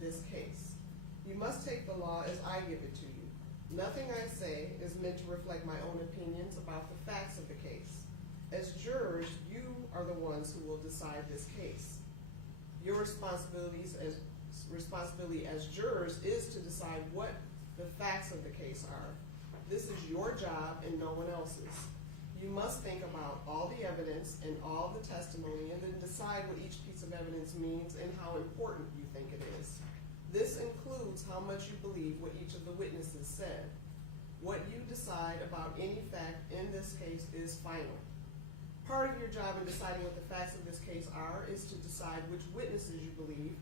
this case. You must take the law as I give it to you. Nothing I say is meant to reflect my own opinions about the facts of the case. As jurors, you are the ones who will decide this case. Your responsibility as jurors is to decide what the facts of the case are. This is your job and no one else's. You must think about all the evidence and all the testimony and then decide what each piece of evidence means and how important you think it is. This includes how much you believe what each of the witnesses said. What you decide about any fact in this case is final. Part of your job in deciding what the facts of this case are is to decide which witnesses you believe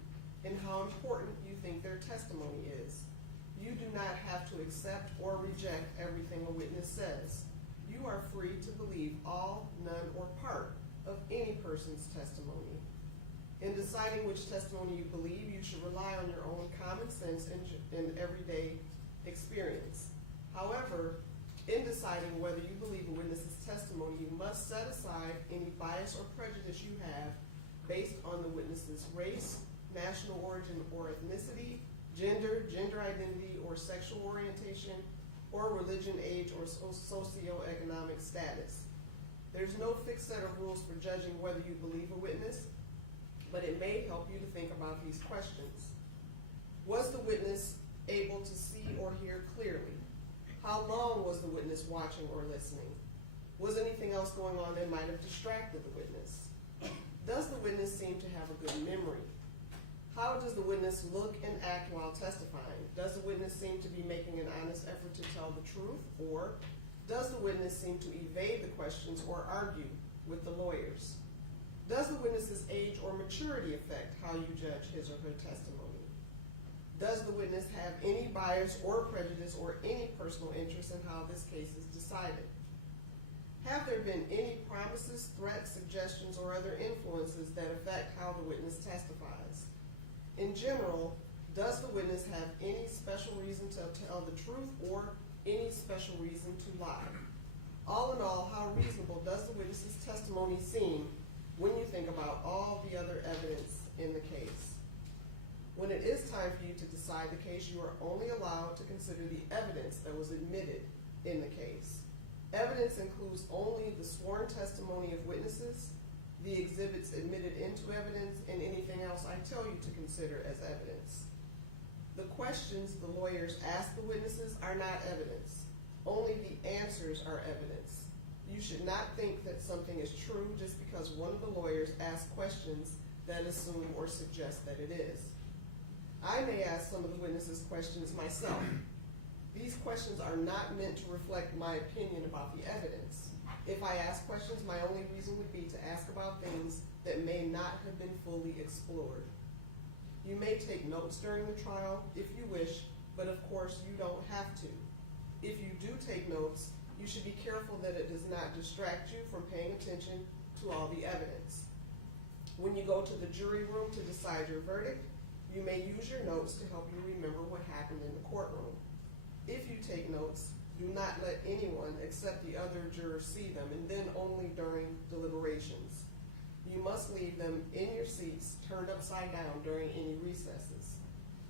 and how important you think their testimony is. You do not have to accept or reject everything a witness says. You are free to believe all, none, or part of any person's testimony. In deciding which testimony you believe, you should rely on your own common sense and everyday experience. However, in deciding whether you believe a witness's testimony, you must set aside any bias or prejudice you have based on the witness's race, national origin or ethnicity, gender identity or sexual orientation, or religion, age, or socioeconomic status. There's no fixed set of rules for judging whether you believe a witness, but it may help you to think about these questions. Was the witness able to see or hear clearly? How long was the witness watching or listening? Was anything else going on that might have distracted the witness? Does the witness seem to have a good memory? How does the witness look and act while testifying? Does the witness seem to be making an honest effort to tell the truth, or does the witness seem to evade the questions or argue with the lawyers? Does the witness's age or maturity affect how you judge his or her testimony? Does the witness have any bias or prejudice or any personal interest in how this case is decided? Have there been any promises, threats, suggestions, or other influences that affect how the witness testifies? In general, does the witness have any special reason to tell the truth or any special reason to lie? All in all, how reasonable does the witness's testimony seem when you think about all the other evidence in the case? When it is time for you to decide the case, you are only allowed to consider the evidence that was admitted in the case. Evidence includes only the sworn testimony of witnesses, the exhibits admitted into evidence, and anything else I tell you to consider as evidence. The questions the lawyers ask the witnesses are not evidence. Only the answers are evidence. You should not think that something is true just because one of the lawyers asks questions that assume or suggest that it is. I may ask some of the witnesses questions myself. These questions are not meant to reflect my opinion about the evidence. If I ask questions, my only reason would be to ask about things that may not have been fully explored. You may take notes during the trial if you wish, but of course you don't have to. If you do take notes, you should be careful that it does not distract you from paying attention to all the evidence. When you go to the jury room to decide your verdict, you may use your notes to help you remember what happened in the courtroom. If you take notes, do not let anyone except the other jurors see them, and then only during deliberations. You must leave them in your seats, turned upside down during any recesses.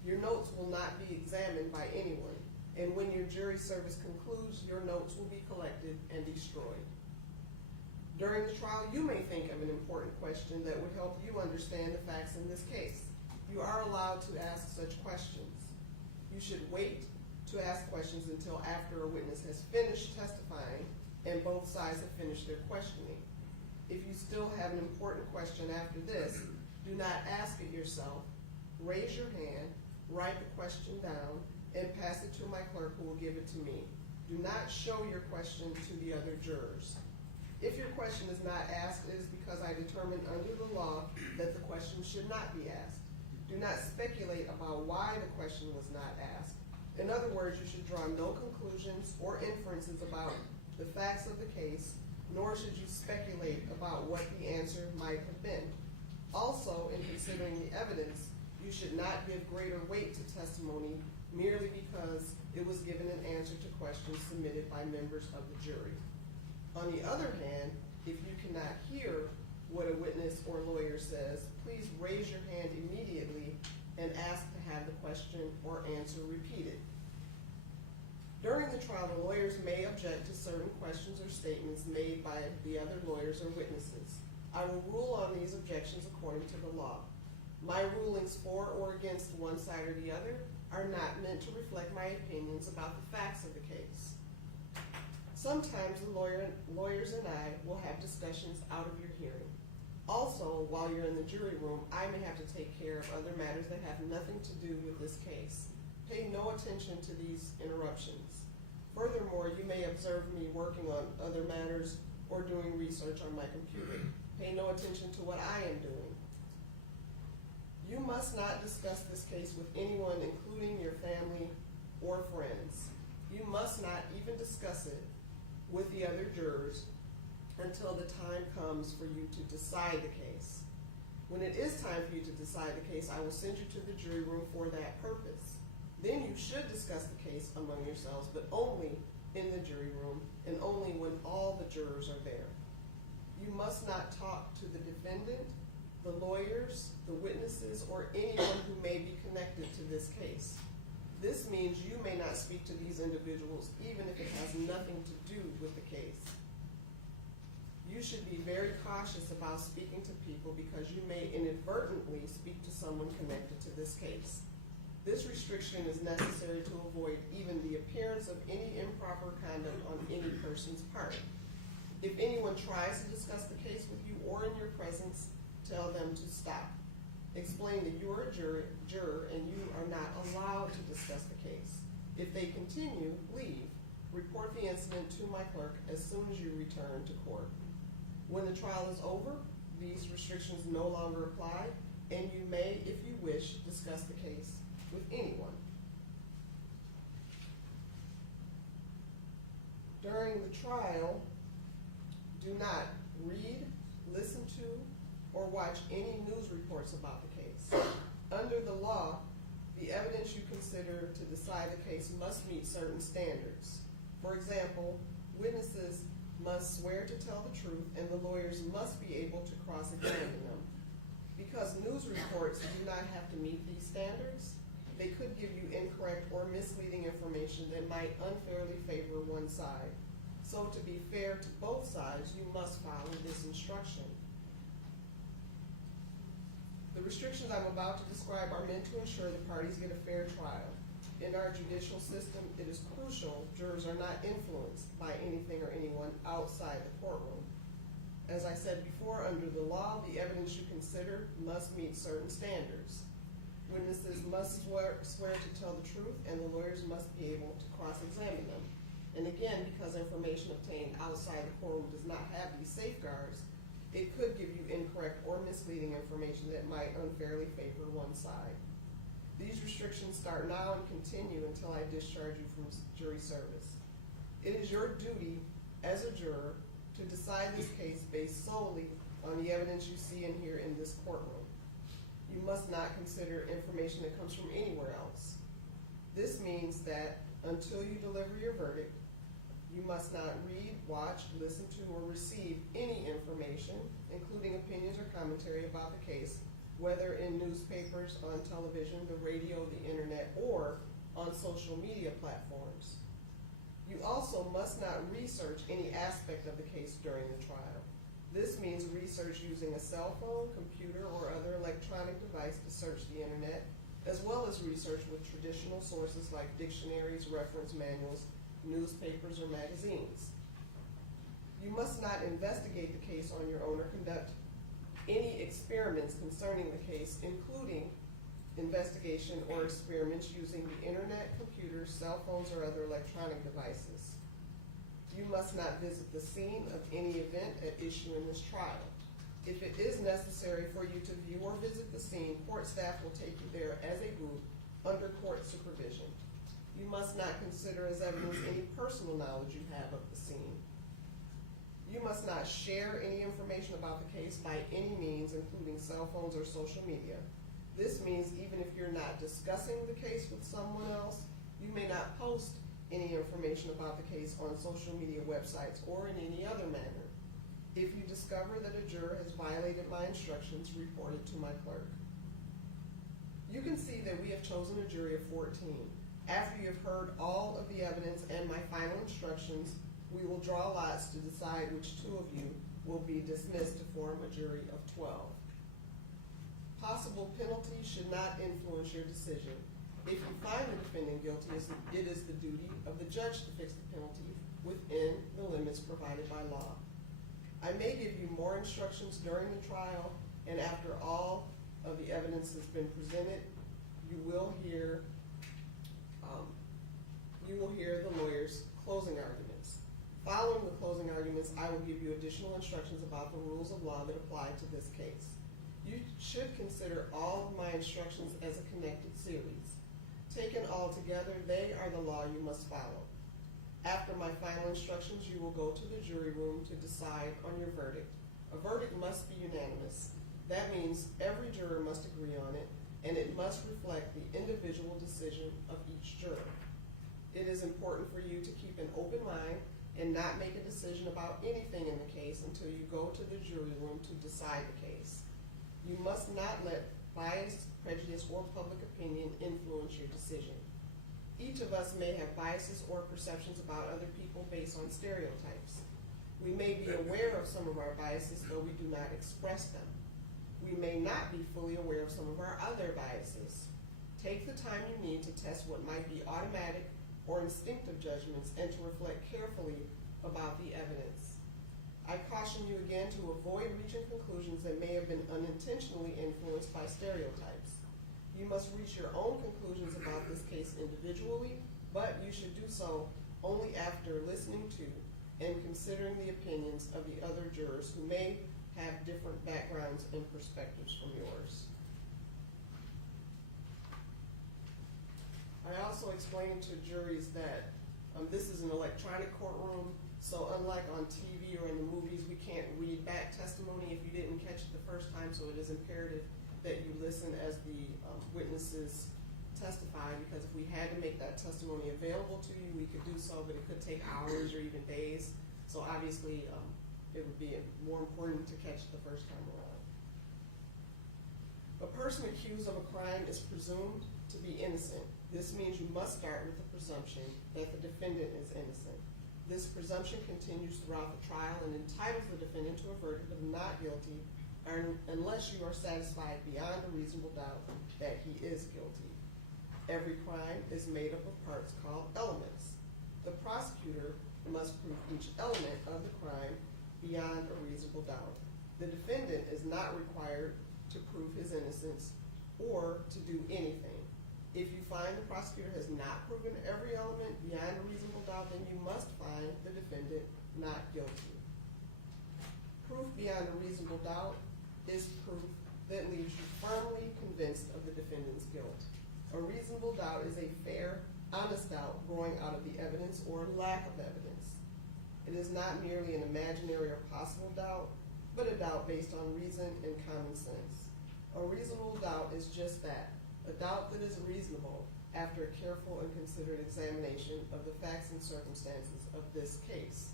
Your notes will not be examined by anyone, and when your jury service concludes, your notes will be collected and destroyed. During the trial, you may think of an important question that would help you understand the facts in this case. You are allowed to ask such questions. You should wait to ask questions until after a witness has finished testifying and both sides have finished their questioning. If you still have an important question after this, do not ask it yourself. Raise your hand, write the question down, and pass it to my clerk who will give it to me. Do not show your question to the other jurors. If your question is not asked, it is because I determined under the law that the question should not be asked. Do not speculate about why the question was not asked. In other words, you should draw no conclusions or inferences about the facts of the case, nor should you speculate about what the answer might have been. Also, in considering the evidence, you should not give greater weight to testimony merely because it was given an answer to questions submitted by members of the jury. On the other hand, if you cannot hear what a witness or lawyer says, please raise your hand immediately and ask to have the question or answer repeated. During the trial, the lawyers may object to certain questions or statements made by the other lawyers or witnesses. I will rule on these objections according to the law. My rulings for or against one side or the other are not meant to reflect my opinions about the facts of the case. Sometimes the lawyers and I will have discussions out of your hearing. Also, while you're in the jury room, I may have to take care of other matters that have nothing to do with this case. Pay no attention to these interruptions. Furthermore, you may observe me working on other matters or doing research on my computer. Pay no attention to what I am doing. You must not discuss this case with anyone, including your family or friends. You must not even discuss it with the other jurors until the time comes for you to decide the case. When it is time for you to decide the case, I will send you to the jury room for that purpose. Then you should discuss the case among yourselves, but only in the jury room and only when all the jurors are there. You must not talk to the defendant, the lawyers, the witnesses, or anyone who may be connected to this case. This means you may not speak to these individuals even if it has nothing to do with the case. You should be very cautious about speaking to people because you may inadvertently speak to someone connected to this case. This restriction is necessary to avoid even the appearance of any improper conduct on any person's part. If anyone tries to discuss the case with you or in your presence, tell them to stop. Explain that you are a juror and you are not allowed to discuss the case. If they continue, leave. Report the incident to my clerk as soon as you return to court. When the trial is over, these restrictions no longer apply, and you may, if you wish, discuss the case with anyone. During the trial, do not read, listen to, or watch any news reports about the case. Under the law, the evidence you consider to decide the case must meet certain standards. For example, witnesses must swear to tell the truth, and the lawyers must be able to cross-examine them. Because news reports do not have to meet these standards, they could give you incorrect or misleading information that might unfairly favor one side. So to be fair to both sides, you must follow this instruction. The restrictions I'm about to describe are meant to ensure the parties get a fair trial. In our judicial system, it is crucial jurors are not influenced by anything or anyone outside the courtroom. As I said before, under the law, the evidence you consider must meet certain standards. Witnesses must swear to tell the truth, and the lawyers must be able to cross-examine them. And again, because information obtained outside the courtroom does not have these safeguards, it could give you incorrect or misleading information that might unfairly favor one side. These restrictions start now and continue until I discharge you from jury service. It is your duty as a juror to decide this case based solely on the evidence you see and hear in this courtroom. You must not consider information that comes from anywhere else. This means that until you deliver your verdict, you must not read, watch, listen to, or receive any information, including opinions or commentary about the case, whether in newspapers, on television, the radio, the internet, or on social media platforms. You also must not research any aspect of the case during the trial. This means research using a cell phone, computer, or other electronic device to search the internet, as well as research with traditional sources like dictionaries, reference manuals, newspapers, or magazines. You must not investigate the case on your own or conduct any experiments concerning the case, including investigation or experiments using the internet, computers, cell phones, or other electronic devices. You must not visit the scene of any event at issue in this trial. If it is necessary for you to view or visit the scene, court staff will take you there as a group under court supervision. You must not consider as evidence any personal knowledge you have of the scene. You must not share any information about the case by any means, including cell phones or social media. This means even if you're not discussing the case with someone else, you may not post any information about the case on social media websites or in any other manner. If you discover that a juror has violated my instructions, report it to my clerk. You can see that we have chosen a jury of 14. After you have heard all of the evidence and my final instructions, we will draw lots to decide which two of you will be dismissed to form a jury of 12. Possible penalties should not influence your decision. If you find the defendant guilty, it is the duty of the judge to fix the penalty within the limits provided by law. I may give you more instructions during the trial, and after all of the evidence has been presented, you will hear the lawyer's closing arguments. Following the closing arguments, I will give you additional instructions about the rules of law that apply to this case. You should consider all of my instructions as a connected series. Taken all together, they are the law you must follow. After my final instructions, you will go to the jury room to decide on your verdict. A verdict must be unanimous. That means every juror must agree on it, and it must reflect the individual decision of each juror. It is important for you to keep an open mind and not make a decision about anything in the case until you go to the jury room to decide the case. You must not let bias, prejudice, or public opinion influence your decision. Each of us may have biases or perceptions about other people based on stereotypes. We may be aware of some of our biases, though we do not express them. We may not be fully aware of some of our other biases. Take the time you need to test what might be automatic or instinctive judgments and to reflect carefully about the evidence. I caution you again to avoid reaching conclusions that may have been unintentionally influenced by stereotypes. You must reach your own conclusions about this case individually, but you should do so only after listening to and considering the opinions of the other jurors who may have different backgrounds and perspectives from yours. I also explained to juries that this is an electronic courtroom, so unlike on TV or in the movies, we can't read back testimony if you didn't catch it the first time, so it is imperative that you listen as the witnesses testify, because if we had to make that testimony available to you, we could do so, but it could take hours or even days. So obviously, it would be more important to catch it the first time around. A person accused of a crime is presumed to be innocent. This means you must start with the presumption that the defendant is innocent. This presumption continues throughout the trial and entitles the defendant to a verdict of not guilty unless you are satisfied beyond a reasonable doubt that he is guilty. Every crime is made up of parts called elements. The prosecutor must prove each element of the crime beyond a reasonable doubt. The defendant is not required to prove his innocence or to do anything. If you find the prosecutor has not proven every element beyond a reasonable doubt, then you must find the defendant not guilty. Proof beyond a reasonable doubt is proof that leaves you firmly convinced of the defendant's guilt. A reasonable doubt is a fair, honest doubt growing out of the evidence or lack of evidence. It is not merely an imaginary or possible doubt, but a doubt based on reason and common sense. A reasonable doubt is just that, a doubt that is reasonable after a careful and considered examination of the facts and circumstances of this case.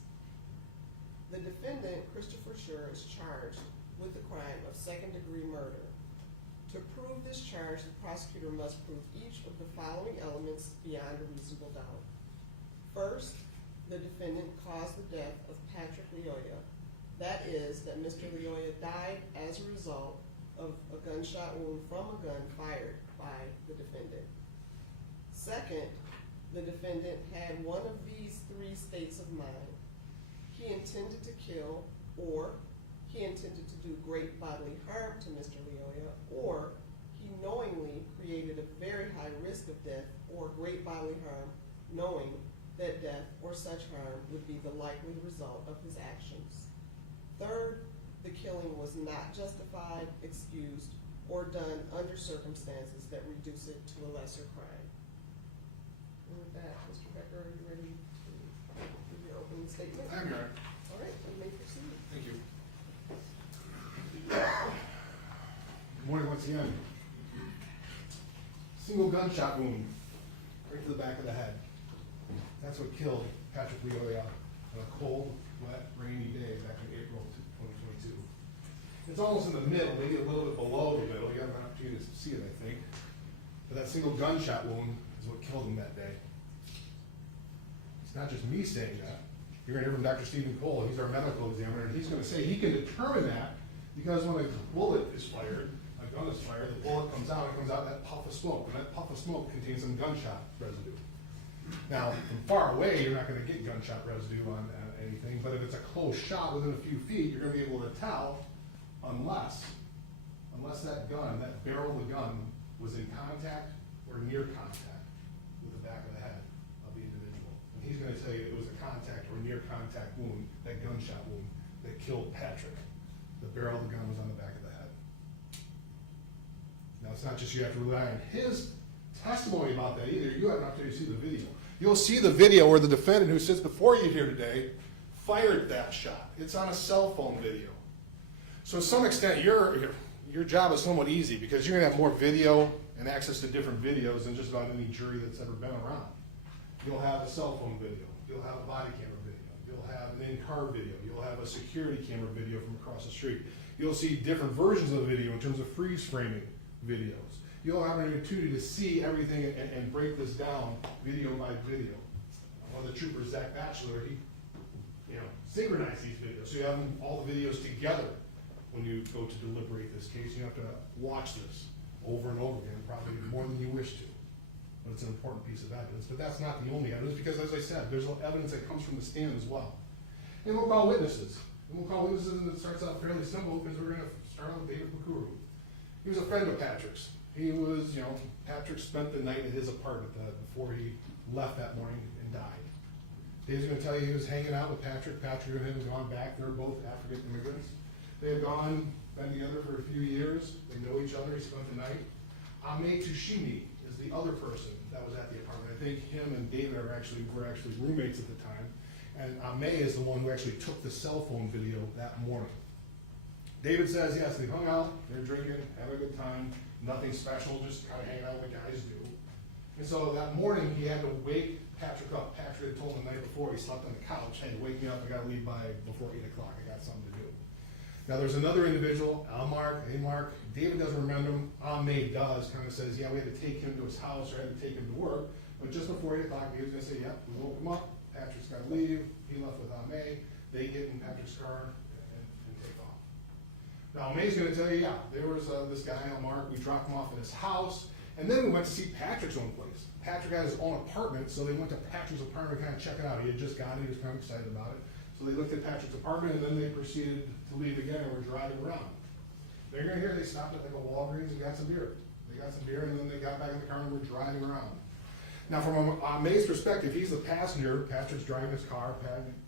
The defendant, Christopher Schurr, is charged with the crime of second-degree murder. To prove this charge, the prosecutor must prove each of the following elements beyond a reasonable doubt. First, the defendant caused the death of Patrick Lyoya. That is, that Mr. Lyoya died as a result of a gunshot wound from a gun fired by the defendant. Second, the defendant had one of these three states of mind. He intended to kill, or he intended to do great bodily harm to Mr. Lyoya, or he knowingly created a very high risk of death or great bodily harm, knowing that death or such harm would be the likely result of his actions. Third, the killing was not justified, excused, or done under circumstances that reduce it to a lesser crime. And with that, Mr. Becker, are you ready to give your opening statement? I'm here. All right, you may proceed. Thank you. Good morning once again. Single gunshot wound right to the back of the head. That's what killed Patrick Lyoya on a cold, wet, rainy day back in April 2022. It's almost in the middle, maybe a little bit below the middle. You have an opportunity to see it, I think. But that single gunshot wound is what killed him that day. It's not just me saying that. You're gonna hear from Dr. Stephen Cole, he's our medical examiner, and he's gonna say he can determine that because when a bullet is fired, a gun is fired, the bullet comes out, it comes out that puff of smoke, and that puff of smoke contains some gunshot residue. Now, from far away, you're not gonna get gunshot residue on anything, but if it's a close shot within a few feet, you're gonna be able to tell unless that gun, that barrel of the gun was in contact or near contact with the back of the head of the individual. And he's gonna tell you it was a contact or near contact wound, that gunshot wound that killed Patrick. The barrel of the gun was on the back of the head. Now, it's not just you have to rely on his testimony about that either. You have an opportunity to see the video. You'll see the video where the defendant who sits before you here today fired that shot. It's on a cell phone video. So to some extent, your job is somewhat easy because you're gonna have more video and access to different videos than just about any jury that's ever been around. You'll have a cell phone video. You'll have a body camera video. You'll have an in-car video. You'll have a security camera video from across the street. You'll see different versions of the video in terms of freeze framing videos. You'll have an opportunity to see everything and break this down video by video. One of the troopers, Zach Batchelor, he synchronized these videos. So you have all the videos together when you go to deliberate this case. You have to watch this over and over again, probably more than you wish to. But it's an important piece of evidence. But that's not the only evidence because, as I said, there's evidence that comes from the stand as well. And we'll call witnesses. And it starts out fairly simple because we're going to start on David Bakuru. He was a friend of Patrick's. He was, Patrick spent the night at his apartment before he left that morning and died. Dave's going to tell you he was hanging out with Patrick. Patrick and him have gone back. They're both African immigrants. They have been together for a few years. They know each other. He spent the night. Ame Tushimi is the other person that was at the apartment. I think him and David were actually roommates at the time. And Ame is the one who actually took the cell phone video that morning. David says, yes, they hung out, they're drinking, having a good time, nothing special, just kind of hanging out like guys do. And so that morning, he had to wake Patrick up. Patrick had told him the night before he slept on the couch, hey, wake me up, I gotta leave before 8 o'clock, I got something to do. Now there's another individual, Amark, David doesn't remember him, Ame does, kind of says, yeah, we had to take him to his house or had to take him to work, but just before 8 o'clock, he was gonna say, yeah, we woke him up, Patrick's gotta leave, he left with Ame, they get in Patrick's car and take off. Now, May's going to tell you, yeah, there was this guy, Mark, we dropped him off at his house, and then we went to see Patrick's own place. Patrick had his own apartment, so they went to Patrick's apartment to kind of check it out. He had just got it, he was kind of excited about it. So they looked at Patrick's apartment, and then they proceeded to leave again, and were driving around. They're going to hear they stopped at like a Walgreens and got some beer. They got some beer, and then they got back in the car and were driving around. Now, from May's perspective, he's the passenger. Patrick's driving his car,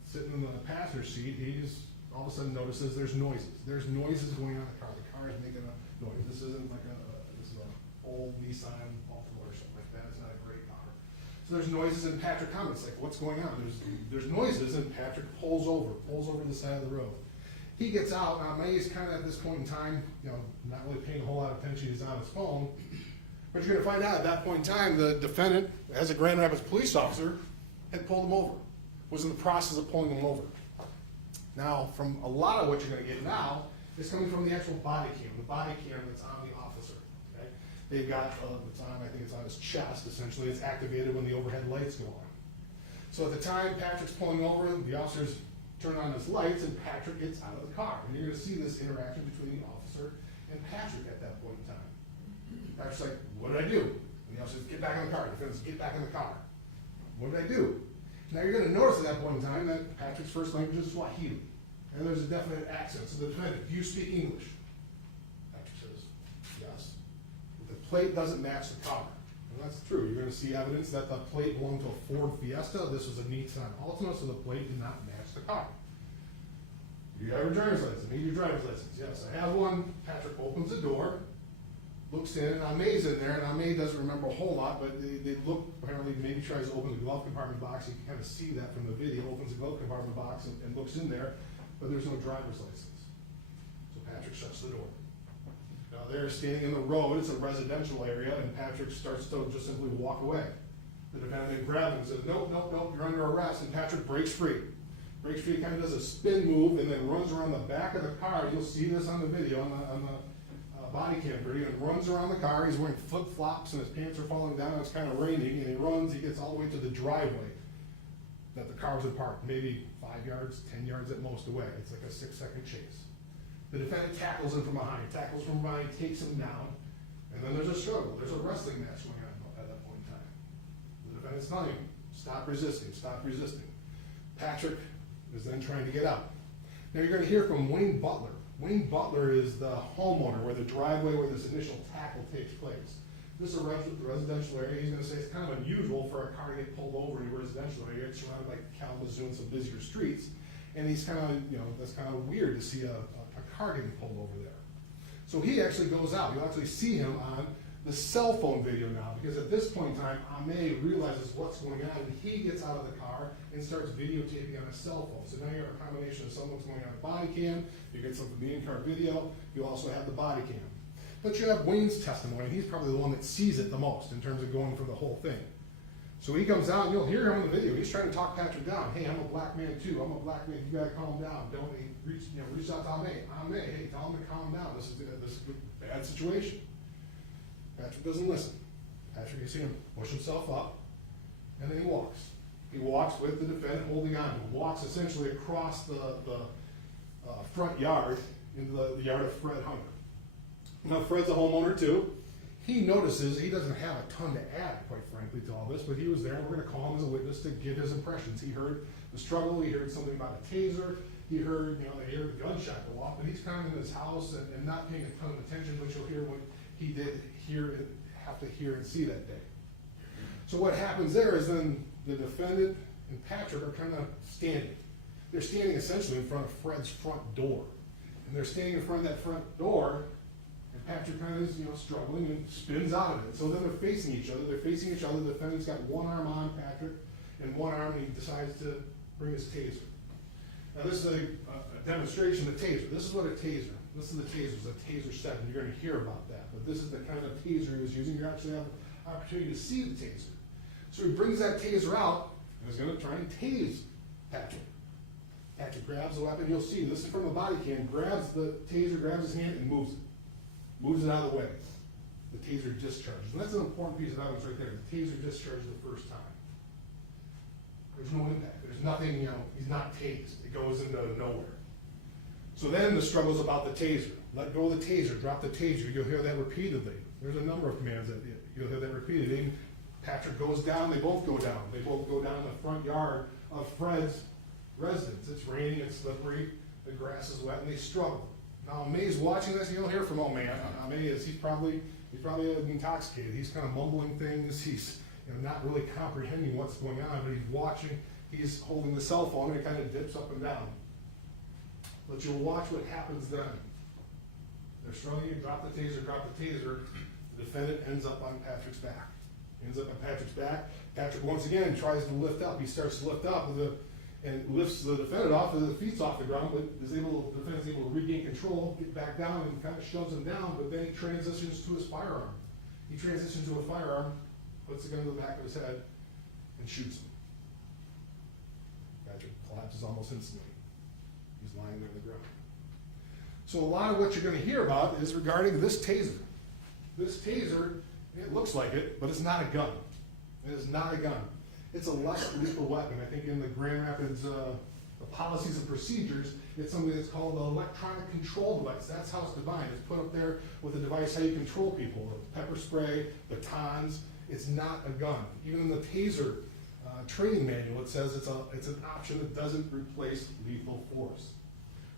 sitting in the passenger seat. He's all of a sudden notices there's noises. There's noises going on in the car. The car is making a noise. This isn't like this is an old Nissan Altima or something like that. It's not a great car. So there's noises, and Patrick comments like, "What's going on?" There's noises, and Patrick pulls over to the side of the road. He gets out. Now May's kind of at this point in time, not really paying a whole lot of attention. He's on his phone. But you're going to find out at that point in time, the defendant, as a Grand Rapids police officer, had pulled him over. Was in the process of pulling him over. Now, from a lot of what you're going to get now is coming from the actual body cam, that's on the officer. Okay? They've got it's on, I think it's on his chest, essentially. It's activated when the overhead lights go on. So at the time Patrick's pulling over, the officers turn on his lights, and Patrick gets out of the car. And you're going to see this interaction between the officer and Patrick at that point in time. Patrick's like, what did I do? And the officer says, get back in the car. The defendant says, get back in the car. What did I do? Now you're going to notice at that point in time that Patrick's first language is Swahili. And there's a definite accent. So the defendant, do you speak English? Patrick says, yes. But the plate doesn't match the car. And that's true. You're going to see evidence that the plate belonged to a Ford Fiesta. This was a Nissan Altima, so the plate did not match the car. Do you have your driver's license? Need your driver's license? Yes, I have one. Patrick opens the door, looks in, and Ame's in there, and Ame doesn't remember a whole lot, but they look, apparently maybe tries to open the glove compartment box. You can kind of see that from the video. Opens the glove compartment box and looks in there, but there's no driver's license. So Patrick shuts the door. Now they're standing in the road. It's a residential area, and Patrick starts to just simply walk away. The defendant grabs him and says, nope, you're under arrest, and Patrick breaks free. Kind of does a spin move and then runs around the back of the car. You'll see this on the video, on the body cam video and runs around the car. He's wearing flip-flops and his pants are falling down. It's kind of raining, and he runs. He gets all the way to the driveway that the car was parked, maybe 5 yards, 10 yards at most away. It's like a 6-second chase. The defendant tackles him from behind, takes him down, and then there's a struggle. There's a wrestling match going on at that point in time. The defendant's telling him, stop resisting, stop resisting. Patrick is then trying to get out. Now you're going to hear from Wayne Butler. Wayne Butler is the homeowner where the driveway where this initial tackle takes place. This is a residential area. He's going to say it's kind of unusual for a car to get pulled over in a residential area. It's surrounded by Kalamazoo and some busier streets. And he's kind of, that's kind of weird to see a car getting pulled over there. So he actually goes out. You'll actually see him on the cell phone video now, because at this point in time, Ame realizes what's going on, and he gets out of the car and starts videotaping on a cell phone. So now you have a combination of someone's going on a body cam, you get some from the in-car video, you also have the body cam. But you have Wayne's testimony, and he's probably the one that sees it the most in terms of going for the whole thing. So he comes out, and you'll hear him in the video. He's trying to talk Patrick down. Hey, I'm a black man too. I'm a black man. You gotta calm down. Don't reach out to Ame. Ame, hey, tell him to calm down. This is a bad situation. Patrick doesn't listen. Patrick, you see him push himself up, and then he walks. He walks with the defendant holding on. He walks essentially across the front yard into the yard of Fred Hunter. Now, Fred's a homeowner too. He notices he doesn't have a ton to add, quite frankly, to all this, but he was there, and we're going to call him as a witness to give his impressions. He heard the struggle. He heard something about a taser. He heard, they heard a gunshot go off, but he's kind of in his house and not paying a ton of attention, but you'll hear what he did have to hear and see that day. So what happens there is then the defendant and Patrick are kind of standing. They're standing essentially in front of Fred's front door. And they're standing in front of that front door, and Patrick kind of is, struggling and spins out of it. So then they're facing each other. The defendant's got one arm on Patrick and one arm, and he decides to bring his taser. Now this is a demonstration of the taser. This is what a taser. This is the taser. It's a taser 7. You're going to hear about that. But this is the kind of taser he was using. You actually have an opportunity to see the taser. So he brings that taser out and is going to try and tase Patrick. Patrick grabs the weapon. You'll see, this is from the body cam, grabs the taser, grabs his hand, and moves it. Moves it out of the way. The taser discharges. And that's an important piece of evidence right there. The taser discharged the first time. There's no impact. There's nothing, he's not tased. It goes into nowhere. So then the struggle's about the taser. Let go of the taser, drop the taser. You'll hear that repeatedly. There's a number of commands that you'll hear that repeatedly. Patrick goes down, they both go down. They both go down the front yard of Fred's residence. It's raining, it's slippery, the grass is wet, and they struggle. Now May's watching this, and you'll hear from May. He's probably intoxicated. He's kind of mumbling things. He's not really comprehending what's going on, but he's watching. He's holding the cell phone, and it kind of dips up and down. But you'll watch what happens then. They're struggling, you drop the taser. The defendant ends up on Patrick's back. Patrick once again tries to lift up. He starts to lift up and lifts the defendant off, and the feet's off the ground, but the defendant's able to regain control, get back down, and kind of shoves him down, but then he transitions to his firearm. Puts the gun to the back of his head, and shoots him. Patrick collapses almost instantly. He's lying there on the ground. So a lot of what you're going to hear about is regarding this taser. This taser, it looks like it, but it's not a gun. It is not a gun. It's a less lethal weapon. I think in the Grand Rapids the policies and procedures, it's something that's called an electronic control device. That's how it's defined. It's put up there with a device how you control people. The pepper spray, batons. It's not a gun. Even in the taser training manual, it says it's an option that doesn't replace lethal force.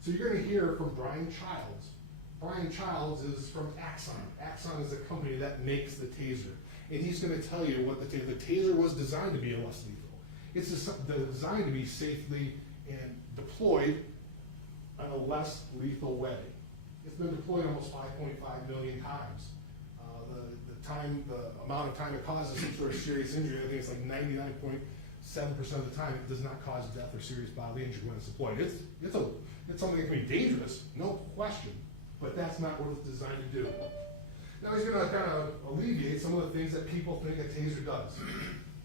So you're going to hear from Brian Childs. Brian Childs is from Axon. Axon is a company that makes the taser. And he's going to tell you what the taser was designed to be a less lethal. It's designed to be safely and deployed in a less lethal way. It's been deployed almost 5.5 million times. The amount of time it causes some sort of serious injury, I think it's like 99.7% of the time it does not cause death or serious bodily injury when it's deployed. It's something that can be dangerous, no question, but that's not what it's designed to do. Now he's going to kind of alleviate some of the things that people think a taser does.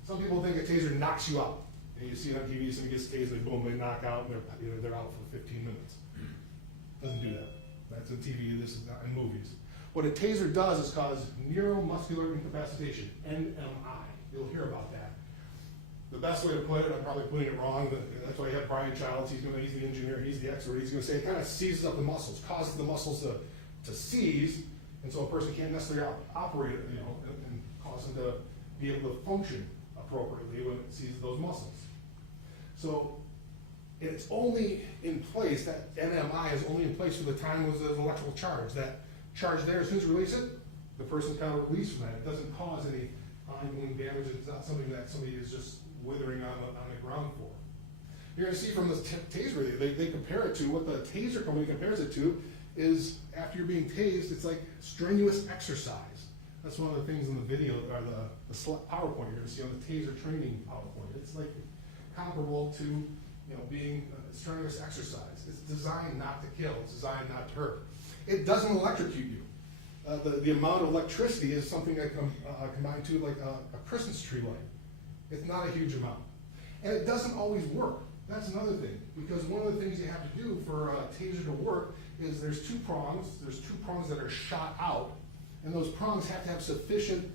Some people think a taser knocks you out. And you see it on TV, somebody gets tased, they boom, they knock out, and they're out for 15 minutes. Doesn't do that. That's on TV, this is not in movies. What a taser does is cause neuromuscular incapacitation, NMI. You'll hear about that. The best way to put it, I'm probably putting it wrong, but that's why you have Brian Childs, he's the engineer, he's the expert, he's gonna say it kind of seizes up the muscles, causes the muscles to seize, and so a person can't necessarily operate it, and cause them to be able to function appropriately when it seizes those muscles. So it's only in place, that NMI is only in place for the time of the electrical charge. That charge there, as soon as you release it, the person's kind of released from that. It doesn't cause any ongoing damage. It's not something that somebody is just withering on the ground for. You're going to see from this taser, they compare it to, what the taser company compares it to is, after you're being tased, it's like strenuous exercise. That's one of the things in the video, or the PowerPoint you're going to see on the taser training PowerPoint. It's like comparable to being strenuous exercise. It's designed not to kill. It's designed not to hurt. It doesn't electrocute you. The amount of electricity is something that combined to like a Christmas tree light. It's not a huge amount. And it doesn't always work. That's another thing, because one of the things you have to do for a taser to work is there's two prongs. There's two prongs that are shot out, and those prongs have to have sufficient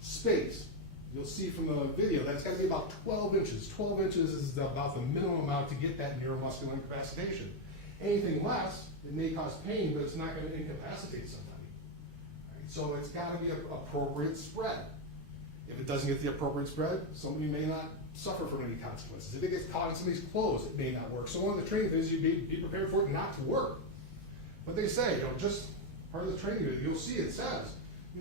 space. You'll see from the video that's got to be about 12 inches. 12 inches is about the minimum amount to get that neuromuscular incapacitation. Anything less, it may cause pain, but it's not going to incapacitate somebody. Right? So it's got to be an appropriate spread. If it doesn't get the appropriate spread, somebody may not suffer from any consequences. If it gets caught in somebody's clothes, it may not work. So one of the training things, you be prepared for it not to work. But they say, just part of the training video, you'll see it says,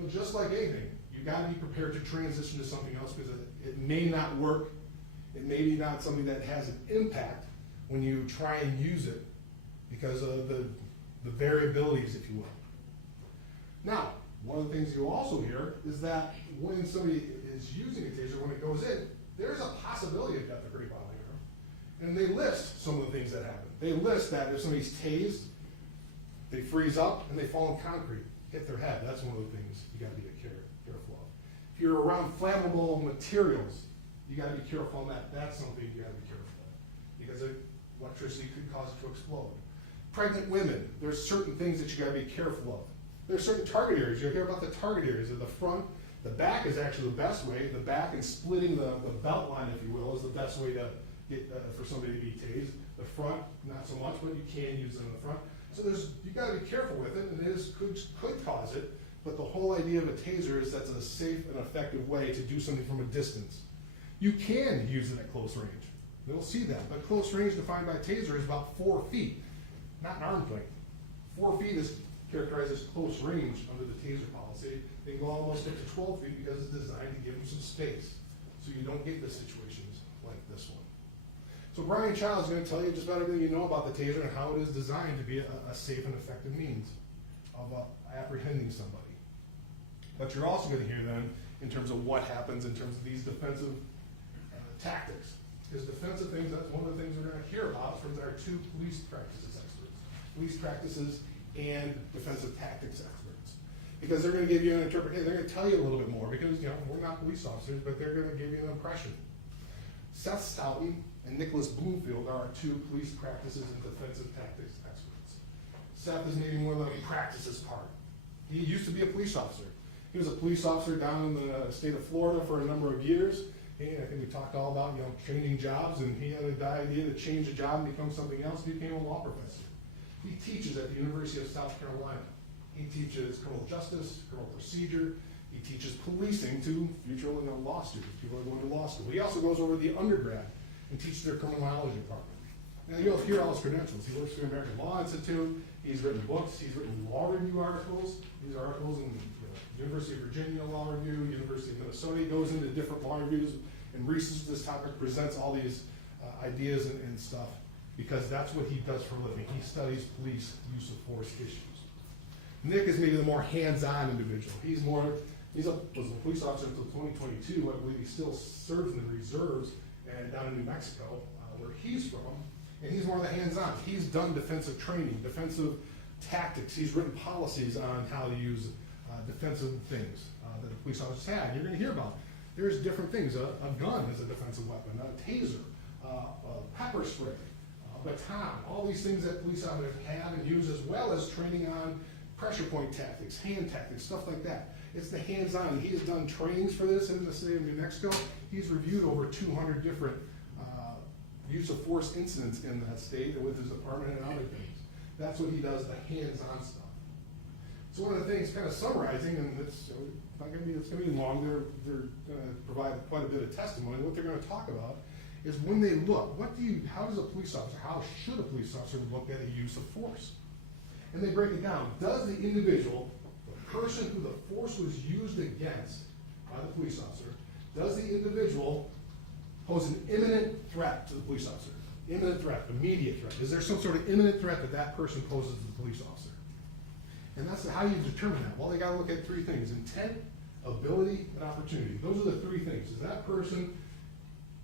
just like anything, you got to be prepared to transition to something else, because it may not work. It may be not something that has an impact when you try and use it, because of the variabilities, if you will. Now, one of the things you'll also hear is that when somebody is using a taser, when it goes in, there's a possibility of death or great bodily harm. And they list some of the things that happen. They list that if somebody's tased, they freeze up and they fall in concrete, hit their head. That's one of the things you got to be careful of. If you're around flammable materials, you got to be careful on that. That's something you got to be careful of, because electricity could cause it to explode. Pregnant women, there's certain things that you got to be careful of. There's certain target areas. You'll hear about the target areas. At the front, the back is actually the best way. The back and splitting the belt line, if you will, is the best way to get for somebody to be tased. The front, not so much, but you can use it in the front. So you got to be careful with it, and it could cause it. But the whole idea of a taser is that's a safe and effective way to do something from a distance. You can use it at close range. You'll see that. But close range defined by taser is about 4 feet, not an arm's length. 4 feet is characterized as close range under the taser policy. They can go almost up to 12 feet because it's designed to give them some space, so you don't get the situations like this one. So Brian Childs is going to tell you just about everything you know about the taser and how it is designed to be a safe and effective means of apprehending somebody. But you're also going to hear then in terms of what happens in terms of these defensive tactics. Because defensive things, that's one of the things we're going to hear about from our two police practices experts. Police practices and defensive tactics experts. Because they're going to give you an interpretation, they're going to tell you a little bit more, because we're not police officers, but they're going to give you an impression. Seth Stoughton and Nicholas Bloomfield are our two police practices and defensive tactics experts. Seth is maybe more like practices part. He used to be a police officer. He was a police officer down in the state of Florida for a number of years. And I think we talked all about changing jobs, and he had the idea to change a job and become something else. He became a law professor. He teaches at the University of South Carolina. He teaches criminal justice, criminal procedure. He teaches policing to future law students, people who are going to law school. He also goes over to the undergrad and teaches their criminology department. Now you'll hear all his credentials. He works for the American Law Institute. He's written books. He's written law review articles. These are articles in University of Virginia Law Review, University of Minnesota. He goes into different law reviews and researches this topic, presents all these ideas and stuff, because that's what he does for a living. He studies police use of force issues. Nick is maybe the more hands-on individual. Was a police officer until 2022. I believe he still serves in the reserves and down in New Mexico, where he's from. And he's more of the hands-on. He's done defensive training, defensive tactics. He's written policies on how to use defensive things that the police officers had. You're going to hear about. There's different things. A gun is a defensive weapon, a taser, a pepper spray, a baton, all these things that police officers have and use, as well as training on pressure point tactics, hand tactics, stuff like that. It's the hands-on. He has done trainings for this in the state of New Mexico. He's reviewed over 200 different use of force incidents in that state and with his department and other things. That's what he does, the hands-on stuff. So one of the things, kind of summarizing, and it's going to be long. They're going to provide quite a bit of testimony. What they're going to talk about is when they look. How does a police officer? How should a police officer look at a use of force? And they break it down. Does the individual, the person who the force was used against by the police officer, does the individual pose an imminent threat to the police officer? Imminent threat, immediate threat. Is there some sort of imminent threat that that person poses to the police officer? And that's how you determine that. Well, they gotta look at three things: intent, ability, and opportunity. Those are the three things. Does that person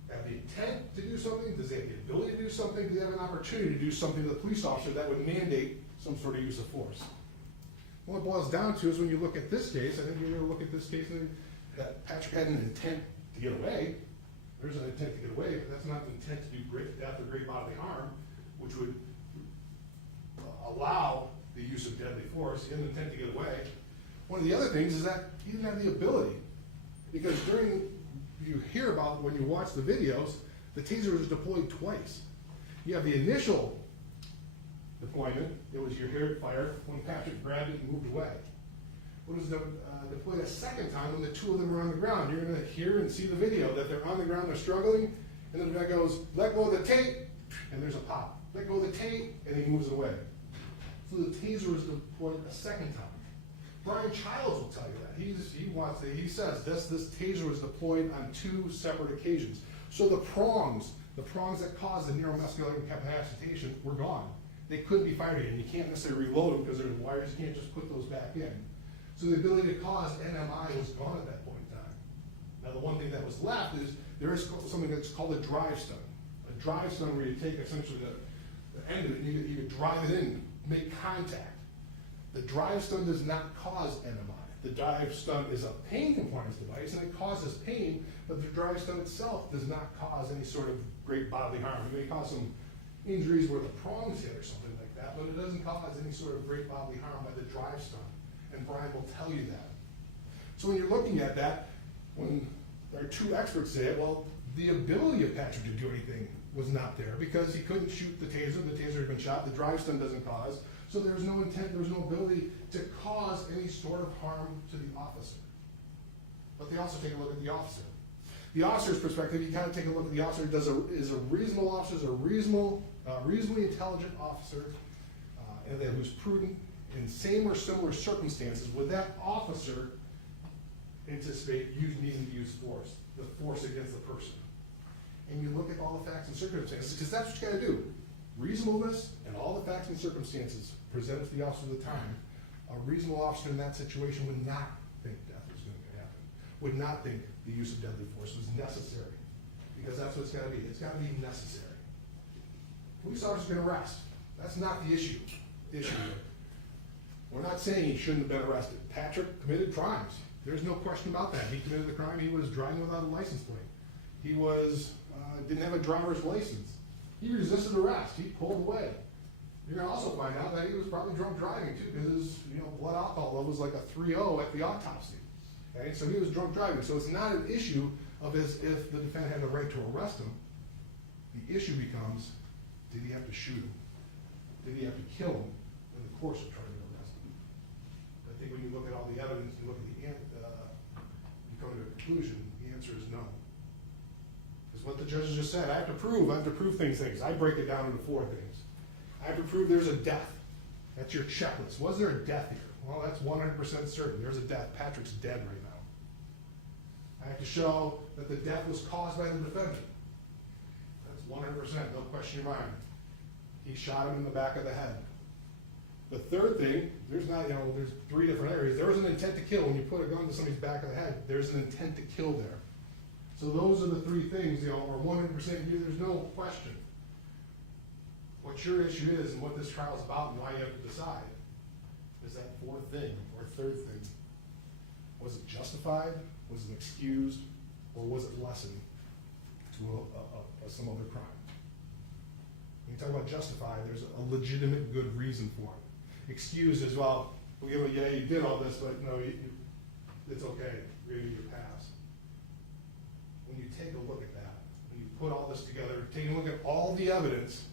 have the intent to do something? Does they have the ability to do something? Do they have an opportunity to do something to the police officer that would mandate some sort of use of force? What it boils down to is when you look at this case, I think you're gonna look at this case and that Patrick had an intent to get away. There's an intent to get away, but that's not the intent to do great death or great bodily harm, which would allow the use of deadly force. He had an intent to get away. One of the other things is that he didn't have the ability, because you hear about when you watch the videos, the taser was deployed twice. You have the initial deployment, you hear it fire when Patrick grabbed it and moved away. When it was deployed a second time, when the two of them are on the ground, you're gonna hear and see the video that they're on the ground, they're struggling, and then the guy goes, let go of the tape, and there's a pop. Let go of the tape, and he moves away. So the taser was deployed a second time. Brian Childs will tell you that. He says this taser was deployed on 2 separate occasions. So the prongs that caused the neuromuscular incapacitation were gone. They couldn't be fired again. You can't necessarily reload them because there's wires. You can't just put those back in. So the ability to cause NMI was gone at that point in time. Now the one thing that was left is there is something that's called a drive stun. A drive stun where you take essentially the end of it and you drive it in, make contact. The drive stun does not cause NMI. The drive stun is a pain compliance device and it causes pain, but the drive stun itself does not cause any sort of great bodily harm. It may cause some injuries where the prongs hit or something like that, but it doesn't cause any sort of great bodily harm by the drive stun. And Brian will tell you that. So when you're looking at that, when there are 2 experts say it, well, the ability of Patrick to do anything was not there because he couldn't shoot the taser had been shot, the drive stun doesn't cause, so there was no intent, there was no ability to cause any sort of harm to the officer. But they also take a look at the officer. The officer's perspective, you kind of take a look at the officer, is a reasonable officer, is a reasonably intelligent officer, and that who's prudent in same or similar circumstances. Would that officer anticipate needing to use force, the force against the person? And you look at all the facts and circumstances, because that's what you gotta do. Reasonableness and all the facts and circumstances presented to the officer at the time. A reasonable officer in that situation would not think death was going to happen, would not think the use of deadly force was necessary, because that's what it's gotta be. It's gotta be necessary. Police officers can arrest. That's not the issue. Here. We're not saying he shouldn't have been arrested. Patrick committed crimes. There's no question about that. He committed the crime. He was driving without a license plate. He didn't have a driver's license. He resisted arrest. He pulled away. You're gonna also find out that he was probably drunk driving too, because his blood alcohol level was like a 3.0 at the autopsy. Okay, so he was drunk driving. So it's not an issue of if the defendant had the right to arrest him. The issue becomes, did he have to shoot him? Did he have to kill him in the course of trying to arrest him? I think when you look at all the evidence, you look at you come to a conclusion, the answer is no. Because what the judges just said, I have to prove things. I break it down into 4 things. I have to prove there's a death. That's your checklist. Was there a death here? Well, that's 100% certain. There's a death. Patrick's dead right now. I have to show that the death was caused by the defendant. That's 100%, no question in your mind. He shot him in the back of the head. The third thing, there's 3 different areas. There was an intent to kill. When you put a gun to somebody's back of the head, there's an intent to kill there. So those are the 3 things, are 100% you, there's no question. What your issue is and what this trial is about and why you have to decide is that 4th thing or 3rd thing. Was it justified? Was it excused? Or was it lessened to some other crime? When you talk about justified, there's a legitimate good reason for it. Excused as well, We give him, yeah, you did all this, but no, it's okay, we're gonna give you a pass. When you take a look at that, when you put all this together, take a look at all the evidence,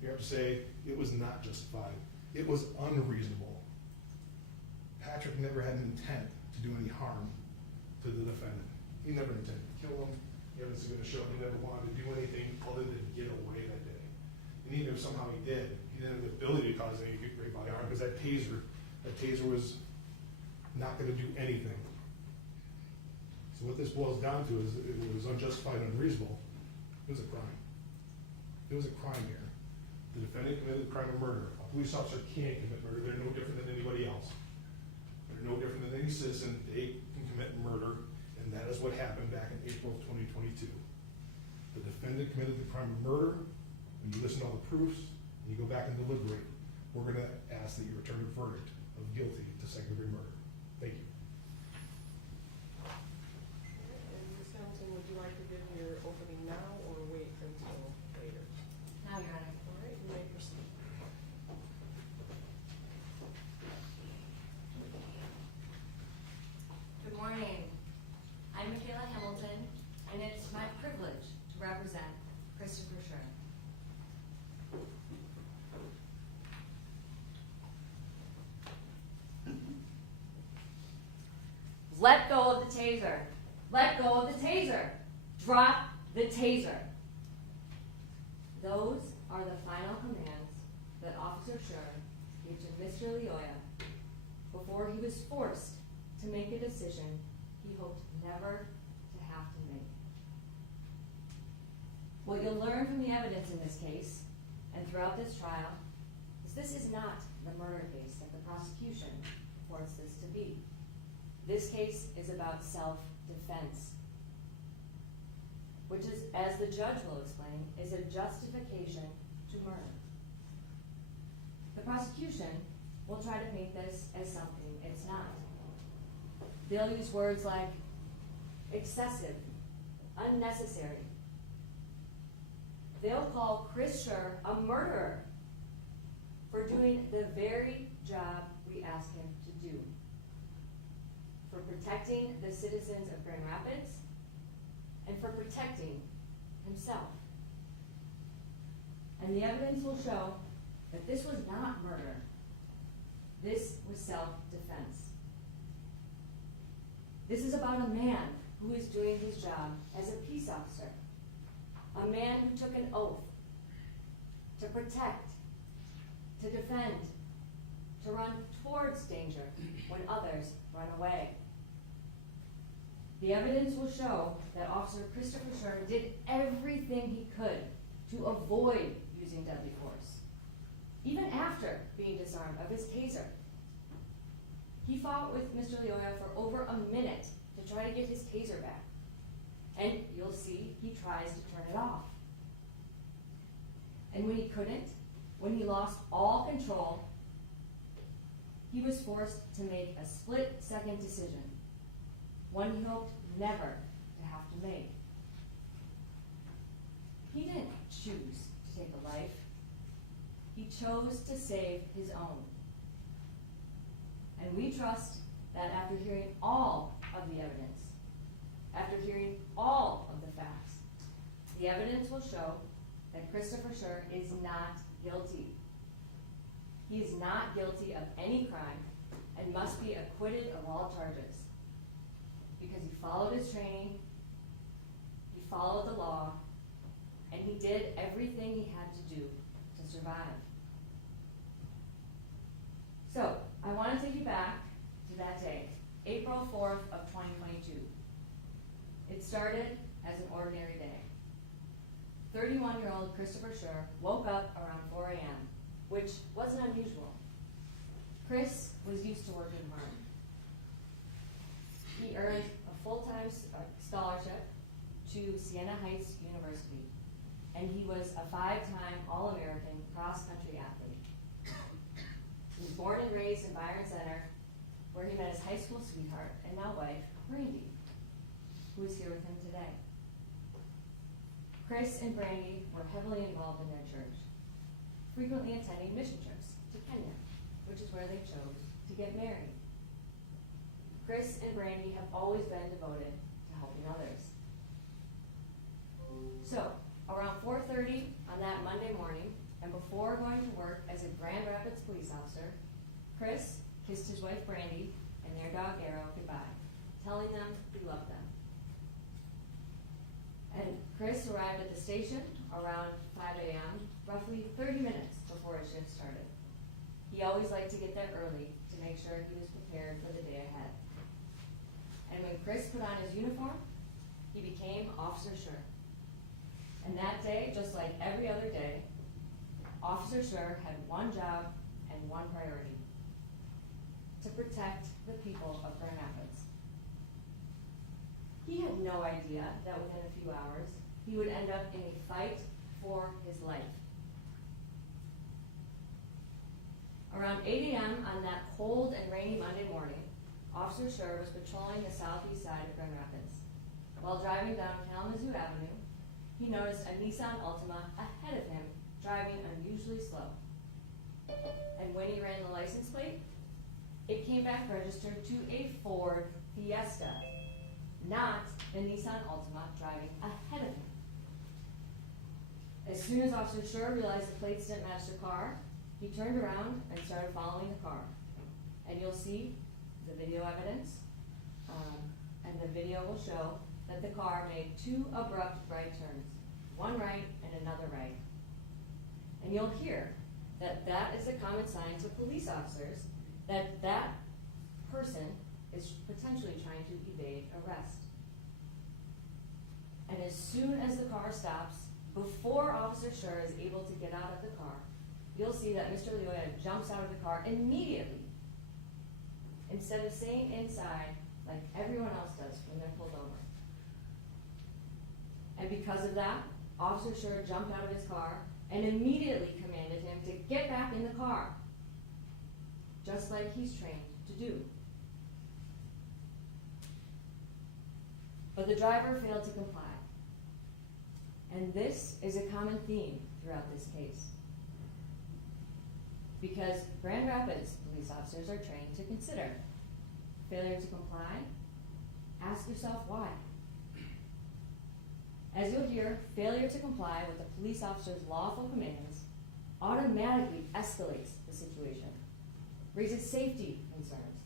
you have to say, it was not justified. It was unreasonable. Patrick never had an intent to do any harm to the defendant. He never intended to kill him. The evidence is going to show he never wanted to do anything other than get away that day. And even if somehow he did, he didn't have the ability to cause any great bodily harm because that taser was not going to do anything. So what this boils down to is it was unjustified and unreasonable. It was a crime. It was a crime here. The defendant committed the crime of murder. A police officer can't commit murder. They're no different than anybody else. They're no different than any citizen. They can commit murder, and that is what happened back in April of 2022. The defendant committed the crime of murder. When you listen to all the proofs, and you go back and deliberate, we're going to ask that you return a verdict of guilty to second-degree murder. Thank you. And Ms. Hamilton, would you like to give your opening now or wait until later? Now, Your Honor. All right, you may proceed. Good morning. I'm Michaela Hamilton, and it's my privilege to represent Christopher Schurr. Let go of the taser. Let go of the taser. Drop the taser. Those are the final commands that Officer Schurr gave to Mr. Lyoya before he was forced to make a decision he hoped never to have to make. What you'll learn from the evidence in this case and throughout this trial is this is not the murder case that the prosecution wants this to be. This case is about self-defense, which is, as the judge will explain, is a justification to murder. The prosecution will try to make this as something it's not. They'll use words like excessive, unnecessary. They'll call Chris Schurr a murderer for doing the very job we asked him to do, for protecting the citizens of Grand Rapids, and for protecting himself. And the evidence will show that this was not murder. This was self-defense. This is about a man who is doing his job as a peace officer, a man who took an oath to protect, to defend, to run towards danger when others run away. The evidence will show that Officer Christopher Schurr did everything he could to avoid using deadly force, even after being disarmed of his taser. He fought with Mr. Lyoya for over a minute to try to get his taser back. And you'll see he tries to turn it off. And when he couldn't, when he lost all control, he was forced to make a split-second decision, one he hoped never to have to make. He didn't choose to take a life. He chose to save his own. And we trust that after hearing all of the evidence, after hearing all of the facts, the evidence will show that Christopher Schurr is not guilty. He is not guilty of any crime and must be acquitted of all charges because he followed his training, he followed the law, and he did everything he had to do to survive. So, I want to take you back to that day, April 4th of 2022. It started as an ordinary day. 31-year-old Christopher Schurr woke up around 4 a.m., which wasn't unusual. Chris was used to working hard. He earned a full-time scholarship to Siena Heights University, and he was a 5-time All-American cross-country athlete. He was born and raised in Byron Center, where he met his high school sweetheart and now wife, Brandy, who is here with him today. Chris and Brandy were heavily involved in their church, frequently attending mission trips to Kenya, which is where they chose to to get married. Chris and Brandy have always been devoted to helping others. So, around 4:30 on that Monday morning, and before going to work as a Grand Rapids police officer, Chris kissed his wife Brandy and their dog Arrow goodbye, telling them he loved them. And Chris arrived at the station around 5 a.m., roughly 30 minutes before his shift started. He always liked to get there early to make sure he was prepared for the day ahead. And when Chris put on his uniform, he became Officer Schurr. And that day, just like every other day, Officer Schurr had one job and one priority: to protect the people of Grand Rapids. He had no idea that within a few hours, he would end up in a fight for his life. Around 8 a.m. on that cold and rainy Monday morning, Officer Schurr was patrolling the southeast side of Grand Rapids. While driving down Kalamazoo Avenue, he noticed a Nissan Altima ahead of him driving unusually slow. And when he ran the license plate, it came back registered to a Ford Fiesta, not the Nissan Altima driving ahead of him. As soon as Officer Schurr realized the plates didn't match the car, he turned around and started following the car. And you'll see the video evidence, and the video will show that the car made two abrupt right turns, one right and another right. And you'll hear that that is a common sign to police officers that that person is potentially trying to evade arrest. And as soon as the car stops, before Officer Schurr is able to get out of the car, you'll see that Mr. Lyoya jumps out of the car immediately, instead of staying inside like everyone else does when they're pulled over. And because of that, Officer Schurr jumped out of his car and immediately commanded him to get back in the car, just like he's trained to do. But the driver failed to comply. And this is a common theme throughout this case. Because Grand Rapids police officers are trained to consider failure to comply. Ask yourself why. As you'll hear, failure to comply with a police officer's lawful commands automatically escalates the situation, raises safety concerns,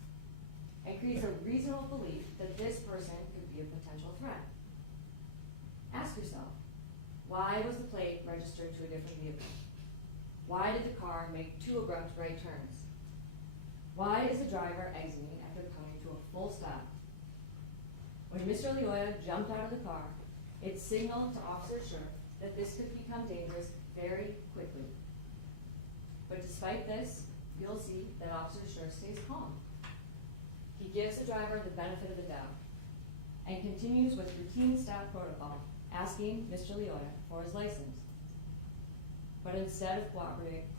and creates a reasonable belief that this person could be a potential threat. Ask yourself, why was the plate registered to a different vehicle? Why did the car make two abrupt right turns? Why is the driver exiting after coming to a full stop? When Mr. Lyoya jumped out of the car, it signaled to Officer Schurr that this could become dangerous very quickly. But despite this, you'll see that Officer Schurr stays calm. He gives the driver the benefit of the doubt and continues with routine stop protocol, asking Mr. Lyoya for his license. But instead of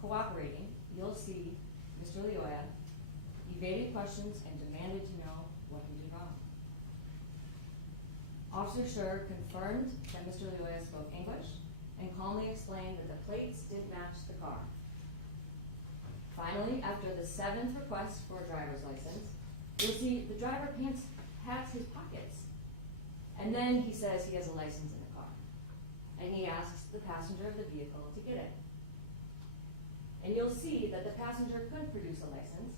cooperating, you'll see Mr. Lyoya evaded questions and demanded to know what he did wrong. Officer Schurr confirmed that Mr. Lyoya spoke English and calmly explained that the plates didn't match the car. Finally, after the 7th request for a driver's license, you'll see the driver pats his pockets. And then he says he has a license in the car. And he asks the passenger of the vehicle to get it. And you'll see that the passenger couldn't produce a license.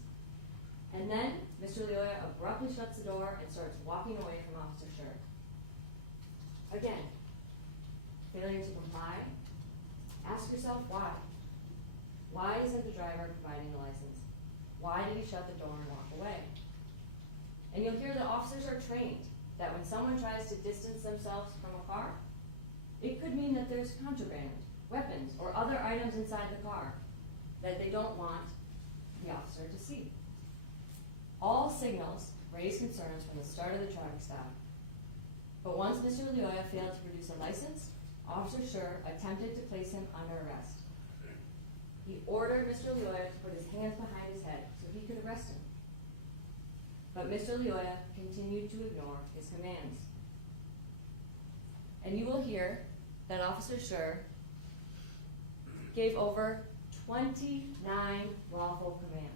And then Mr. Lyoya abruptly shuts the door and starts walking away from Officer Schurr. Again, failure to comply. Ask yourself why. Why isn't the driver providing the license? Why did he shut the door and walk away? And you'll hear that officers are trained that when someone tries to distance themselves from a car, it could mean that there's contraband, weapons, or other items inside the car that they don't want the officer to see. All signals raise concerns from the start of the traffic stop. But once Mr. Lyoya failed to produce a license, Officer Schurr attempted to place him under arrest. He ordered Mr. Lyoya to put his hands behind his head so he could arrest him. But Mr. Lyoya continued to ignore his commands. And you will hear that Officer Schurr gave over 29 lawful commands.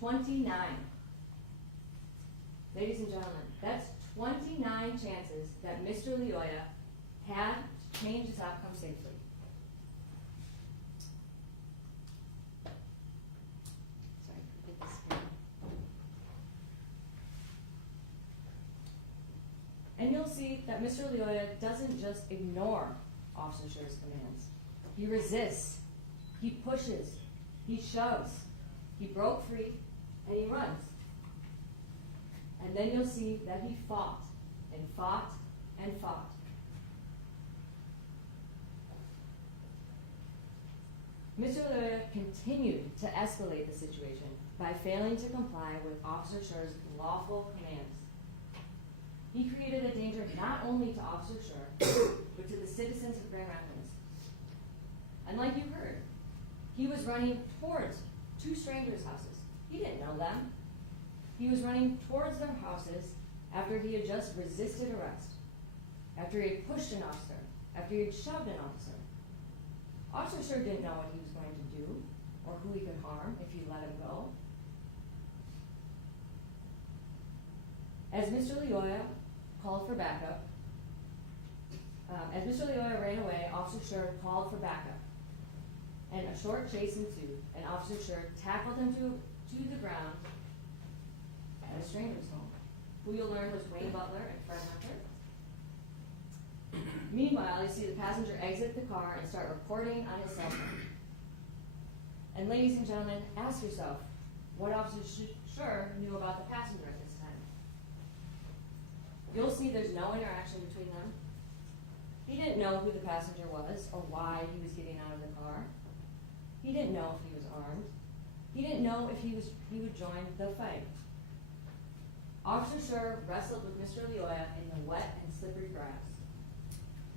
29. Ladies and gentlemen, that's 29 chances that Mr. Lyoya had to change his outcome safely. Sorry, get this here. And you'll see that Mr. Lyoya doesn't just ignore Officer Schurr's commands. He resists, he pushes, he shoves, he broke free, and he runs. And then you'll see that he fought and fought and fought. Mr. Lyoya continued to escalate the situation by failing to comply with Officer Schurr's lawful commands. He created a danger not only to Officer Schurr, but to the citizens of Grand Rapids. And like you heard, he was running towards two strangers' houses. He didn't know them. He was running towards their houses after he had just resisted arrest, after he had pushed an officer, after he had shoved an officer. Officer Schurr didn't know what he was going to do or who he could harm if he let him go. As Mr. Lyoya called for backup, as Mr. Lyoya ran away, Officer Schurr called for backup. And a short chase ensued, and Officer Schurr tackled him to the ground at a stranger's home, who you'll learn was Wayne Butler and Fred Hunter. Meanwhile, you see the passenger exit the car and start recording on his cell phone. And ladies and gentlemen, ask yourself what Officer Schurr knew about the passenger at this time. You'll see there's no interaction between them. He didn't know who the passenger was or why he was getting out of the car. He didn't know if he was armed. He didn't know if he would join the fight. Officer Schurr wrestled with Mr. Lyoya in the wet and slippery grass.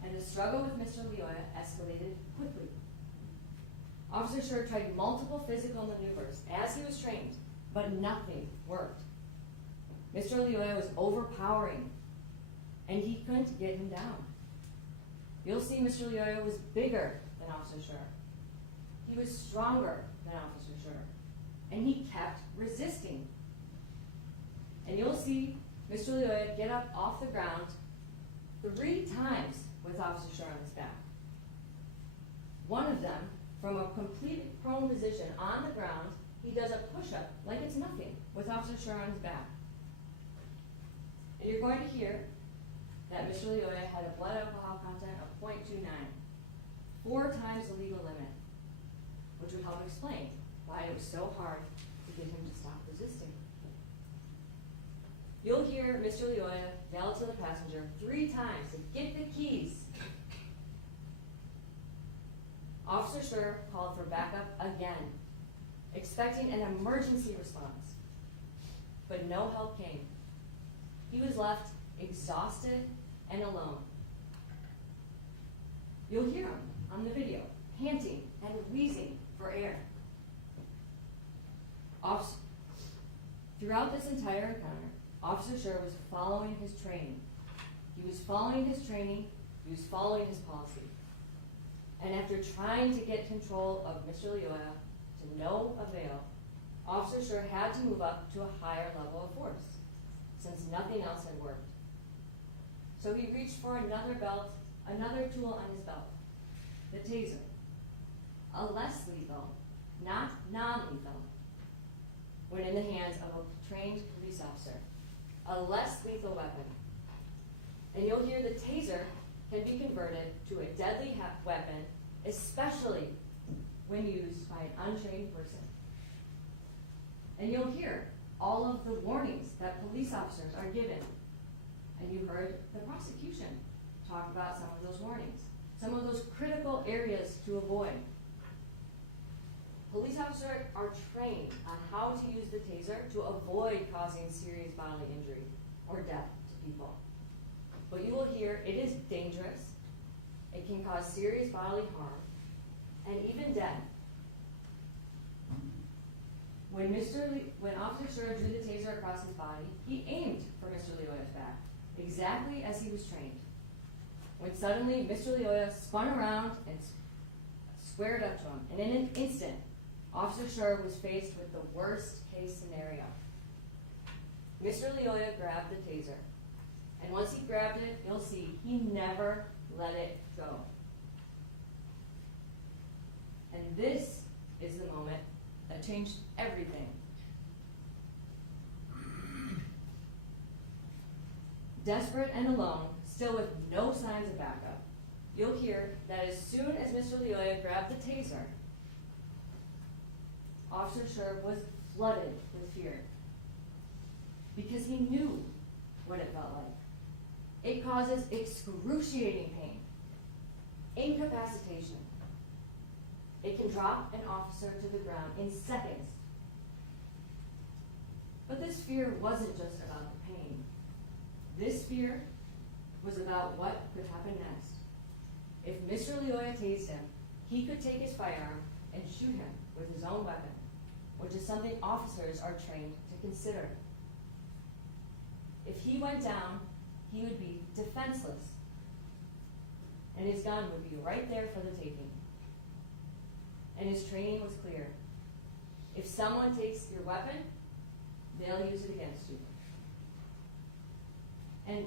And the struggle with Mr. Lyoya escalated quickly. Officer Schurr tried multiple physical maneuvers as he was trained, but nothing worked. Mr. Lyoya was overpowering, and he couldn't get him down. You'll see Mr. Lyoya was bigger than Officer Schurr. He was stronger than Officer Schurr, and he kept resisting. And you'll see Mr. Lyoya get up off the ground 3 times with Officer Schurr on his back. One of them, from a complete prone position on the ground, he does a push-up like it's nothing with Officer Schurr on his back. And you're going to hear that Mr. Lyoya had a blood alcohol content of 0.29, 4 times the legal limit, which would help explain why it was so hard to get him to stop resisting. You'll hear Mr. Lyoya yell to the passenger 3 times to get the keys. Officer Schurr called for backup again, expecting an emergency response. But no help came. He was left exhausted and alone. You'll hear him on the video, panting and wheezing for air. Throughout this entire encounter, Officer Schurr was following his training. He was following his training, he was following his policy. And after trying to get control of Mr. Lyoya to no avail, Officer Schurr had to move up to a higher level of force, since nothing else had worked. So he reached for another tool on his belt, the taser. A less lethal, not non-lethal, when in the hands of a trained police officer. A less lethal weapon. And you'll hear the taser can be converted to a deadly weapon, especially when used by an untrained person. And you'll hear all of the warnings that police officers are given. And you heard the prosecution talk about some of those warnings, some of those critical areas to avoid. Police officers are trained on how to use the taser to avoid causing serious bodily injury or death to people. But you will hear it is dangerous, it can cause serious bodily harm, and even death. When Officer Schurr drew the taser across his body, he aimed for Mr. Lyoya's back, exactly as he was trained. When suddenly Mr. Lyoya spun around and squared up to him, and in an instant, Officer Schurr was faced with the worst case scenario. Mr. Lyoya grabbed the taser, and once he grabbed it, you'll see he never let it go. And this is the moment that changed everything. Desperate and alone, still with no signs of backup, you'll hear that as soon as Mr. Lyoya grabbed the taser, Officer Schurr was flooded with fear because he knew what it felt like. It causes excruciating pain, incapacitation. It can drop an officer to the ground in seconds. But this fear wasn't just about the pain. This fear was about what could happen next. If Mr. Lyoya tased him, he could take his firearm and shoot him with his own weapon, which is something officers are trained to consider. If he went down, he would be defenseless, and his gun would be right there for the taking. And his training was clear. If someone takes your weapon, they'll use it against you. And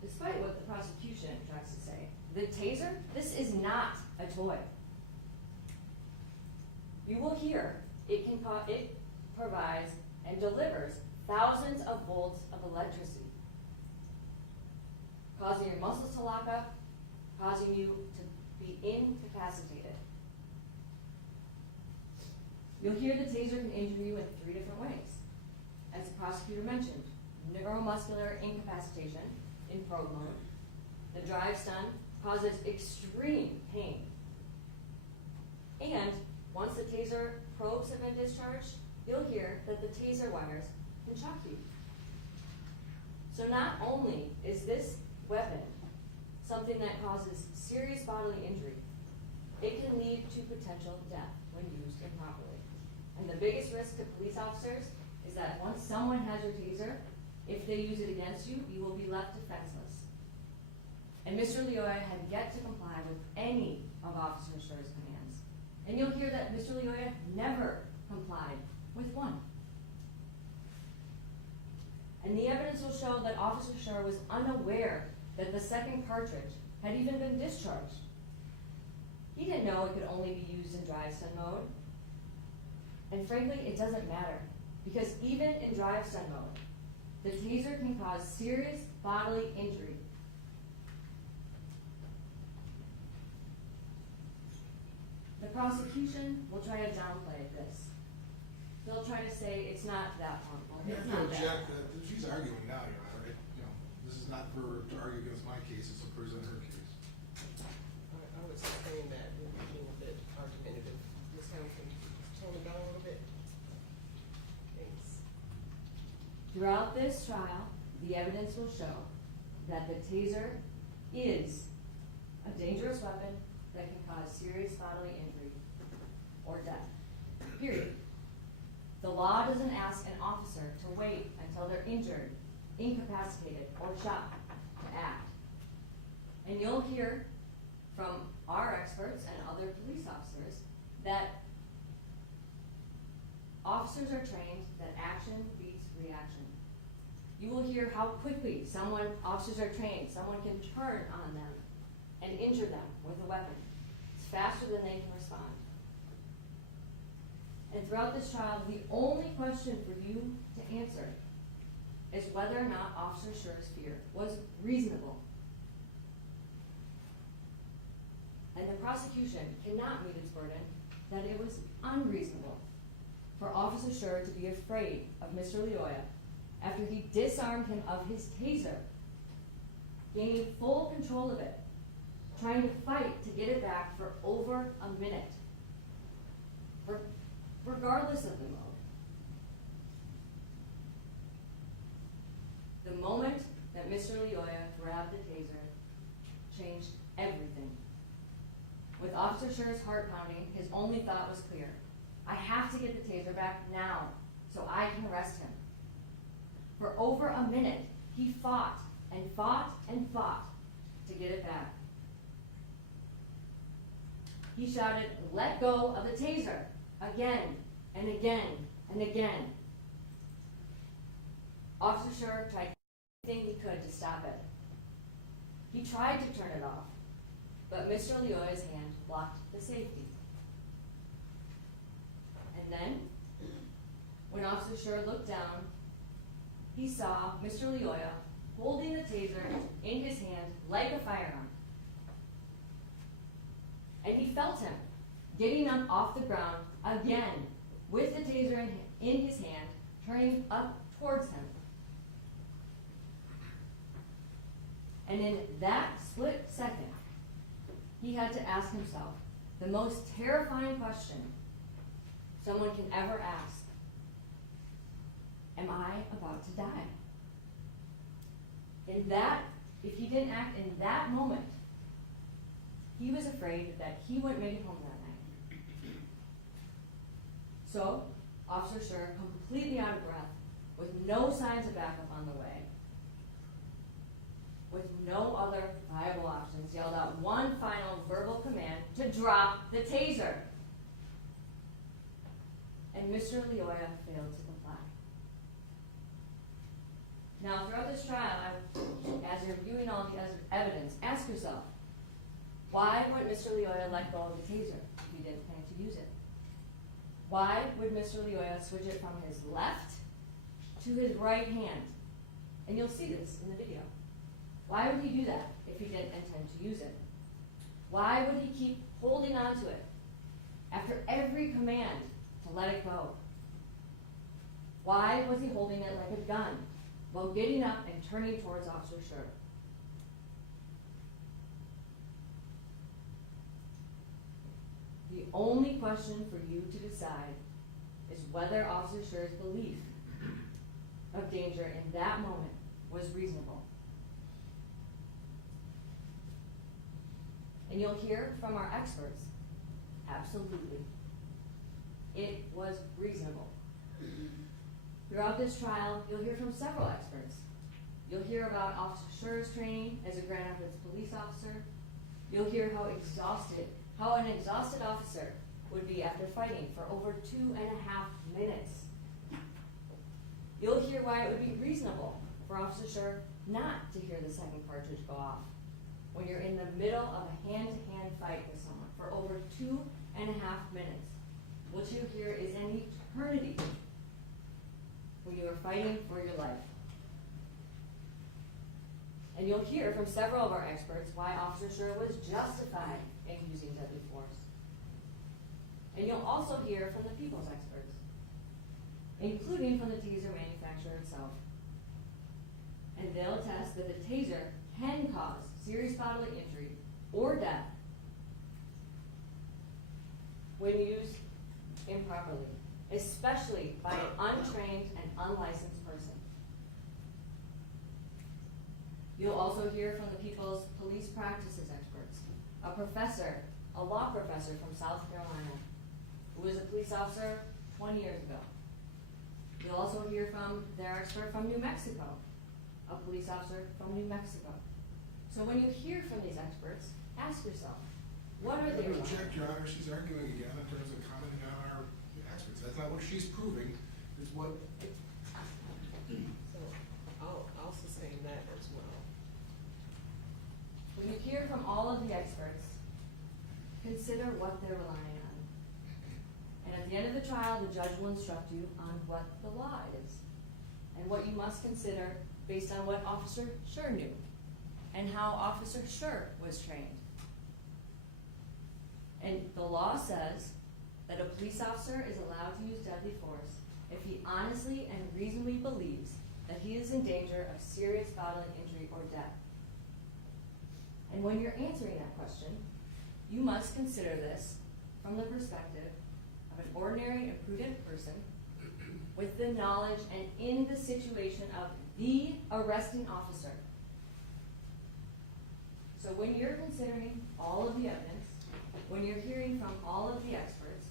despite what the prosecution tries to say, the taser, this is not a toy. You will hear it provides and delivers thousands of volts of electricity, causing your muscles to lock up, causing you to be incapacitated. You'll hear the taser can injure you in 3 different ways. As the prosecutor mentioned, neuromuscular incapacitation in probe mode. The drive stun causes extreme pain. And once the taser probes have been discharged, you'll hear that the taser wires can shock you. So not only is this weapon something that causes serious bodily injury, it can lead to potential death when used improperly. And the biggest risk to police officers is that once someone has your taser, if they use it against you, you will be left defenseless. And Mr. Lyoya had yet to comply with any of Officer Schurr's commands. And you'll hear that Mr. Lyoya never complied with one. And the evidence will show that Officer Schurr was unaware that the second cartridge had even been discharged. He didn't know it could only be used in drive stun mode. And frankly, it doesn't matter, because even in drive stun mode, the taser can cause serious bodily injury. The prosecution will try to downplay this. They'll try to say it's not that harmful. I It's have to not that object harmful. that she's arguing now, Your Honor. This is not for to argue against my case, it's to present her case. I would sustain that, you're being a bit argumentative. Ms. Hamilton, tone it down a little bit. Thanks. Throughout this trial, the evidence will show that the taser is a dangerous weapon that can cause serious bodily injury or death, period. The law doesn't ask an officer to wait until they're injured, incapacitated, or shot to act. And you'll hear from our experts and other police officers that officers are trained that action beats reaction. You will hear how quickly officers are trained, someone can turn on them and injure them with a weapon. It's faster than they can respond. And throughout this trial, the only question for you to answer is whether or not Officer Schurr's fear was reasonable. And the prosecution cannot meet its burden that it was unreasonable for Officer Schurr to be afraid of Mr. Lyoya after he disarmed him of his taser, gaining full control of it, trying to fight to get it back for over a minute, regardless of the mode. The moment that Mr. Lyoya grabbed the taser changed everything. With Officer Schurr's heart pounding, his only thought was clear. I have to get the taser back now so I can arrest him. For over a minute, he fought and fought and fought to get it back. He shouted, "Let go of the taser," again and again and again. Officer Schurr tried everything he could to stop it. He tried to turn it off, but Mr. Lyoya's hand blocked the safety. And then, when Officer Schurr looked down, he saw Mr. Lyoya holding the taser in his hand like a firearm. And he felt him getting up off the ground again with the taser in his hand, turning up towards him. And in that split second, he had to ask himself the most terrifying question someone can ever ask. Am I about to die? In that, if he didn't act in that moment, he was afraid that he wouldn't make it home that night. So, Officer Schurr, completely out of breath, with no signs of backup on the way, with no other viable options, yelled out one final verbal command to drop the taser. And Mr. Lyoya failed to comply. Now, throughout this trial, as you're reviewing all the evidence, ask yourself, why would Mr. Lyoya let go of the taser if he didn't plan to use it? Why would Mr. Lyoya switch it from his left to his right hand? And you'll see this in the video. Why would he do that if he didn't intend to use it? Why would he keep holding on to it after every command to let it go? Why was he holding it like a gun while getting up and turning towards Officer Schurr? The only question for you to decide is whether Officer Schurr's belief of danger in that moment was reasonable. And you'll hear from our experts, absolutely. It was reasonable. Throughout this trial, you'll hear from several experts. You'll hear about Officer Schurr's training as a Grand Rapids police officer. You'll hear how an exhausted officer would be after fighting for over 2.5 minutes. You'll hear why it would be reasonable for Officer Schurr not to hear the second cartridge go off when you're in the middle of a hand-to-hand fight with someone for over 2.5 minutes. What you hear is an eternity when you are fighting for your life. And you'll hear from several of our experts why Officer Schurr was justified in using deadly force. And you'll also hear from the people's experts, including from the taser manufacturer itself. And they'll attest that the taser can cause serious bodily injury or death when used improperly, especially by an untrained and unlicensed person. You'll also hear from the People's Police Practices experts, a law professor from South Carolina, who was a police officer 20 years ago. You'll also hear from their expert from New Mexico, a police officer from New Mexico. So when you hear from these experts, ask yourself, what are they? Check, Your Honor, she's arguing again in terms of commenting on our experts. That's not what she's proving, is what. So I'll sustain that as well. When you hear from all of the experts, consider what they're relying on. And at the end of the trial, the judge will instruct you on what the law is and what you must consider based on what Officer Schurr knew and how Officer Schurr was trained. And the law says that a police officer is allowed to use deadly force if he honestly and reasonably believes that he is in danger of serious bodily injury or death. And when you're answering that question, you must consider this from the perspective of an ordinary and prudent person with the knowledge and in the situation of the arresting officer. So when you're considering all of the evidence, when you're hearing from all of the experts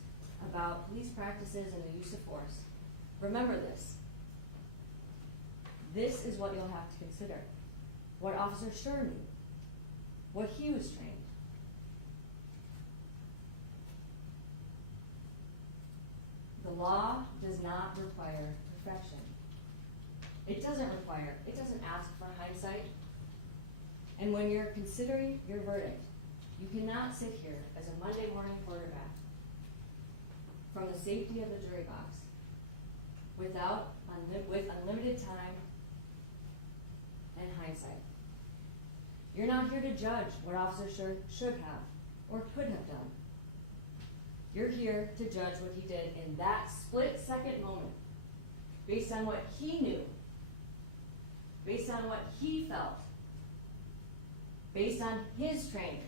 about police practices and the use of force, remember this. This is what you'll have to consider. What Officer Schurr knew, what he was trained. the law does not require perfection. It doesn't ask for hindsight. And when you're considering your verdict, you cannot sit here as a Monday morning quarterback from the safety of the jury box with unlimited time and hindsight. You're not here to judge what Officer Schurr should have or could have done. You're here to judge what he did in that split-second moment, based on what he knew, based on what he felt, based on his training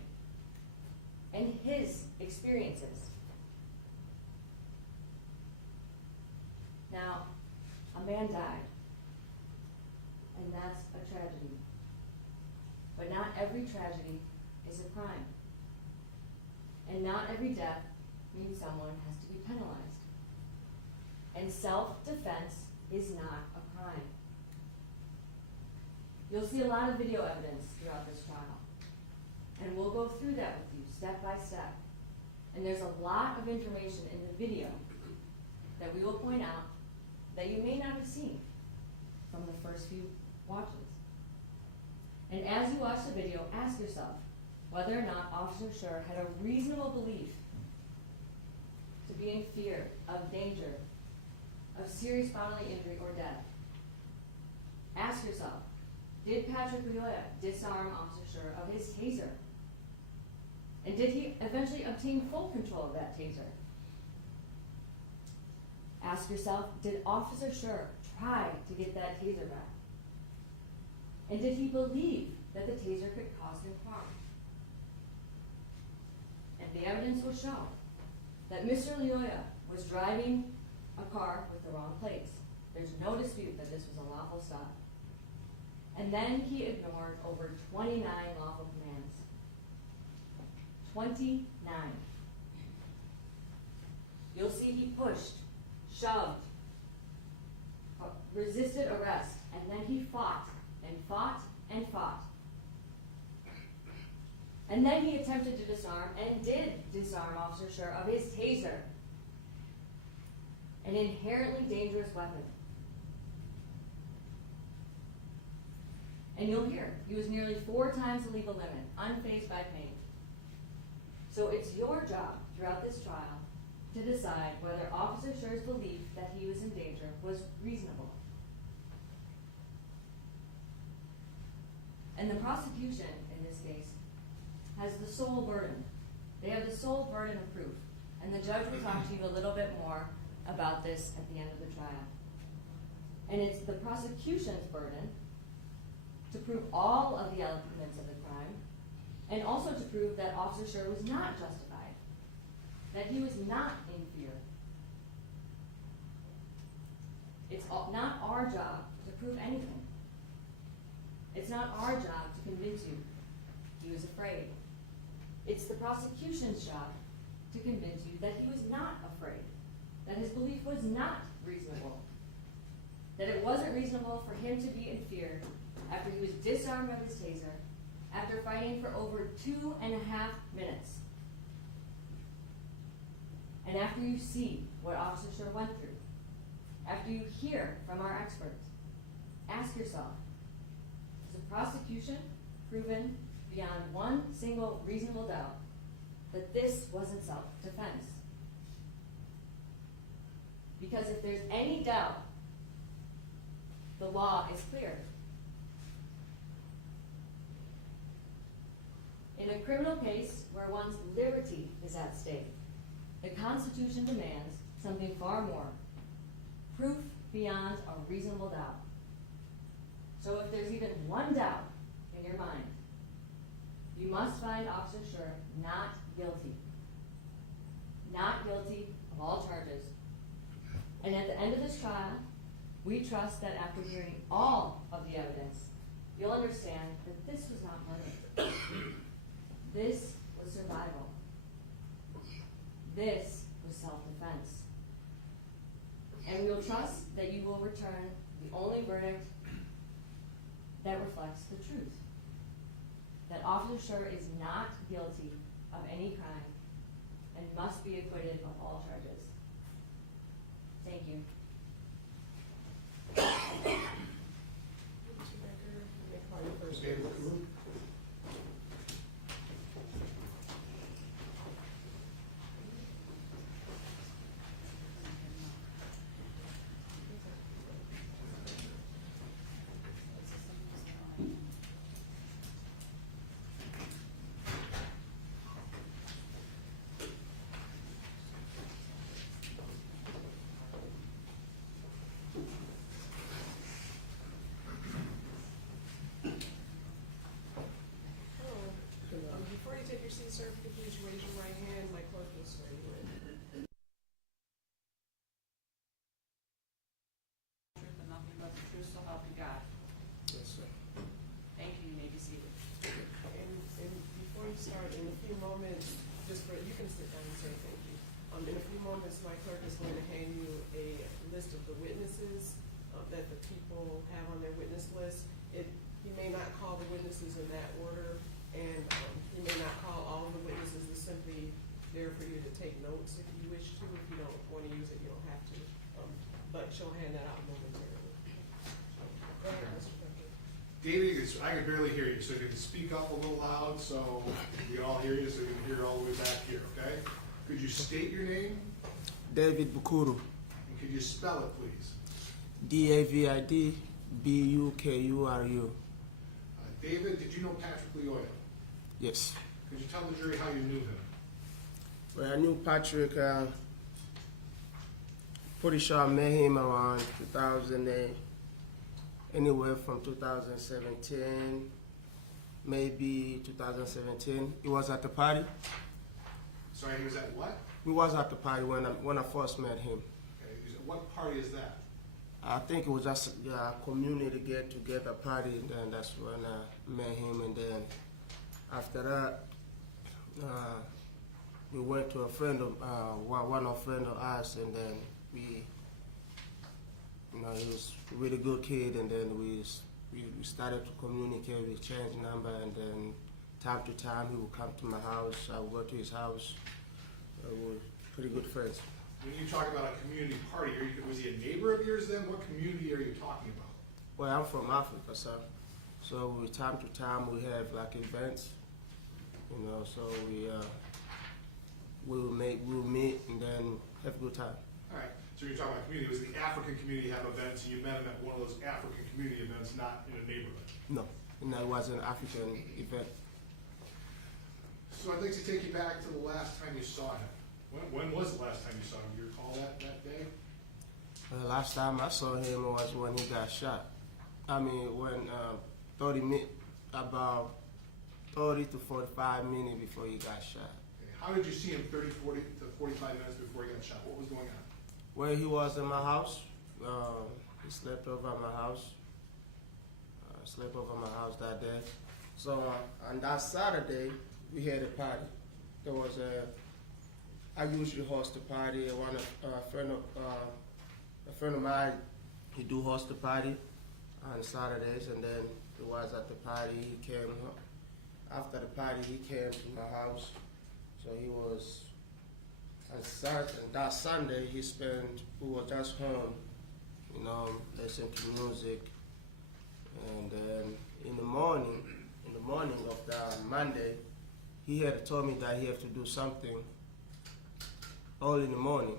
and his experiences. Now, a man died, and that's a tragedy. But not every tragedy is a crime. And not every death means someone has to be penalized. And self-defense is not a crime. You'll see a lot of video evidence throughout this trial. And we'll go through that with you step by step. And there's a lot of information in the video that we will point out that you may not have seen from the first few watches. And as you watch the video, ask yourself whether or not Officer Schurr had a reasonable belief to be in fear of danger, of serious bodily injury or death. Ask yourself, did Patrick Lyoya disarm Officer Schurr of his taser? And did he eventually obtain full control of that taser? Ask yourself, did Officer Schurr try to get that taser back? And did he believe that the taser could cause him harm? And the evidence will show that Mr. Lyoya was driving a car with the wrong plates. There's no dispute that this was a lawful stop. And then he ignored over 29 lawful commands. 29. You'll see he pushed, shoved, resisted arrest, and then he fought and fought and fought. And then he attempted to disarm and did disarm Officer Schurr of his taser, an inherently dangerous weapon. And you'll hear, he was nearly 4 times the legal limit, unfazed by pain. So it's your job throughout this trial to decide whether Officer Schurr's belief that he was in danger was reasonable. And the prosecution, in this case, has the sole burden. They have the sole burden of proof. And the judge will talk to you a little bit more about this at the end of the trial. And it's the prosecution's burden to prove all of the elements of the crime, and also to prove that Officer Schurr was not justified, that he was not in fear. It's not our job to prove anything. It's not our job to convince you he was afraid. It's the prosecution's job to convince you that he was not afraid, that his belief was not reasonable, that it wasn't reasonable for him to be in fear after he was disarmed of his taser, after fighting for over 2.5 minutes. And after you see what Officer Schurr went through, after you hear from our experts, ask yourself, has the prosecution proven beyond one single reasonable doubt that this wasn't self-defense? Because if there's any doubt, the law is clear. In a criminal case where one's liberty is at stake, the Constitution demands something far more: proof beyond a reasonable doubt. So if there's even one doubt in your mind, you must find Officer Schurr not guilty. Not guilty of all charges. And at the end of this trial, we trust that after hearing all of the evidence, you'll understand that this was not murder. This was survival. This was self-defense. And we will trust that you will return the only verdict that reflects the truth. That Officer Schurr is not guilty of any crime and must be acquitted of all charges. Thank you. Mr. Becker, you may call your first David witness. Cooper? Before you take your seat, sir, could you please raise your right hand? My clerk will swear you in. Truth and nothing but the truth, so help you God. Yes, sir. Thank you. You may be seated. And before you start, in a few moments, you can sit down and say thank you. In a few moments, my clerk is going to hand you a list of the witnesses that the people have on their witness list. He may not call the witnesses in that order, and he may not call all of the witnesses. It's simply there for you to take notes if you wish to. If you don't want to use it, you don't have to. But she'll hand that out momentarily. Go ahead, Mr. Becker. David, I can barely hear you, so you can speak up a little loud so we can all hear you, so you can hear all the way back here, okay? Could you state your name, David Bukuru, and could you spell it, please? David Bukuru. David, did you know Patrick Lyoya? Yes. Could you tell the jury how you knew him? Well, I knew Patrick, pretty sure I met him around 2008, anywhere from 2017, maybe 2017. He was at the party. Sorry, he was at what? He was at the party when I first met him. Okay, what party is that? I think it was just a community get-together party, and then that's when I met him. And then after that, we went to a friend of one of friend of ours, and then he was a really good kid. And then we started to communicate. We changed number, and then time to time he would come to my house. I would go to his house. We were pretty good friends. When you talk about a community party, was he a neighbor of yours then? What community are you talking about? Well, I'm from Africa, sir. So time to time we have like events, so we'll meet and then have a good time. All right, so you're talking about community. Was the African community have events, and you met him at one of those African community events, not in a neighborhood? No, it was an African event. So I'd like to take you back to the last time you saw him. When was the last time you saw him? Do you recall that day? The last time I saw him was when he got shot. I mean, when about 30 to 45 minutes before he got shot. Okay. How did you see him 30, 40 to 45 minutes before he got shot? What was going on? Well, he was in my house. He slept over at my house. Slept over my house that day. So on that Saturday, we had a party. There was I usually host a party. A friend of mine, he do host a party on Saturdays, and then he was at the party. He came after the party. He came to my house, so he was. On that Sunday, we were just home, listening to music, and then in the morning of that Monday, he had told me that he had to do something early in the morning.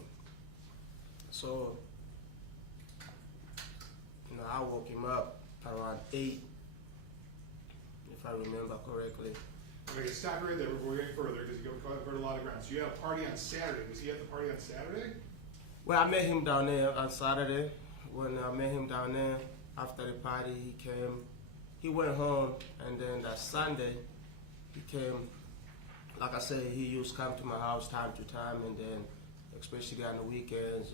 So, I woke him up around 8, if I remember correctly. Okay, stop right there before we get further, because you covered a lot of ground. So you had a party on Saturday. Was he at the party on Saturday? Well, I met him down there on Saturday. When I met him down there, after the party, he came. He went home, and then that Sunday, he came. Like I said, he used to come to my house time to time, and then especially on the weekends.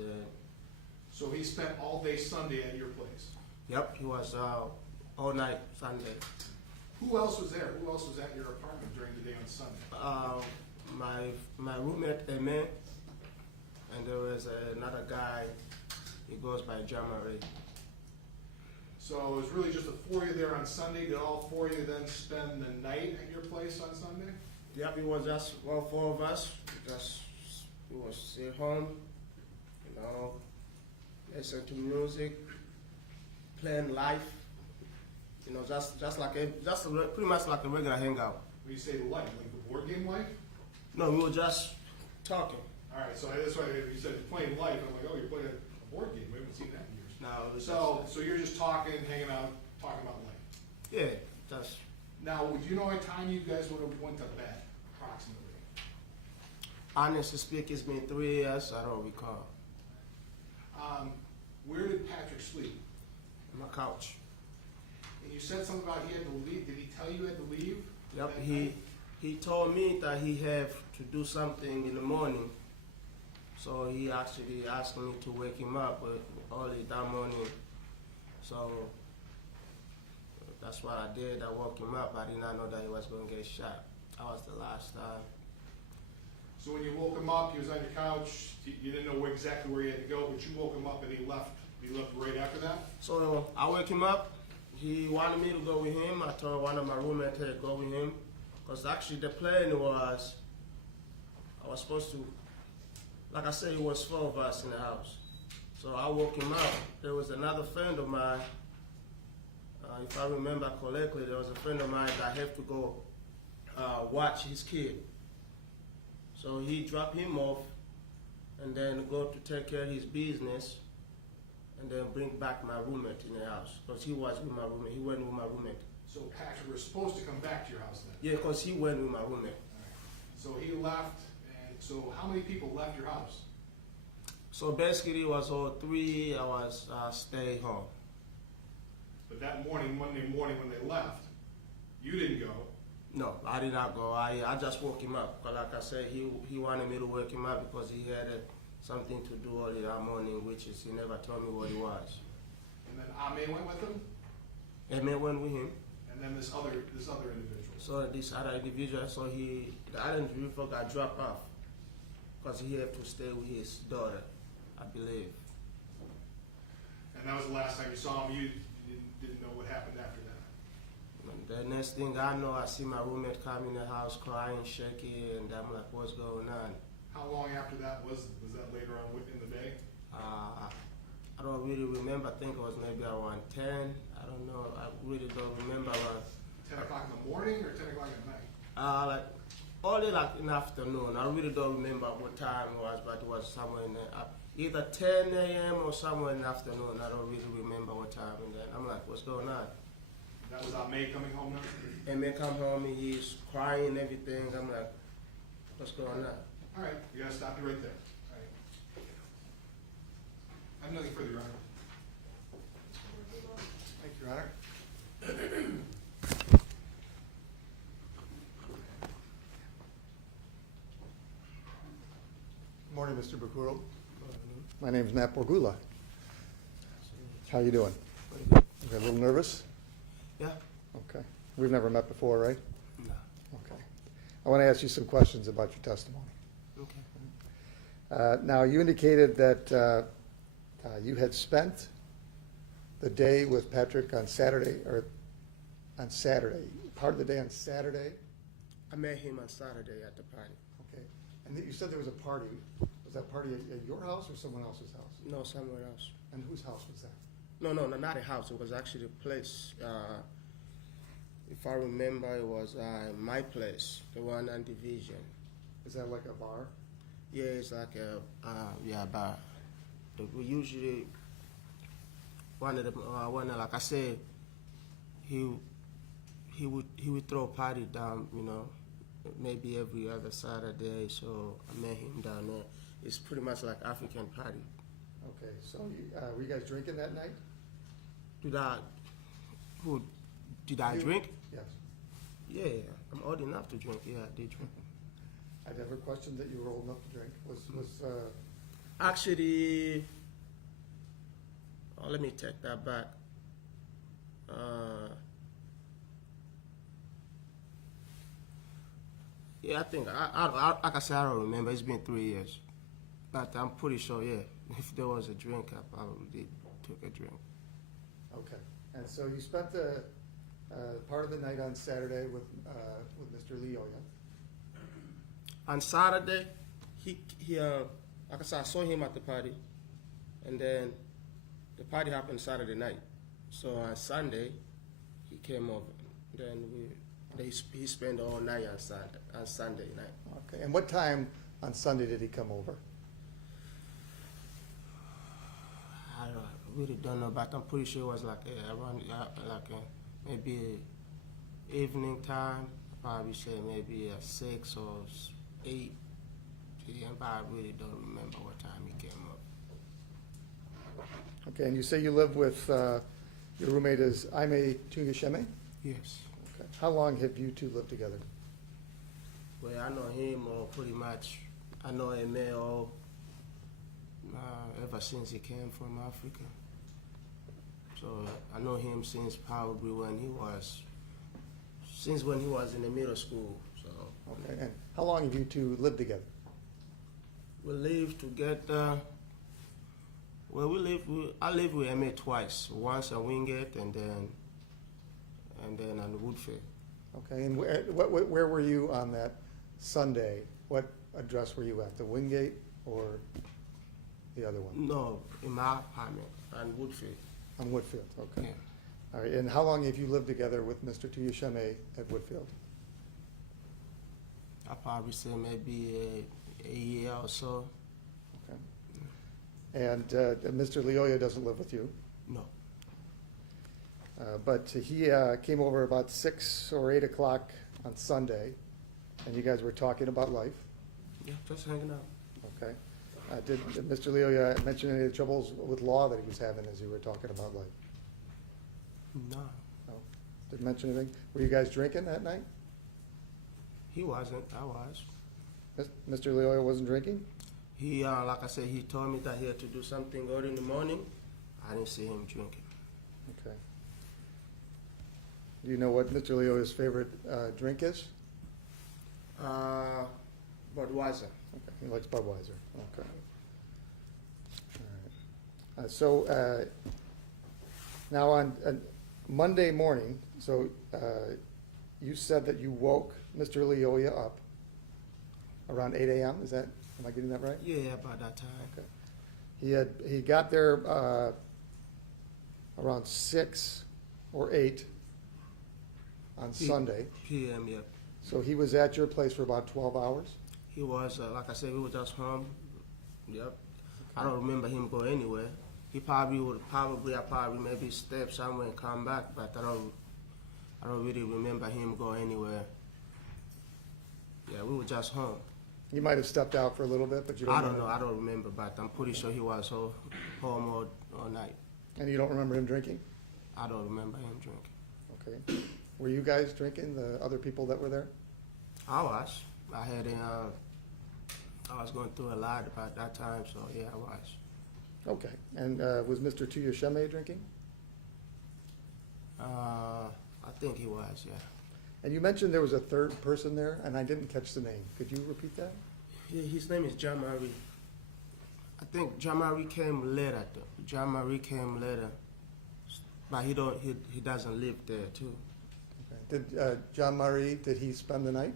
So he spent all day Sunday at your place? Yep, he was all night Sunday. Who else was there? Who else was at your apartment during the day on Sunday? My roommate, Amen, and there was another guy, he goes by Jamari. So it was really just the four of you there on Sunday. Did all four of you then spend the night at your place on Sunday? Yep, it was just four of us. We was at home, listen to music, playing life. You know, pretty much like a regular hangout. When you say life, like the board game life? No, we were just talking. All right, so that's why you said you're playing life. I'm like, oh, you're playing a board game. We haven't seen that in years. No, it was So you're just talking, hanging out, talking about life. yeah, that's. Now, would you know what time you guys would have went to bed, approximately? Honestly speaking, it's been 3 years. I don't recall. Where did Patrick sleep? On my couch. And you said something about he had to leave. Did he tell you he had to leave? Yep, that night? he told me that he have to do something in the morning. So he actually asked me to wake him up early that morning. So that's what I did. I woke him up. I did not know that he was going to get shot. That was the last time. So when you woke him up, he was on your couch. You didn't know exactly where he had to go, but you woke him up and he left. He left right after that? So I wake him up. He wanted me to go with him. I told one of my roommates to go with him. Because actually the plan was, I was supposed to, like I said, it was 4 of us in the house. So I woke him up. There was another friend of mine, if I remember correctly, there was a friend of mine that had to go watch his kid. So he dropped him off and then go to take care of his business and then bring back my roommate in the house. Because he was with my roommate. He went with my roommate. So Patrick was supposed to come back to your house then? Yeah, because he went with my roommate. All right. So he left, and so how many people left your house? So basically it was all 3 hours stay home. But that morning, Monday morning when they left, you didn't go. No, I did not go. I just woke him up. But like I said, he wanted me to wake him up because he had something to do early that morning, which is he never told me what it was. And then Ame went with him, Emmett went with him. and then this other individual. So this other individual, the other individual got dropped off because he had to stay with his daughter, I believe. And that was the last time you saw him. You didn't know what happened after that. And the next thing I know, I see my roommate come in the house crying, shaking, and I'm like, what's going on? How long after that was that later on in the day? I don't really remember. I think it was maybe around 10. I don't know. I really don't remember. 10 o'clock in the morning or 10 o'clock at night? Like only like in the afternoon. I really don't remember what time it was, but it was somewhere in there. Either 10 a.m. or somewhere in the afternoon. I don't really remember what time. And then I'm like, what's going on? That was Ame coming home now? And then come home and he's crying and everything. I'm like, what's going on? All right, we gotta stop you right there. All right. I have nothing further, Your Honor. Thank you, Your Honor. Good morning, Mr. Bakuro. My name is Matt Borgula. How you doing? You a little nervous? Yeah? Okay. We've never met before, right? No. Okay. I want to ask you some questions about your testimony. Okay. Now, you indicated that you had spent the day with Patrick on Saturday, part of the day on Saturday. I met him on Saturday at the party. Okay. And that you said there was a party. Was that party at your house or someone else's house? No, somewhere else. And whose house was that? No, not a house. It was actually a place. If I remember, it was my place, the one on Division. Is that like a bar? Yeah, it's like a bar. We usually like I said, he would throw a party down, maybe every other Saturday. So I met him down there. It's pretty much like African party. Okay, so were you guys drinking that night? Did I drink? Yes. Yeah, I'm old enough to drink. Yeah, I did drink. I never questioned that you were old enough to drink. Actually, let me take that back. Yeah, I think, like I said, I don't remember. It's been 3 years. But I'm pretty sure, yeah, if there was a drink, I probably took a drink. Okay, and so you spent the part of the night on Saturday with Mr. Lyoya. On Saturday, he like I said, I saw him at the party, and then The party happened Saturday night. So on Sunday, he came over. Then he spent all night on Sunday night. Okay, and what time on Sunday did he come over? I really don't know, but I'm pretty sure it was like around maybe evening time. Probably say maybe 6 or 8 p.m. But I really don't remember what time he came up. Okay, and you say you live with, your roommate is Aime Tuyasheme? Yes. Okay. How long have you two lived together? Well, I know him pretty much. I know him ever since he came from Africa. So I know him since probably when he was in the middle school. So Okay, and how long have you two lived together? we lived together. Well, I lived with Emmett twice. Once in Wingate and then on Woodfield. Okay, and where were you on that Sunday? What address were you at, the Wingate or the other one? No, in my apartment on Woodfield. On Woodfield, okay. Yeah. All right, and how long have you lived together with Mr. Tuyasheme at Woodfield? I probably say maybe a year or so. Okay. And Mr. Lyoya doesn't live with you, No. but he came over about 6 or 8 o'clock on Sunday, and you guys were talking about life, Yeah, just hanging out. okay? Did Mr. Lyoya mention any of the troubles with law that he was having as you were talking about life? No. No? Didn't mention anything? Were you guys drinking that night? He wasn't. I was. Mr. Lyoya wasn't drinking? He, like I said, he told me that he had to do something early in the morning. I didn't see him drinking. Okay. Do you know what Mr. Lyoya's favorite drink is? Budweiser. Okay, he likes Budweiser, okay. All right. So, now on Monday morning, so you said that you woke Mr. Lyoya up around 8 a.m., is that, am I getting that right? Yeah, about that time. Okay. He got there around 6 or 8 on Sunday, PM, yep. so he was at your place for about 12 hours? He was, like I said, we were just home. Yep. I don't remember him go anywhere. He probably maybe step somewhere and come back, but I don't really remember him go anywhere. Yeah, we were just home. You might have stepped out for a little bit, but you don't I don't remember? know. I don't remember, but I'm pretty sure he was home all night. And you don't remember him drinking? I don't remember him drinking. Okay. Were you guys drinking, the other people that were there? I was. I was going through a lot about that time, so yeah, I was. Okay. And was Mr. Tuyasheme drinking? I think he was, yeah. And you mentioned there was a third person there, and I didn't catch the name. Could you repeat that? His name is John Marie. I think John Marie came later, though. John Marie came later, but he doesn't live there too. Okay. Did John Murray, did he spend the night?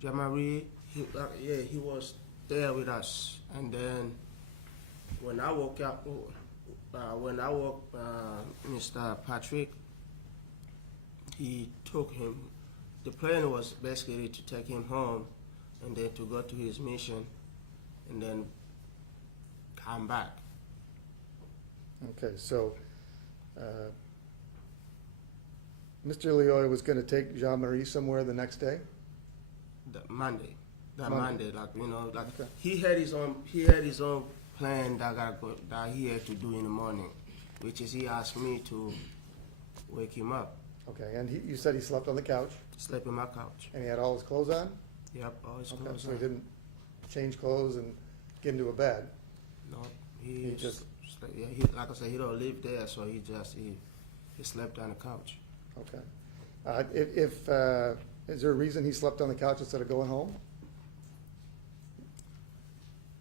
John Marie, he was there with us, and then when I woke up, Mr. Patrick, he took him. The plan was basically to take him home, and then to go to his mission, and then come back. Okay, so Mr. Lyoya was going to take Jean-Marie somewhere the next day? Monday, Monday. Okay. he had his own plan that he had to do in the morning, which is he asked me to wake him up. Okay, and you said he slept on the couch, Sleep in my couch. and he had all his clothes on? Yep, all his Okay, clothes so he on. didn't change clothes and get into a bed? No, He he just- like I said, he don't live there, so he slept on the couch. Okay. Is there a reason he slept on the couch instead of going home?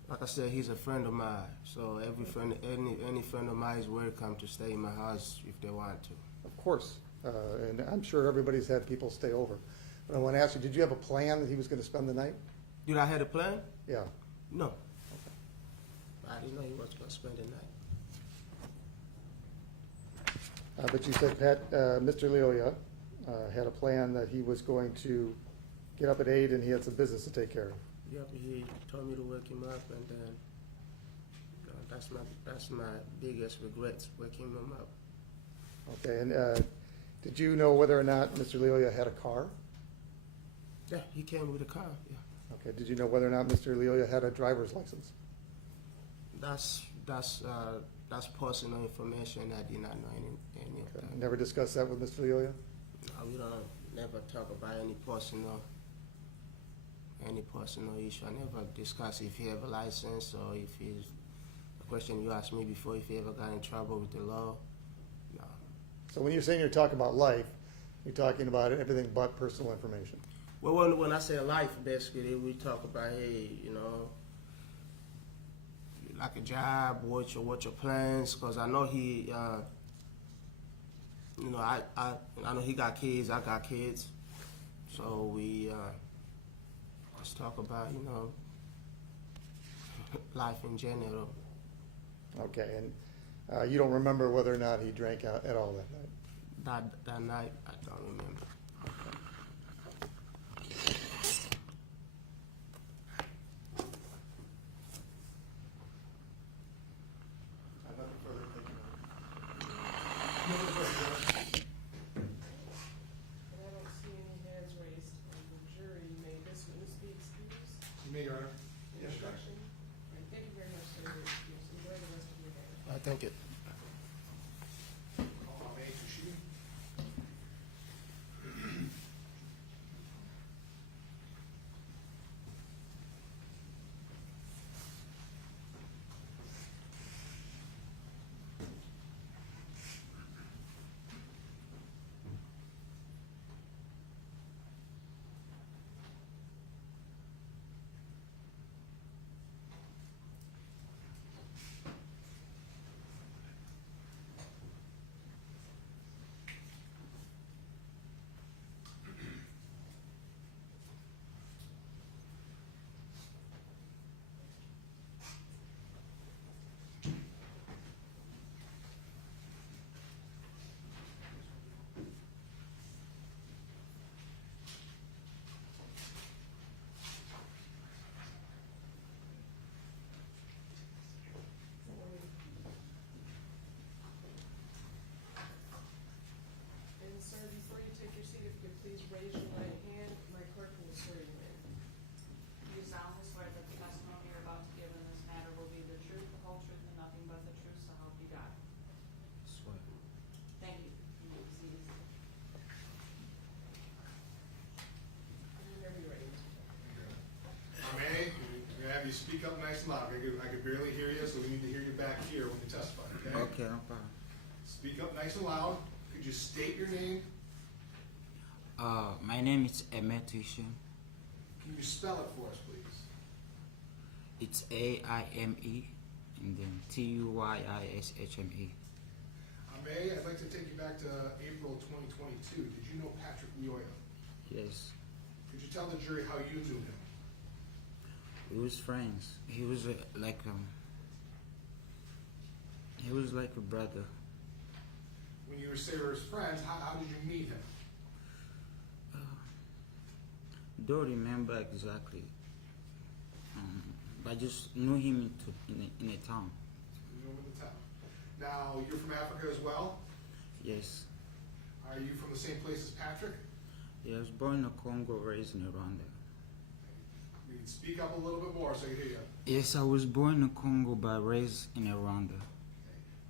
Like I said, he's a friend of mine, so any friend of mine is welcome to stay in my house if they want to. Of course, and I'm sure everybody's had people stay over. But I want to ask you, did you have a plan that he was going to spend the night? Did I have a plan? Yeah. No. I didn't know he was going to spend the night. But you said Mr. Lyoya had a plan that he was going to get up at 8 and he had some business to take care of. Yep, he told me to wake him up, and then that's my biggest regrets, waking him up. Okay, and did you know whether or not Mr. Lyoya had a car? Yeah, he came with a car. Yeah, Okay, did you know whether or not Mr. Lyoya had a driver's license? that's personal information. I did not know any of that. Never discussed that with Mr. Lyoya? No, we don't never talk about any personal issue. I never discuss if he have a license or if he's the question you asked me before, if he ever got in trouble with the law. No. So when you're saying you're talking about life, you're talking about everything but personal information. Well, when I say life, basically, we talk about, hey, you know, like a job, what your plans, because I know he, you know, I know he got kids, I got kids, so we just talk about, you know, life in general. Okay, and you don't remember whether or not he drank out at all that night? That night, I don't remember. Nothing further, thank you. And I don't see any hands raised on the jury. May this witness be excused? You may, Your Honor. Instruction. All right, thank you very much, sir. You're excused. Enjoy the rest of your day. I think it. Call May Tushimi. And sir, before you take your seat, if you could please raise your right hand, my clerk will swear you in. Do you solemnly swear that the testimony you're about to give in this matter will be the truth, the whole truth, and nothing but the truth, so help you God? Swear. Thank you. You may be seated. Whenever you're ready, Mr. Tucker. May, I'm gonna have you speak up nice and loud. I could barely hear you, so we need to hear you back here when you testify, okay? Okay, no problem. Speak up nice and loud. Could you state your name? My name is Patrick. Can you spell it for us, please? It's AIME and then TUYISHME. May, I'd like to take you back to April 2022. Did you know Patrick Lyoya? Yes, Could you tell the jury how you knew him? we was friends. He was like a brother. When you say you were his friends, how did you meet him? Don't remember exactly, but I just knew him in a town. You know him in the town. Now, you're from Africa as well? Yes, Are you from the same place as Patrick? yeah, I was born in Congo, raised in Rwanda. You can speak up a little bit more so I can hear you. Yes, I was born in Congo but raised in Rwanda.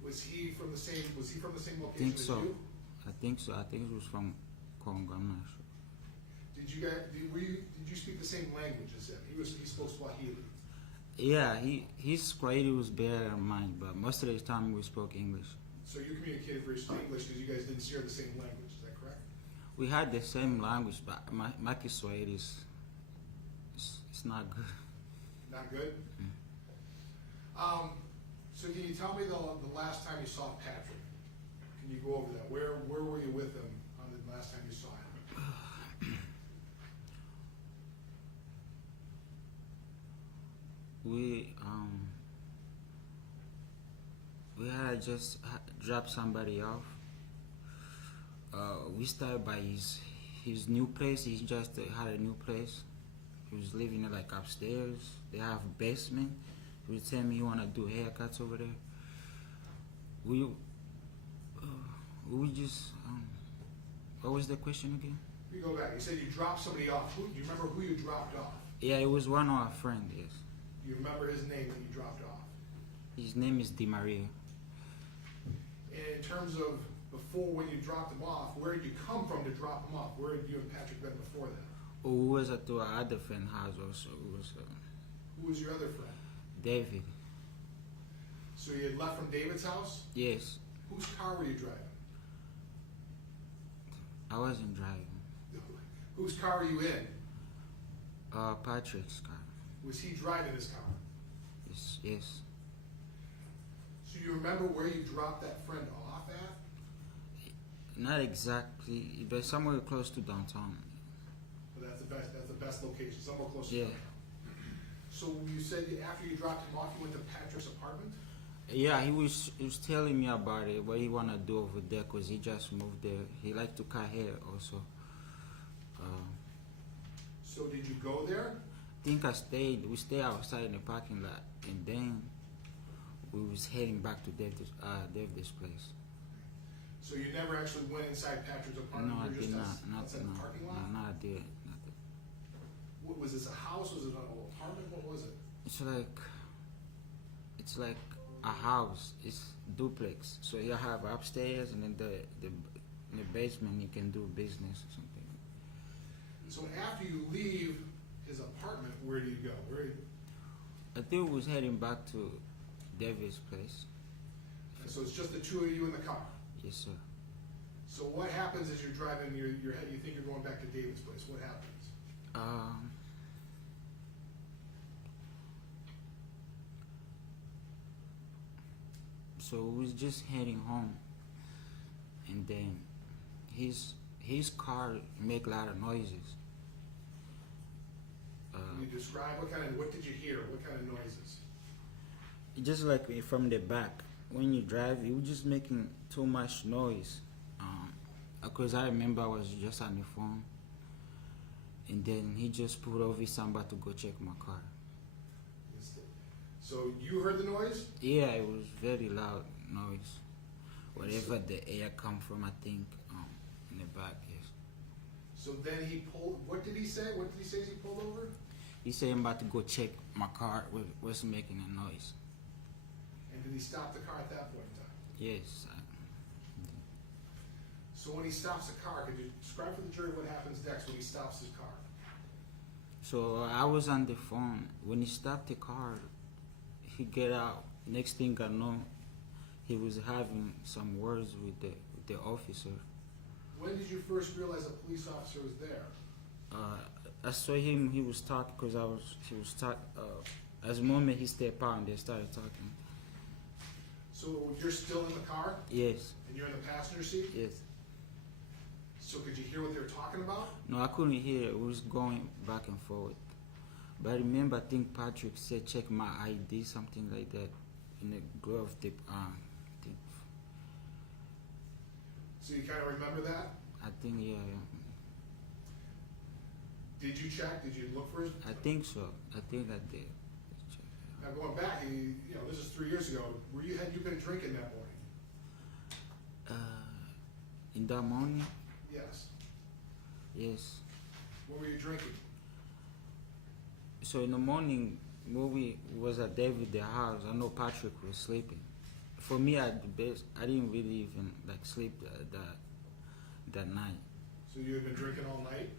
Was he from the same location I think as so. you? I think so. I think it was from Congo. I'm not sure. Did you speak the same language as him? He spoke Swahili. Yeah, his Swahili was better than mine, but most of the time we spoke English. So you communicated first in English because you guys didn't share the same language. Is that correct? We had the same language, but my Kiswahili is it's not good. Not good? So can you tell me the last time you saw Patrick? Can you go over that? Where were you with him on the last time you saw him? We had just dropped somebody off, We started by his new place. He just had a new place. He was living like upstairs. They have a basement. He would tell me he wanna do haircuts over there. We just what was the question again? You go back. You said you dropped somebody off. Do you remember who you dropped off? Yeah, it was one of our friends. Yes, Do you remember his name that you dropped off? his name is Di Maria. And in terms of before when you dropped him off, where did you come from to drop him off? Where had you and Patrick been before that? We was at our other friend's house also. It was Who was your other friend? David. So you had left from David's house? Yes, Whose car were you driving? I wasn't driving. Whose car were you in? Patrick's car. Was he driving his car? Yes. So you remember where you dropped that friend off at? Not exactly, but somewhere close to downtown. But that's the best location, somewhere close to Yeah. downtown. So you said after you dropped him off, you went to Patrick's apartment? Yeah, he was telling me about it, what he wanna do over there, cause he just moved there. He like to cut hair also. So did you go there? Think we stayed outside in the parking lot, and then we was heading back to David's place. So you never actually went inside Patrick's apartment? No, I You were did just not. outside the parking lot? No, I did. What was this, a house? Was it an apartment? What was it? It's like a house. It's duplex. So you have upstairs, and then in the basement you can do business or something. So after you leave his apartment, where do you go? I think we was heading back to David's place. So it's just the two of you in the car. Yes, sir. So what happens as you're driving your head? You think you're going back to David's place. What happens? So we was just heading home, and then his car make a lot of noises. Can you describe what did you hear? What kind of noises? Just like from the back, when you drive, you just making too much noise. Because I remember I was just on the phone, and then he just pulled over somebody to go check my car. So you heard the noise? Yeah, it was very loud noise. Wherever the air come from, I think, in the back, yes. So then he pulled, what did he say? What did he say as he pulled over? He said I'm about to go check my car was making a noise. And did he stop the car at that point in time? Yes. So when he stops the car, could you describe for the jury what happens next when he stops his car? So I was on the phone. When he stopped the car, he get out. Next thing I know, he was having some words with the officer. When did you first realize a police officer was there? I saw him. He was talking because he was talking. As the moment he stepped out, and they started talking. So you're still in the car? Yes. And you're in the passenger seat? Yes. So could you hear what they were talking about? No, I couldn't hear. It was going back and forth. But I remember, I think Patrick said, "Check my ID," something like that, in the glove tip. Thing. So you kind of remember that? I think, yeah. Did you check? Did you look for his? I think so. I think I did. Now going back, this is 3 years ago. Had you been drinking that morning? In that morning, Yes. yes. What were you drinking? So in the morning, when we was at David's house, I know Patrick was sleeping. For me, at the best, I didn't really even sleep that night. So you had been drinking all night?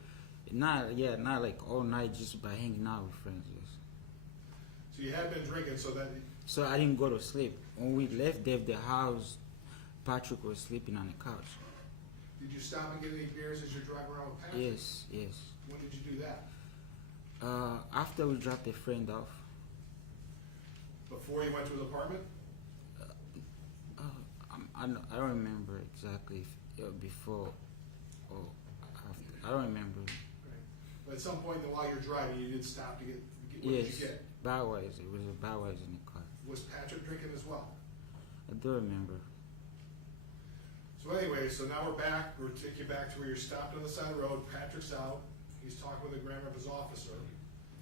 Not like all night, just by hanging out with friends. Yes. So you had been drinking, So I didn't go to sleep. When we left David's house, Patrick was sleeping on the couch. did you stop and get any beers as you're driving around with Patrick? Yes, yes. When did you do that? After we dropped a friend off. Before you went to his apartment? I don't remember exactly if before or after. I don't remember. Right. But at some point while you're driving, you did stop to get what did Yes, you get? Budweiser. It was a Budweiser in the car. Was Patrick drinking as well? I do remember. So anyway, so now we're back, we'll take you back to where you're stopped on the side of the road, Patrick's out, he's talking with the Grand Rapids officer.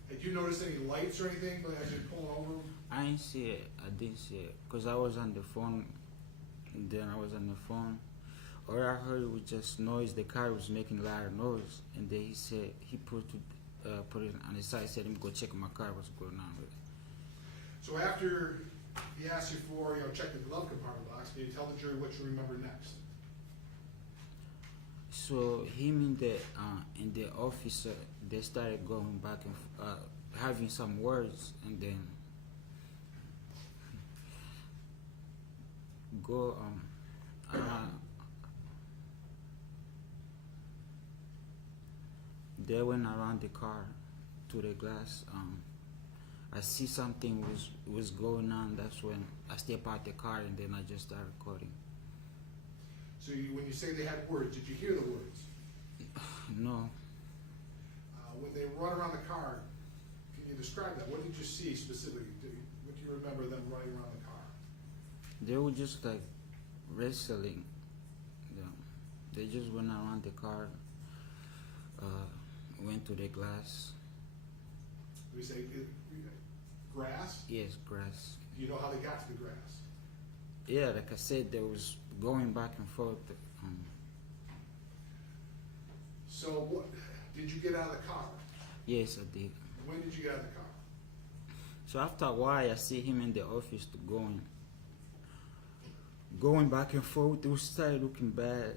Had you noticed any lights or anything as you're pulling over? I didn't see it. I didn't see it because I was on the phone. And then I was on the phone. All I heard was just noise. The car was making a lot of noise. And then he said he put it on the side. Said, "Let me go check my car. What's going on with it?" So after he asked you for, check the glove compartment box, can you tell the jury what you remember next? So him and the officer, they started going back and having some words, and then go they went around the car to the glass. I see something was going on. That's when I step out the car, and then I just start recording. So when you say they had words, did you hear the words? No. When they run around the car, can you describe that? What did you see specifically? What do you remember them running around the car? They were just like wrestling. Yeah. They just went around the car, went to the glass. We say grass? Yes, grass. Do you know how they got to the grass? Yeah, like I said, they was going back and forth. So what, did you get out of the car? Yes, I did. When did you get out of the car? So after a while, I see him in the office going back and forth. It started looking bad.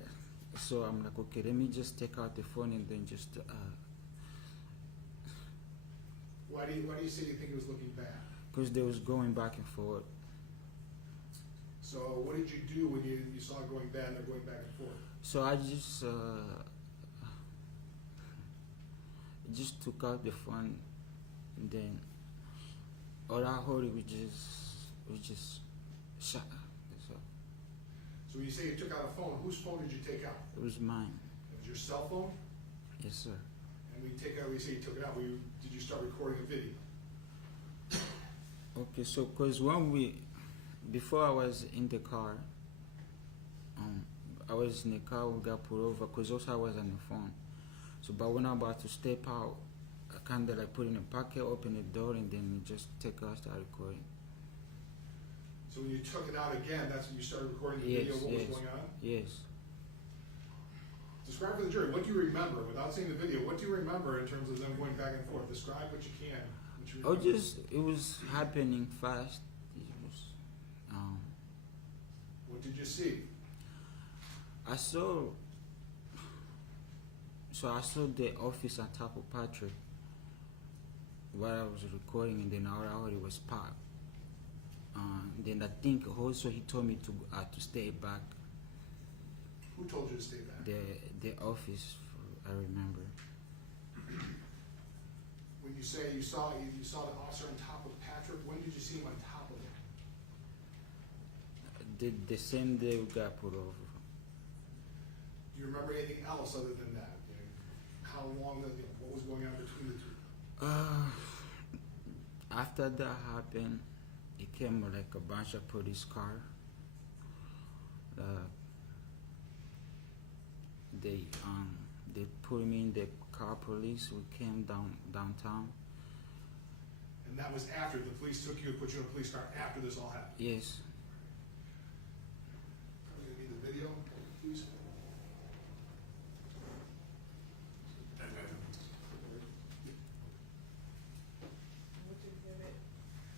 So I'm like, okay, let me just take out the phone and then just. Why do you say you think it was looking bad? Because they was going back and forth. So what did you do when you saw it going bad and they're going back and forth? So I just took out the phone, and then all I heard was just shut. That's all. So when you say you took out a phone, whose phone did you take out? It was mine. It was your cell phone? Yes, sir. And when you say you took it out, did you start recording a video? Okay, so because before I was in the car, I was in the car, we got pulled over, because also I was on the phone. So, but when I'm about to step out, I kind of like put in a pocket, open the door, and then just take out, start recording. So when you took it out again, that's when you started recording the video of what was going on? Yes. Describe for the jury, what do you remember, without seeing the video, what do you remember in terms of them going back and forth? Describe what you can. What you remember. It was happening fast. What did you see? I saw the office on top of Patrick while I was recording, and then all I heard was pop. Then I think also he told me to stay back. Who told you to stay back? The office, I remember. When you say you saw the officer on top of Patrick, when did you see him on top of him? The same day we got pulled over. Do you remember anything else other than that? How long, what was going on between the two? After that happened, it came like a bunch of police car. They put me in the car police. We came downtown. And that was after the police took you and put you in a police car after this all happened? Yes. I'm going to need the video, please. I'm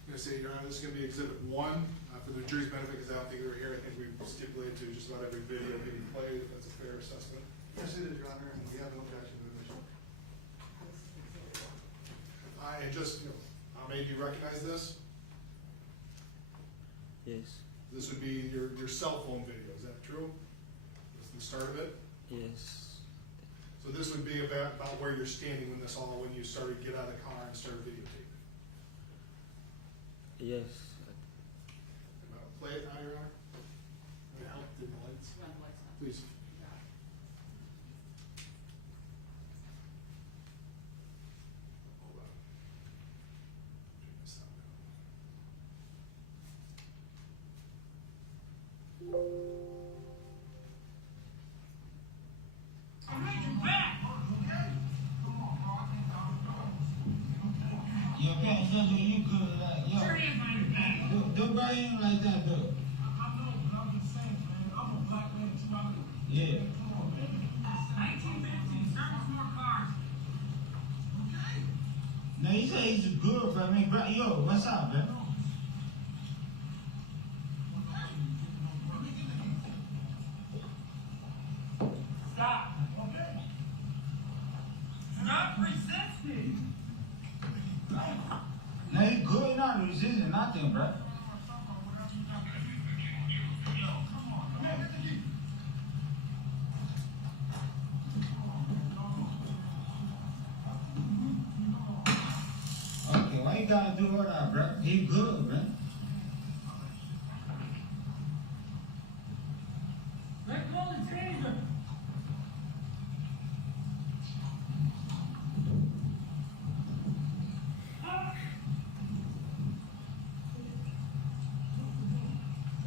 going to say, Your Honor, this is going to be Exhibit 1 for the jury's benefit, because I don't think they were here. I think we stipulated to just about every video being played, if that's a fair assessment. Yes, it is, Your Honor, and we have no objection to this. And just, maybe you recognize this? Yes. This would be your cell phone video, is that true? That's the start of it? Yes. So this would be about where you're standing when you started to get out of the car and started videotaping. Yes. Play it now, Your Honor. Would it help dim the lights? Run the lights on. Please. Hold on. Turn this sound down. Okay, so you good, like, yo. Sure is my bad. Don't buy in like that, though. I know, but I'm just saying, man. I'm a black man too. I know. Yeah. Come on, man. 1915, service more cars. Okay. Now, you say he's good, but I mean, bro, yo, what's up, man? Stop. Okay. Stop resisting. Now, he good, not resisting nothing, bro. Yo, come on. Come on, get the key. Okay, why you gotta do all that, bro? He good, man. Let go of the taser.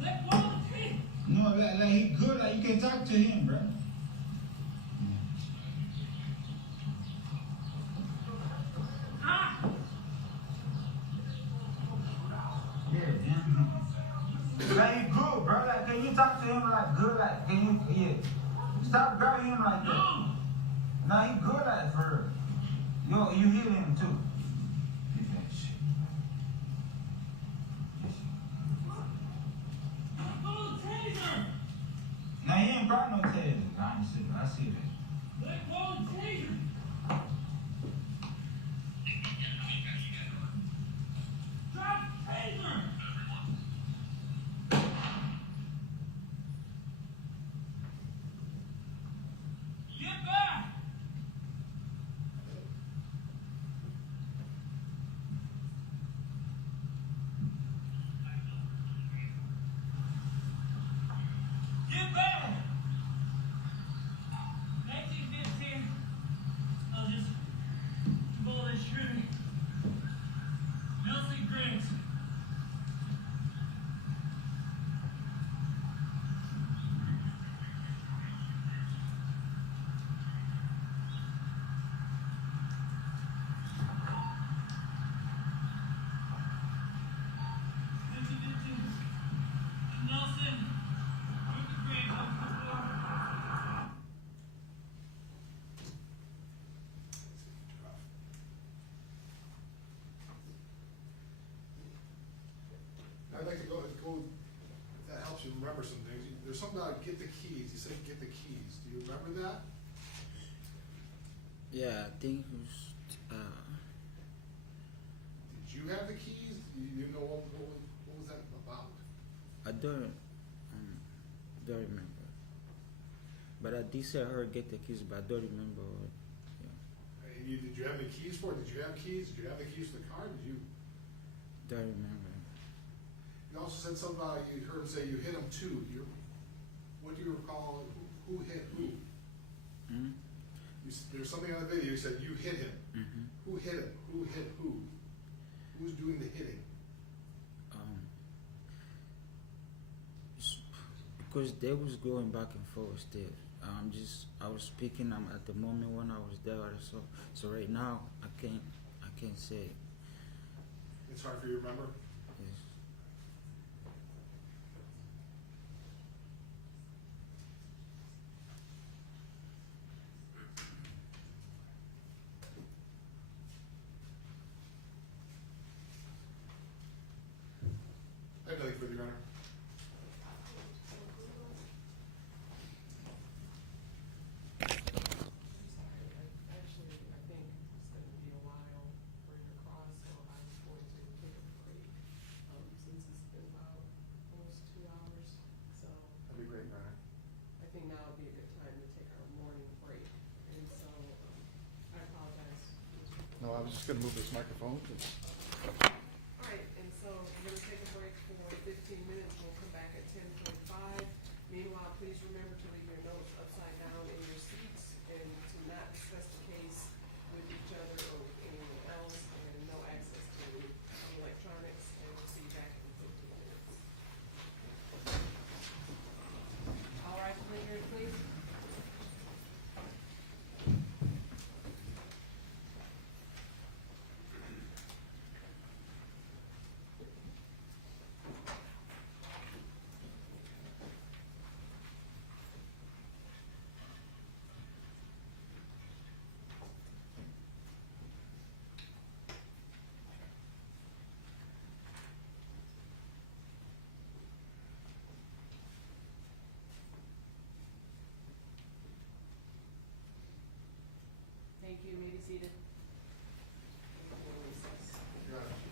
Let go of the taser. No, like he good, like you can talk to him, bro. Ah! Yeah, damn. Like he good, bro. Like, can you talk to him like good, like, can you, yeah. Stop grabbing him like that. No! Nah, he good at for yo, you hit him too. Let go of the taser. Now he ain't brought no taser. I see that. Let go of the taser. Drop the taser. Get back. Get back. 1915. I'll just bullet shooting. Nelson Griggs. Nelson, with the Griggs on the floor. I'd like to go, if that helps you remember some things. There's something about get the keys. You said get the keys. Do you remember that? Yeah, I think it was, Did you have the keys? You know what was that about? I don't remember. But I did say her get the keys, but I don't remember what. Yeah, And did you have the keys for it? Did you have keys? Did you have the keys to the car? Did you? don't remember. You also said something about you heard him say you hit him too. What do you recall? Who hit who? Hmm? There's something on the video. You said you hit him. Mm-hmm. Who hit him? Who hit who? Who's doing the hitting? Because they was going back and forth still. I was speaking at the moment when I was there. So right now I can't say. It's hard for you to remember. Yes. I have nothing further, Your Honor. Actually, I think it's going to be a while for your cross, so I was going to take a break, since it's been about almost 2 hours. So That'd be great, Your Honor. I think now would be a good time to take our morning break. And so, I apologize. No, I was just gonna move this microphone. All right, and so we're gonna take a break for 15 minutes. We'll come back at 10:45. Meanwhile, please remember to leave your notes upside down in your seats and to not discuss the case with each other or with anyone else, and no access to electronics. And we'll see you back in 15 minutes. All right, clear, please. you may be seated. Your Honor.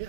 Yeah.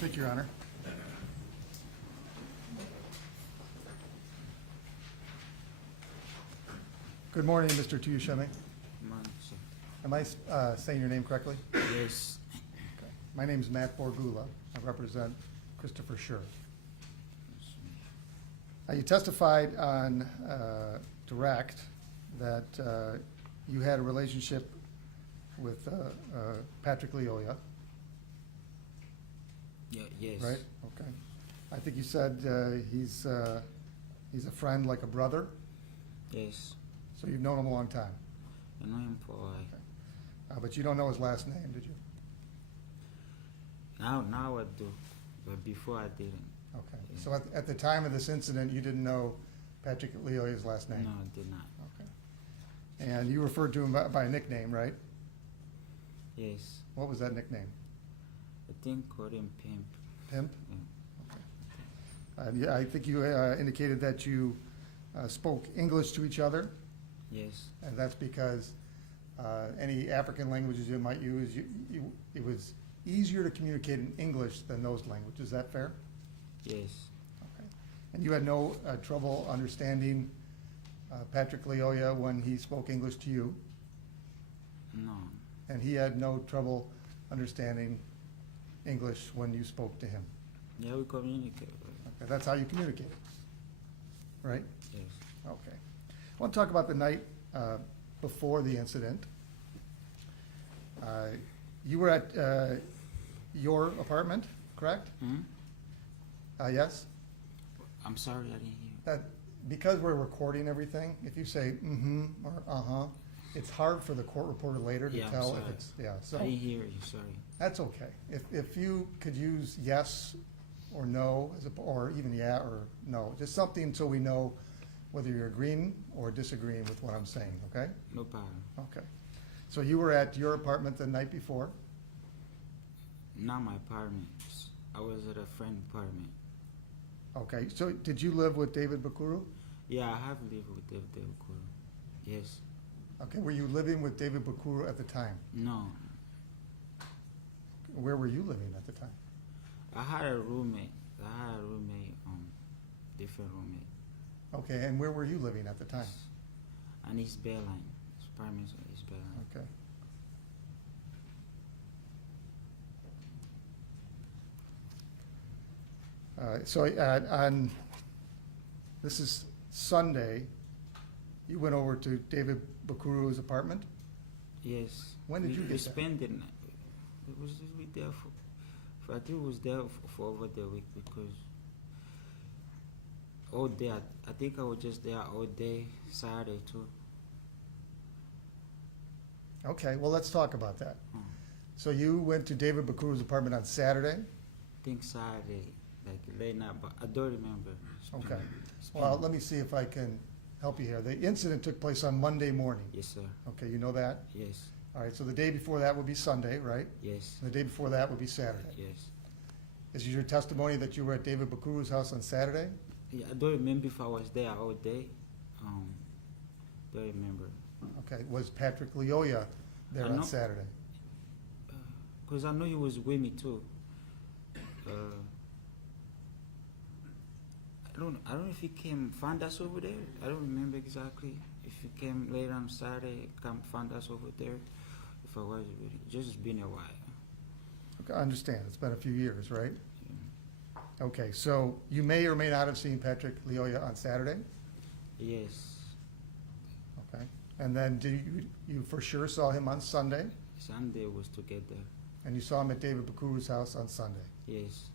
Thank you, Your Honor. Good morning, Mr. Tuyushime. Man, sir. Am I saying your name correctly? Yes. Okay. My name is Matt Borgula. I represent Christopher Schurr. You testified on direct that you had a relationship with Patrick Lyoya, Yeah, yes. right? Okay. I think you said he's a friend, like a brother, Yes. so you've known him a long time. I know him for a while. But you don't know his last name, did you? Now I do, but before I didn't. Okay. So at the time of this incident, you didn't know Patrick Lyoya's last name? No, I did not. Okay. And you referred to him by a nickname, right? Yes. What was that nickname? I think called him Pimp. Pimp? Yeah. Okay. Yeah, I think you indicated that you spoke English to each other, Yes. and that's because any African languages you might use, it was easier to communicate in English than those languages. Is that fair? Yes. Okay. And you had no trouble understanding Patrick Lyoya when he spoke English to you, No. and he had no trouble understanding English when you spoke to him. Yeah, we communicate. Okay, that's how you communicate, right? Yes. Okay. I want to talk about the night before the incident. You were at your apartment, correct? Hmm? Yes? I'm sorry, I didn't hear. That, because we're recording everything, if you say mm-hmm or uh-huh, it's hard for the court reporter later to Yeah, I'm tell sorry. if it's, yeah, so I didn't hear you, sorry. that's okay. If you could use yes or no, or even yeah or no, just something so we know whether you're agreeing or disagreeing with what I'm saying, okay? No problem. Okay. So you were at your apartment the night before? Not my apartment. I was at a friend's apartment. Okay, so did you live with David Bakuru? Yeah, I have lived with David Okoro. Yes. Okay, were you living with David Bakuru at the time? No. Where were you living at the time? I had a roommate. Different roommate. Okay, and where were you living at the time? And his Bearline. His apartment's on his Bearline. Okay. So on, this is Sunday, you went over to David Bakuru's apartment? Yes. When did you get we there? spent the night. It was we there for I think it was there for over the week because all day. I think I was just there all day, Saturday too. Okay, well, let's talk about that. Hmm. So you went to David Bakuru's apartment on Saturday? I think Saturday, like late night, but I don't remember. Okay. Well, let me see if I can help you here. The incident took place on Monday morning. Yes, sir. Okay, you know that? Yes. All right, so the day before that would be Sunday, right? Yes. And the day before that would be Saturday. Yes. Is your testimony that you were at David Bakuru's house on Saturday? Yeah, I don't remember if I was there all day. Don't remember. Okay, was Patrick Lyoya there I on know. Saturday? Cause I know he was with me too. I don't know if he came find us over there. I don't remember exactly if he came later on Saturday, come find us over there. If I was with him, just been a while. Okay, I understand, it's been a few years, right? Okay, so you may or may not have seen Patrick Lyoya on Saturday? Yes. Okay, and then did you for sure saw him on Sunday? Sunday was together. And you saw him at David Bakuru's house on Sunday? Yes.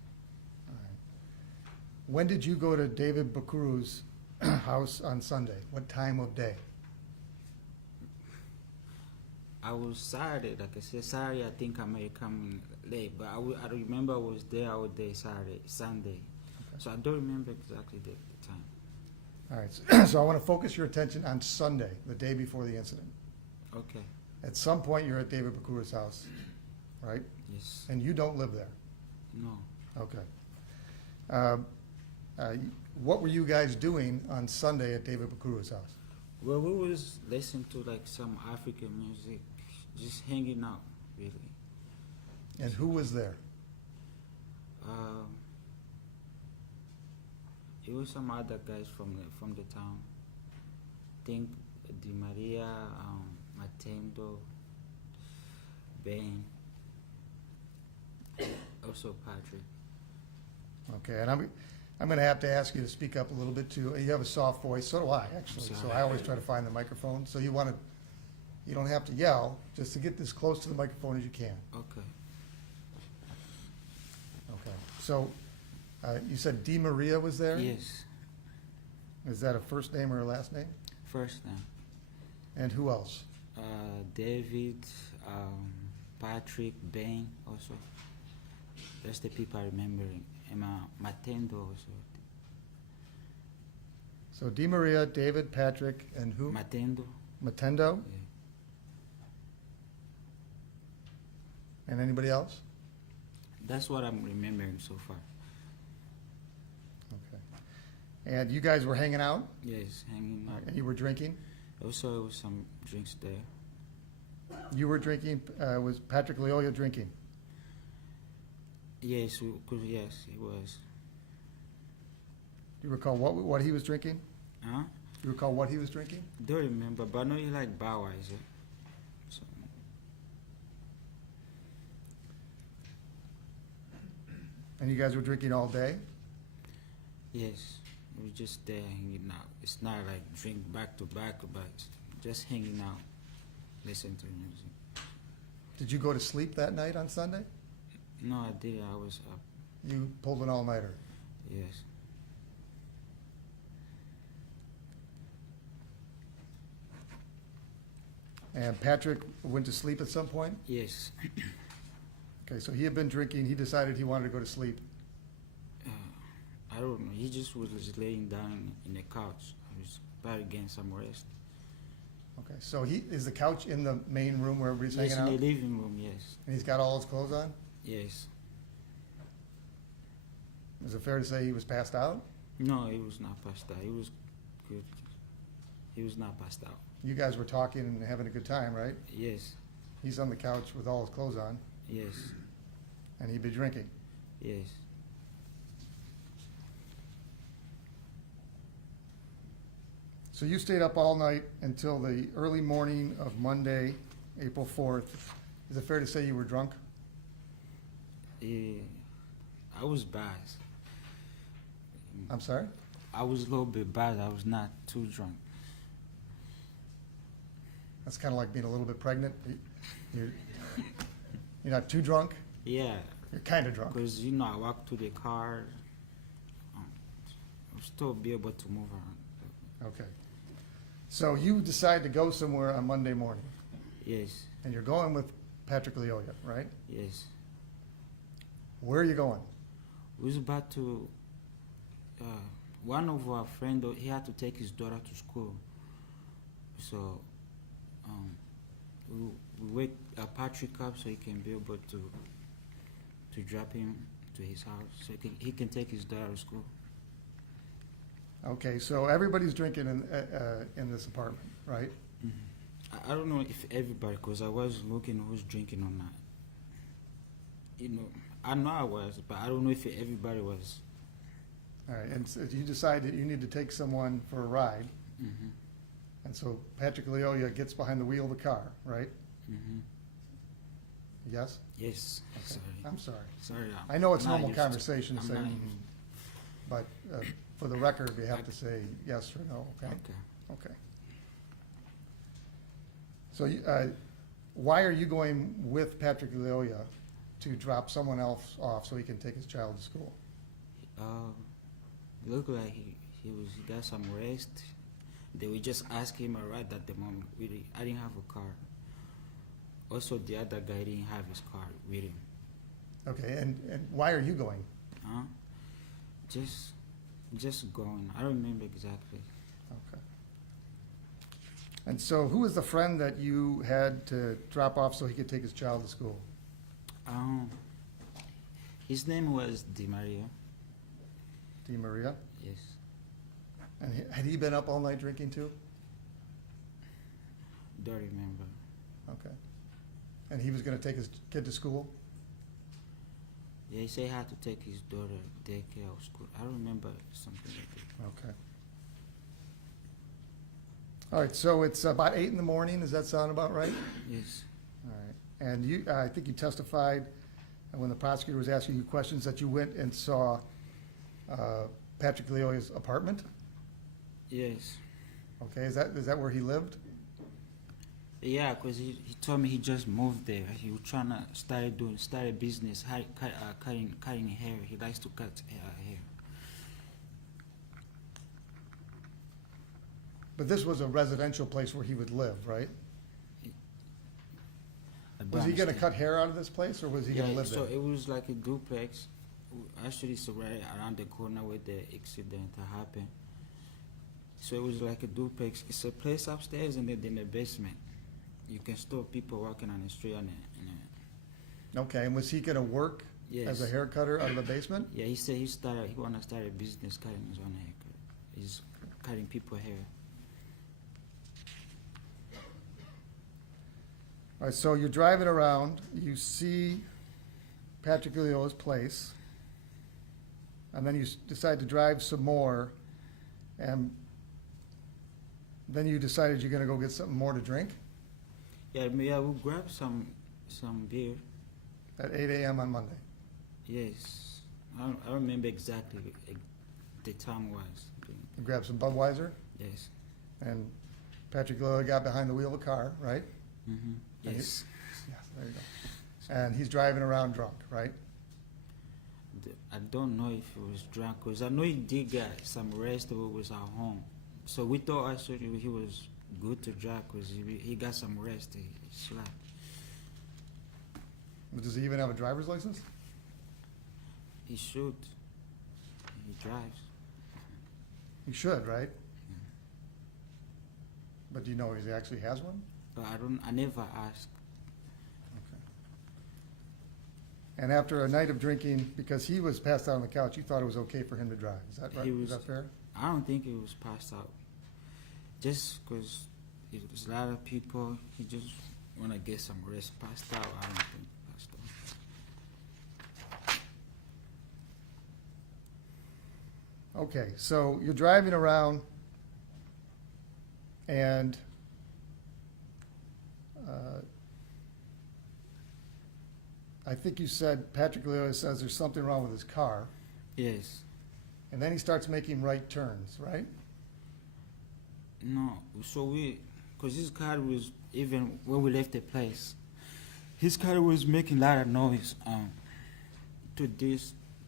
All right. When did you go to David Bakuru's house on Sunday? What time of day? I was Saturday, like I said, Saturday I think I may come late, but I remember I was there all day Sunday. Okay. So I don't remember exactly the time. All right, so I want to focus your attention on Sunday, the day before the incident. Okay. At some point, you're at David Bakuru's house, right? Yes. And you don't live there. No. Okay. What were you guys doing on Sunday at David Bakuru's house? Well, we was listening to like some African music, just hanging out, really. And who was there? It was some other guys from the town. Think Di Maria, Matendo, Ben, also Patrick. Okay, and I'm gonna have to ask you to speak up a little bit too. You have a soft voice, so do I, actually, so Sorry. I always try to find the microphone. So you don't have to yell, just to get as close to the microphone as you can. Okay. Okay, so, you said Di Maria was there? Yes. Is that a first name or a last name? First name. And who else? David, Patrick, Ben also. That's the people I remember. And Matendo also. So Di Maria, David, Patrick, and who? Matendo. Matendo? Yeah. And anybody else? That's what I'm remembering so far. Okay. And you guys were hanging out? Yes, hanging out. And you were drinking? Also, there was some drinks there. You were drinking, was Patrick Lyoya drinking? Yes, yes, it was. Do you recall what he was drinking? Huh? Do you recall what he was drinking? Don't remember, but I know you like Budweiser. So, And you guys were drinking all day? yes, we were just there hanging out. It's not like drink back to back, but just hanging out, listen to music. Did you go to sleep that night on Sunday? No, I did. I was up. You pulled an all-nighter. Yes. And Patrick went to sleep at some point? Yes. Okay, so he had been drinking, he decided he wanted to go to sleep. I don't know. He just was just laying down in the couch. He was probably getting some rest. Okay, so is the couch in the main room where everybody's Yes, hanging in out? the living room. Yes. And he's got all his clothes on? Yes. Is it fair to say he was passed out? No, he was not passed out. He was good. He was not passed out. You guys were talking and having a good time, right? Yes. He's on the couch with all his clothes on, Yes. and he'd be drinking. Yes. So you stayed up all night until the early morning of Monday, April 4th. Is it fair to say you were drunk? Yeah. I was bad. I'm sorry? I was a little bit bad. I was not too drunk. That's kind of like being a little bit pregnant. You're not too drunk? Yeah. You're kind of drunk. Because, I walked to the car. I'll still be able to move around. Okay. So you decide to go somewhere on Monday morning, Yes. and you're going with Patrick Lyoya, right? Yes. Where are you going? We was about to, one of our friends, he had to take his daughter to school. So, we wake Patrick up so he can be able to drop him to his house so he can take his daughter to school. Okay, so everybody's drinking in this apartment, right? I don't know if everybody, because I was looking who's drinking or not. I know I was, but I don't know if everybody was. All right, and so you decide that you need to take someone for a ride, Mm-hmm. and so Patrick Lyoya gets behind the wheel of the car, right? Mm-hmm. Yes? Yes. Okay. Sorry. I'm sorry. Sorry. I know it's I'm not normal used to- conversation to I'm say, not mhm. used- but for the record, we have to say yes or no, okay? Okay. Okay. So why are you going with Patrick Lyoya to drop someone else off so he can take his child to school? Looked like he got some rest. They would just ask him a ride at the moment. I didn't have a car. Also, the other guy didn't have his car with him. Okay, and why are you going? Huh? Just going. I don't remember exactly. Okay. And so who was the friend that you had to drop off so he could take his child to school? His name was Di Maria. Di Maria? Yes. And had he been up all night drinking too? Don't remember. Okay. And he was gonna take his kid to school? Yeah, he said he had to take his daughter daycare or school. I remember something like that. Okay. All right, so it's about 8 in the morning, does that sound about right? Yes. All right, and you, I think you testified, when the prosecutor was asking you questions, that you went and saw Patrick Lyoya's apartment? Yes. Okay, is that where he lived? Yeah, because he told me he just moved there. He was trying to start a business, cutting hair. He likes to cut hair. But this was a residential place where he would live, right? I don't Was he gonna understand. cut hair out of this place, or was he gonna live so there? it was like a duplex. Actually, it's right around the corner where the accident happened. So it was like a duplex. It's a place upstairs and then in the basement. You can store people walking on the street Okay, and was he gonna work as a Yes. hair cutter out of the basement? Yeah, he said he wanna start a business cutting his own haircut. He's cutting people hair. All right, so you're driving around, you see Patrick Lyoya's place, and then you decide to drive some more, and then you decided you're gonna go get something more to drink Yeah, we'll grab some beer. at 8 a.m. on Monday. Yes, I remember exactly the time was. You grabbed some Budweiser, Yes. and Patrick Lyoya got behind the wheel of a car, right? Mm-hmm. And Yes. Yeah, there you go. And he's driving around drunk, right? I don't know if he was drunk, because I know he did get some rest when he was at home. So we thought actually he was good to drive because he got some rest. He slept. But does he even have a driver's license? He should. He drives. He should, right? But do you know if he actually has one? But I never asked. Okay. And after a night of drinking, because he was passed out on the couch, you thought it was okay for him to drive. Is that right? He Is was- that fair? I don't think he was passed out. Just because there's a lot of people, he just want to get some rest. Passed out, I don't think passed out. Okay, so you're driving around, and I think you said Patrick Lyoya says there's something wrong with his car, Yes. and then he starts making right turns, right? No, so because his car was, even when we left the place, his car was making a lot of noise.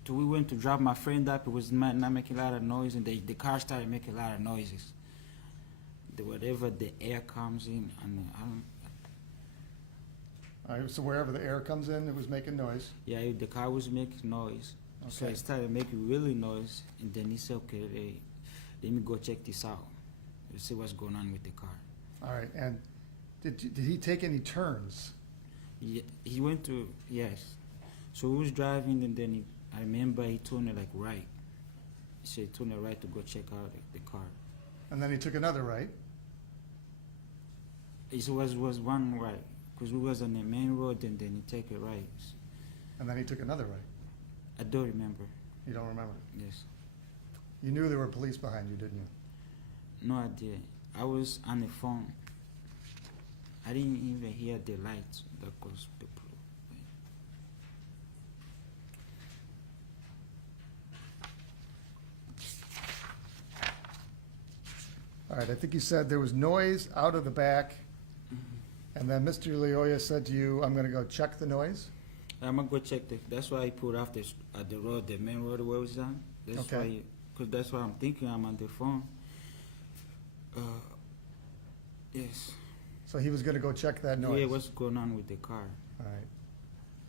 We went to drop my friend up, it was not making a lot of noise, and the car started making a lot of noises. Whatever the air comes in, and I don't. All right, so wherever the air comes in, it was making noise. Yeah, the car was making noise. So Okay. it started making really noise, and then he said, okay, let me go check this out. Let's see what's going on with the car. All right, and did he take any turns? Yeah, he went to, yes. So he was driving, and then I remember he turned it like right. He said turn it right to go check out the car. And then he took another right? It was one right, because we was on the main road, and then he take it right. And then he took another right? I don't remember. You don't remember? Yes. You knew there were police behind you, didn't you? No idea. I was on the phone. I didn't even hear the lights that goes people. All right, I think you said there was noise out of the back, and then Mr. Lyoya said to you, I'm gonna go check the noise? I'm gonna go check that's why I put off at the road, the main road where was on. That's Okay. why, because that's what I'm thinking. I'm on the phone. Yes. So he was gonna go check that noise? Yeah, what's going on with the car? All right.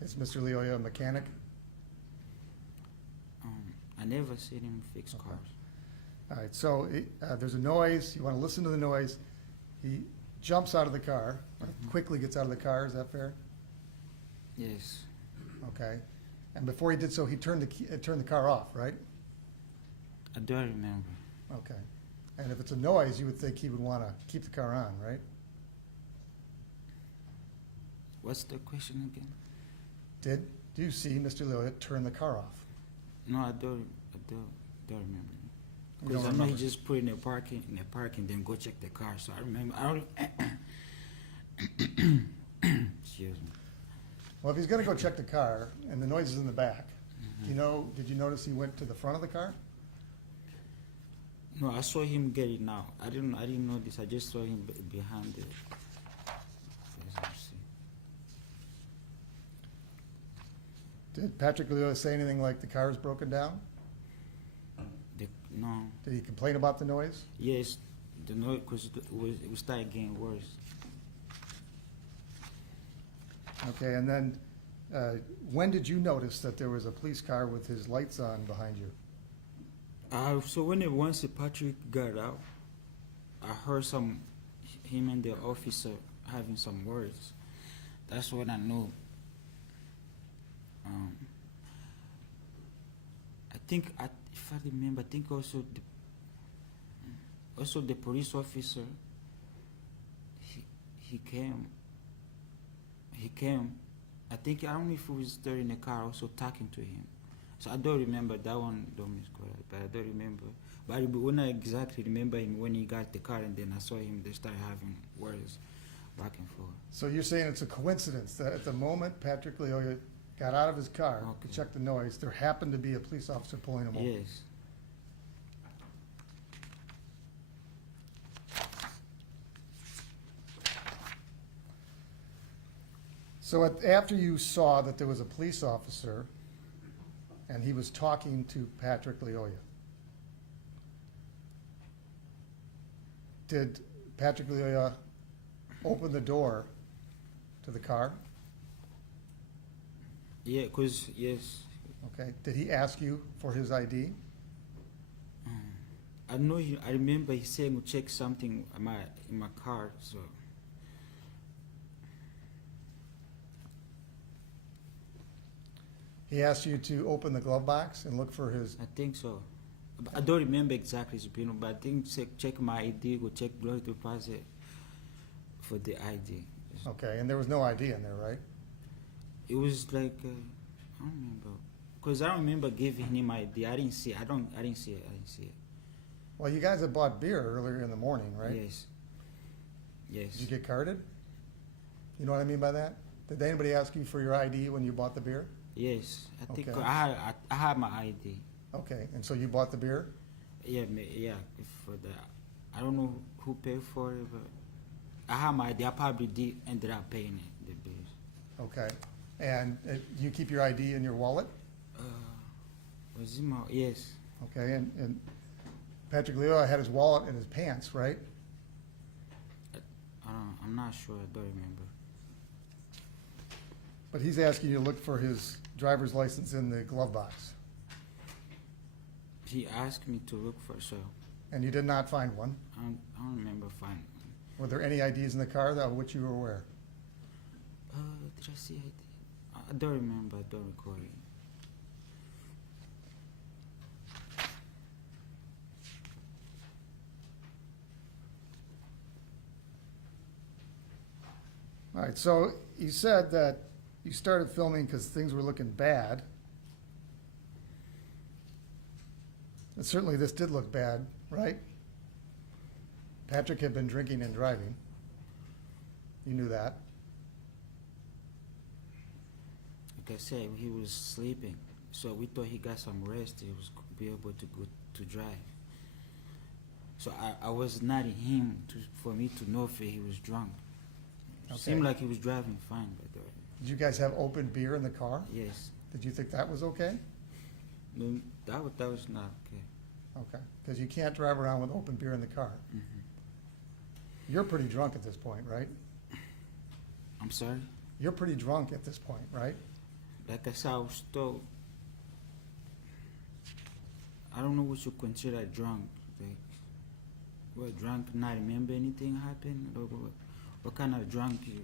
Is Mr. Lyoya a mechanic? I never seen him fix Okay. cars. All right, so there's a noise, you want to listen to the noise. He jumps out of the car, or quickly gets out of the car, is that fair? Yes. Okay. And before he did so, he turned the car off, right? I don't remember. Okay. And if it's a noise, you would think he would want to keep the car on, right? What's the question again? Did do you see Mr. Lyoya turn the car off? No, I don't remember. You Because don't I know he remember? just put it in the parking, then go check the car. So I remember. I don't. Excuse me. Well, if he's gonna go check the car and the noise is in the back, did you notice he went to the front of the car? No, I saw him get it now. I didn't know this. I just saw him behind it. Did Patrick Lyoya say anything like the car is broken down? No. Did he complain about the noise? Yes, the noise because it was started getting worse. Okay, and then when did you notice that there was a police car with his lights on behind you? So once Patrick got out, I heard him and the officer having some words. That's when I knew. If I remember, I think also the police officer. He came. I think I don't know if he was there in the car also talking to him. So I don't remember that one. Don't misquote, but I don't remember. But when I exactly remember him when he got the car and then I saw him, they started having words back and forth. So you're saying it's a coincidence that at the moment Patrick Lyoya got out of his car to Okay. check the noise, there happened to be a police officer pulling him over? Yes. So after you saw that there was a police officer and he was talking to Patrick Lyoya, did Patrick Lyoya open the door to the car? Yeah, yes. Okay. Did he ask you for his ID? I remember he saying to check something in my car. So He asked you to open the glove box and look for his. I think so. I don't remember exactly, but I think check my ID, go check blood deposit for the ID. Okay, and there was no ID in there, right? It was like I don't remember, cause I don't remember giving him ID. I didn't see. I didn't see it. Well, you guys had bought beer earlier in the morning, right? Yes. Yes. Did you get carded? You know what I mean by that? Did anybody ask you for your ID when you bought the beer? Yes. I think Okay. I had my ID. Okay, and so you bought the beer? Yeah. For the I don't know who paid for it, but I had my ID. I probably ended up paying it, the bills. Okay, and you keep your ID in your wallet? Was it my yes? Okay, and Patrick Lyoya had his wallet in his pants, right? I'm not sure. I don't remember. But he's asking you to look for his driver's license in the glove box, He asked me to look for so. and you did not find one. I don't remember finding. Were there any IDs in the car of which you were aware? Did I see ID? I don't remember. I don't recall it. All right, so you said that you started filming because things were looking bad. And certainly this did look bad, right? Patrick had been drinking and driving. You knew that. Like I said, he was sleeping, so we thought he got some rest. He was be able to go to drive. So I was not in him for me to know if he was drunk. Okay. Seemed like he was driving fine, but Did you guys have open beer in the car? yes, Did you think that was okay? no, that was not okay. Okay, because you can't drive around with open beer in the car. You're pretty drunk at this point, right? I'm sorry. You're pretty drunk at this point, right? Like I said, I was told. I don't know what you consider drunk. Like, what drunk? Not remember anything happened? Or what kind of drunk you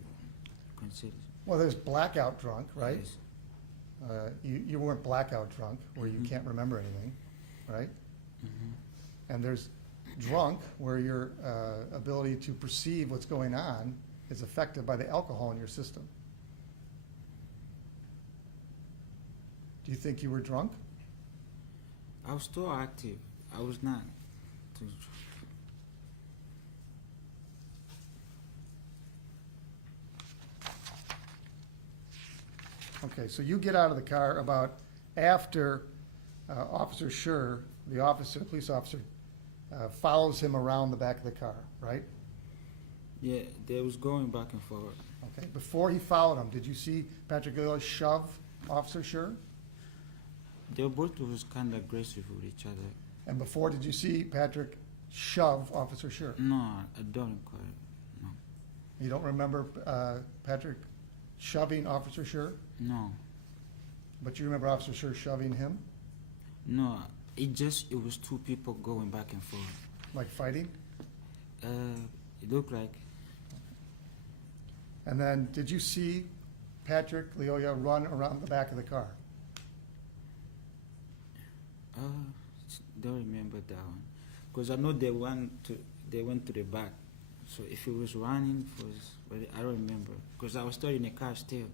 consider? Well, there's blackout drunk, right? Yes. You weren't blackout drunk, where you can't remember anything, right? And there's drunk, where your ability to perceive what's going on is affected by the alcohol in your system. Do you think you were drunk? I was still active. I was not. Okay, so you get out of the car about after Officer Schurr, the police officer, follows him around the back of the car, right? Yeah, they was going back and forth. Okay, before he followed him, did you see Patrick Lyoya shove Officer Schurr? They both was kind of aggressive with each other. And before, did you see Patrick shove Officer Schurr? No, I don't quite. No. You don't remember Patrick shoving Officer Schurr? No. But you remember Officer Schurr shoving him? No, it was two people going back and forth. Like fighting? It looked like. And then, did you see Patrick Lyoya run around the back of the car? Don't remember that one, because I know they went to the back. So if it was running, but I don't remember, because I was still in the car still.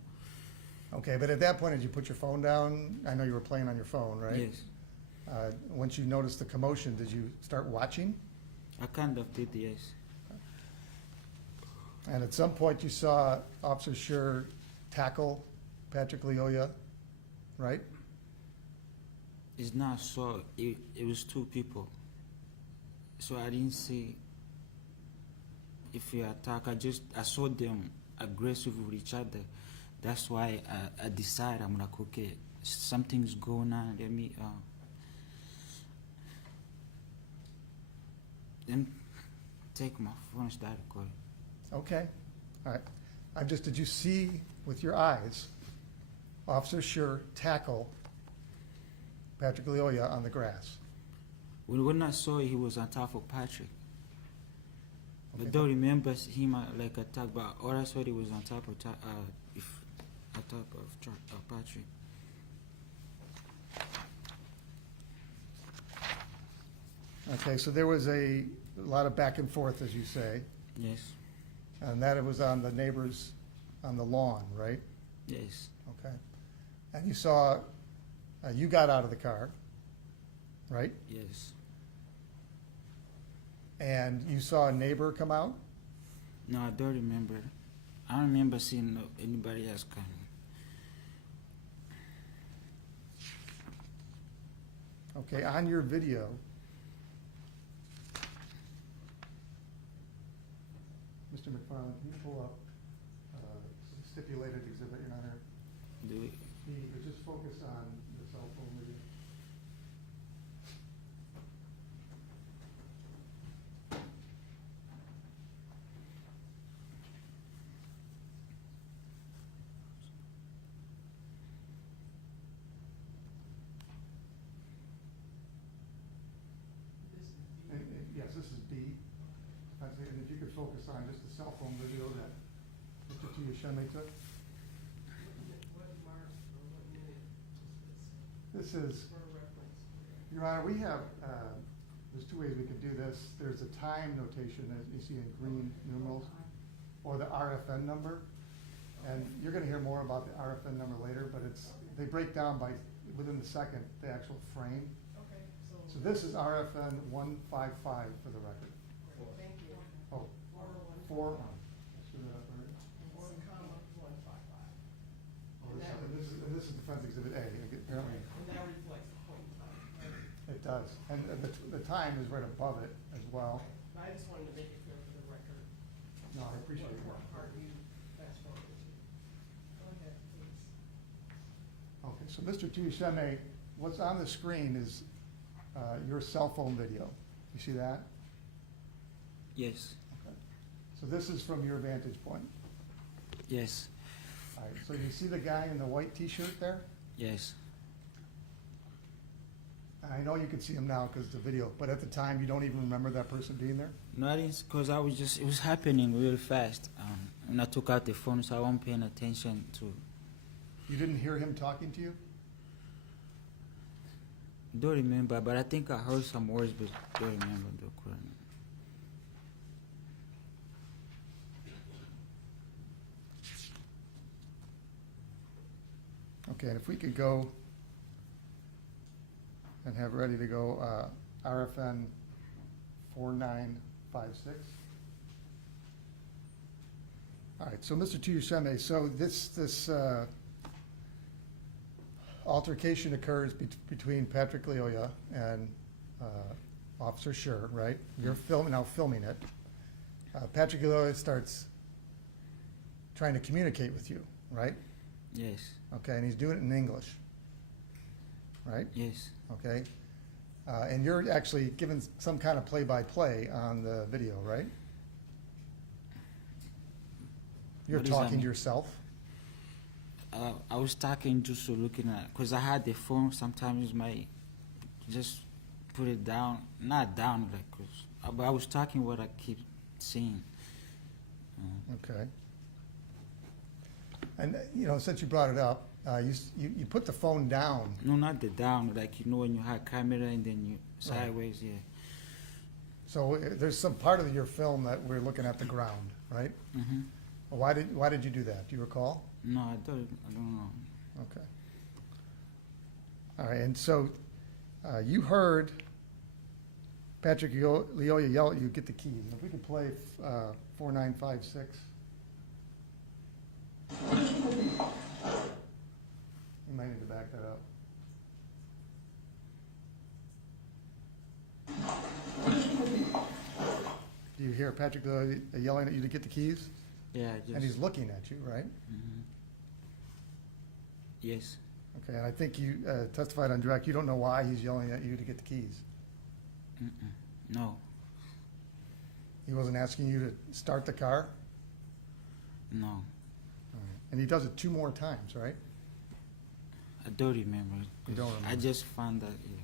Okay, but at that point, did you put your phone down? I know you were playing on your phone, right? Yes, Once you noticed the commotion, did you start watching? I kind of did. Yes. And at some point, you saw Officer Schurr tackle Patrick Lyoya, right? It's not so. It was two people. So I didn't see if he attacked. I saw them aggressive with each other. That's why I decided I'm like, okay, something's going on. Let me then take my phone and start recording. Okay, all right. Did you see with your eyes Officer Schurr tackle Patrick Lyoya on the grass? When I saw it, he was on top of Patrick. Okay. I don't remember him like attack, but all I saw he was on top of Patrick. Okay, so there was a lot of back and forth, as you say, Yes, and that it was on the neighbors on the lawn, right? yes, Okay. And you saw, you got out of the car, right? yes. And you saw a neighbor come out? No, I don't remember. I don't remember seeing anybody else coming. Okay, on your video, Mr. McFarland, can you pull up stipulated exhibit, Your Honor? Do we? Just focus on the cell phone video. Yes, this is B. And if you could focus on just the cell phone video that Mr. Tuyasheme took. This is, Your Honor, we have, there's two ways we could do this. There's a time notation that you see in green numerals, or the RFN number. And you're gonna hear more about the RFN number later, but they break down by, within the second, the actual frame. Okay, So this is RFN 155 for the record. thank you. Oh, 4. I screwed that up already. 1,155. Oh, this is Defense Exhibit A, apparently. And that reflects the point in time, right? It does, and the time is right above it as well. But I just wanted to make it clear for the record. No, I appreciate it. What part you fast forwarded to. Go ahead, please. Okay, so Mr. Tuyasheme, what's on the screen is your cell phone video. You see that? Yes, Okay. So this is from your vantage point. yes, All right, so you see the guy in the white T-shirt there? yes. And I know you can see him now because it's a video, but at the time, you don't even remember that person being there? No, I didn't, because it was happening really fast. And I took out the phone, so I wasn't paying attention to. You didn't hear him talking to you? Don't remember, but I think I heard some words, but don't remember the correct. Okay, and if we could go have ready to go RFN 4956. All right, so Mr. Tuyuseme, so this altercation occurs between Patrick Lyoya and Officer Schurr, right? You're now filming it. Patrick Lyoya starts trying to communicate with you, right? Yes. Okay, and he's doing it in English, right? Yes. Okay, and you're actually giving some kind of play-by-play on the video, right? You're What does that talking to mean? yourself? I was talking just looking at, because I had the phone, sometimes my, just put it down, not down, like, but I was talking what I keep saying. Okay. And, you know, since you brought it up, you put the phone down. No, not the down, like, you know, when you have camera and then you sideways, yeah. So there's some part of your film that we're looking at the ground, right? Mm-hmm. Why did you do that? Do you recall? No, I don't know. Okay. All right, and so you heard Patrick Lyoya yell at you, "Get the keys." If we could play 4956. You might need to back that up. Do you hear Patrick Lyoya yelling at you to get the keys? Yeah, just. And he's looking at you, right? Mm-hmm. Yes. Okay, and I think you testified on direct, you don't know why he's yelling at you to get the keys. Mm-mm. No. He wasn't asking you to start the car? No. All right. And he does it 2 more times, right? I don't remember. You don't remember? I just found that, yeah.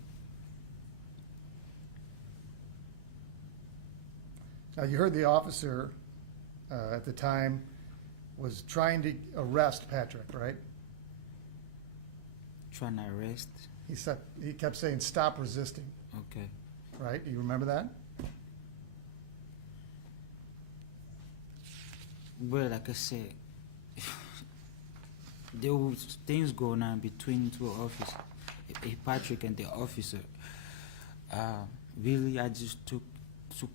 Now, you heard the officer at the time was trying to arrest Patrick, right? Trying to arrest. He kept saying, "Stop resisting," Okay. right? Do you remember that? Well, like I said, there was things going on between 2 officers, Patrick and the officer. Really, I just took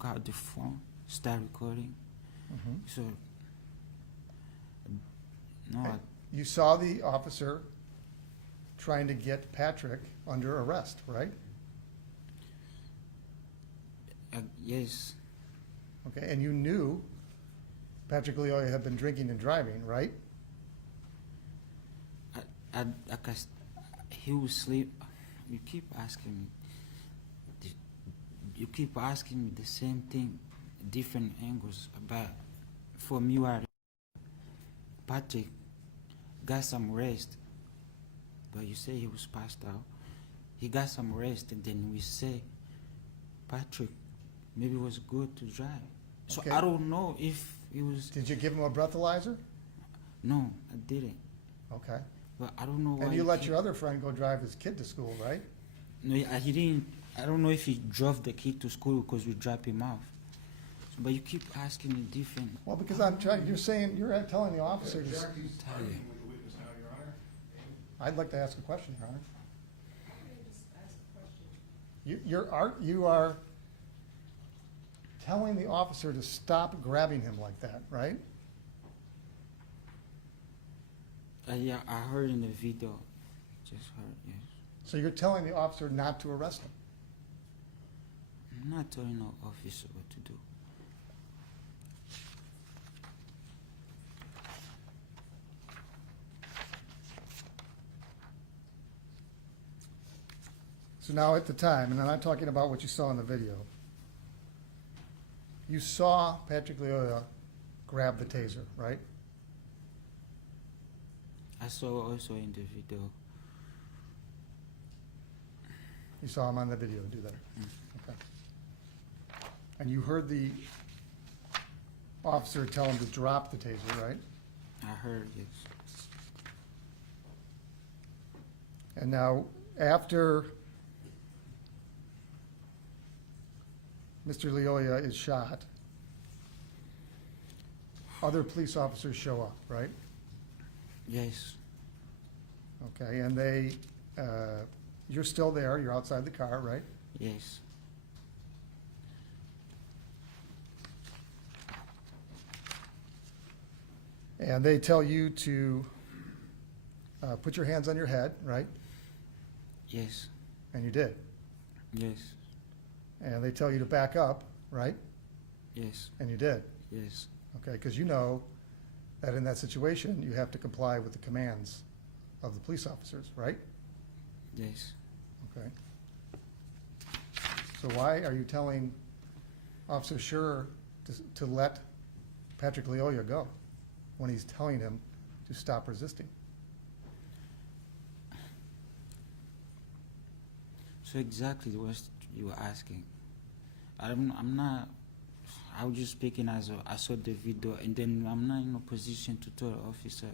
out the phone, started recording. Mm-hmm. So, no, You saw the officer trying to get Patrick under arrest, right? yes, Okay, and you knew Patrick Lyoya had been drinking and driving, right? he was sleep. You keep asking me. You keep asking me the same thing, different angles about. From you are Patrick got some rest, but you say he was passed out. He got some rest, and then we say, Patrick, maybe it was good to drive. So Okay. I don't know if it was. Did you give him a breathalyzer? No, I didn't. Okay. But I don't know why. And you let your other friend go drive his kid to school, right? No, he didn't. I don't know if he drove the kid to school because we dropped him off. But you keep asking me different. Well, because you're telling the officer to. Jack, he's arguing with the witness now, Your Honor. I'd like to ask a question, Your Honor. Just ask a question. You are telling the officer to stop grabbing him like that, right? Yeah, I heard in the video. Just heard, yes. So you're telling the officer not to arrest him? I'm not telling no officer what to do. So now at the time, and I'm not talking about what you saw in the video, you saw Patrick Lyoya grab the taser, right? I saw also in the video. You saw him on the video do that? Okay. And you heard the officer tell him to drop the taser, right? I heard, yes. And now, after Mr. Lyoya is shot, other police officers show up, right? Yes. Okay, and they, you're still there, you're outside the car, right? Yes. And they tell you to put your hands on your head, right? Yes. And you did. Yes. And they tell you to back up, right? Yes. And you did. Yes. Okay, because you know that in that situation, you have to comply with the commands of the police officers, right? Yes. Okay. So why are you telling Officer Schurr to let Patrick Lyoya go when he's telling him to stop resisting? So exactly what you were asking. I'm not. I was just speaking as I saw the video, and then I'm not in a position to tell the officer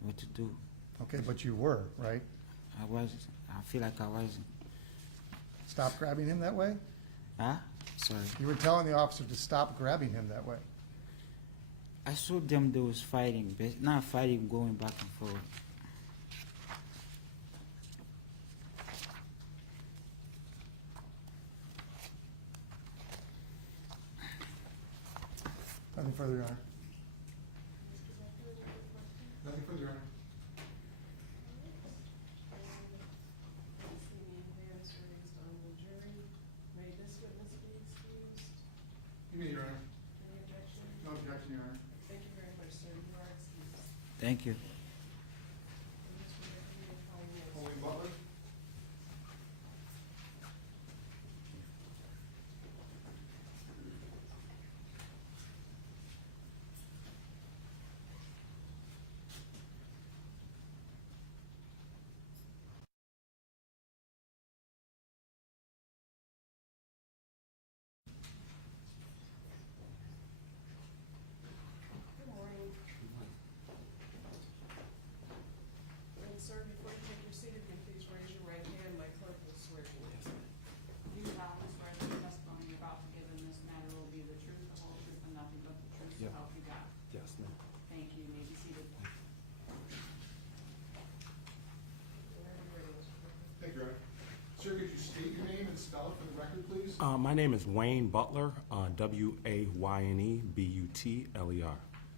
what to do. Okay, but you were, right? I wasn't. I feel like I wasn't. Stop grabbing him that way? Huh? Sorry. You were telling the officer to stop grabbing him that way. I saw them. They was fighting, but not fighting, going back and forth. Nothing further, Your Honor. Nothing further, Your Honor. You mean, Your Honor? Any objection? No objection, Your Honor. Thank you very much, sir. You are excused. Thank you. Only Butler? Good morning. And sir, before you take your seat, if you please raise your right hand, my clerk will swear you in. Do you solemnly swear that the testimony you're about to give in this matter will be the truth, the whole truth, and nothing but the truth, so Yeah. help you God? Yes, ma'am. Thank you. You may be seated. Whenever you're ready, Mr. Clerk. Thank you, Your Honor. Sir, could you state your name and spell it for the record, please? My name is Wayne Butler, Wayne Butler.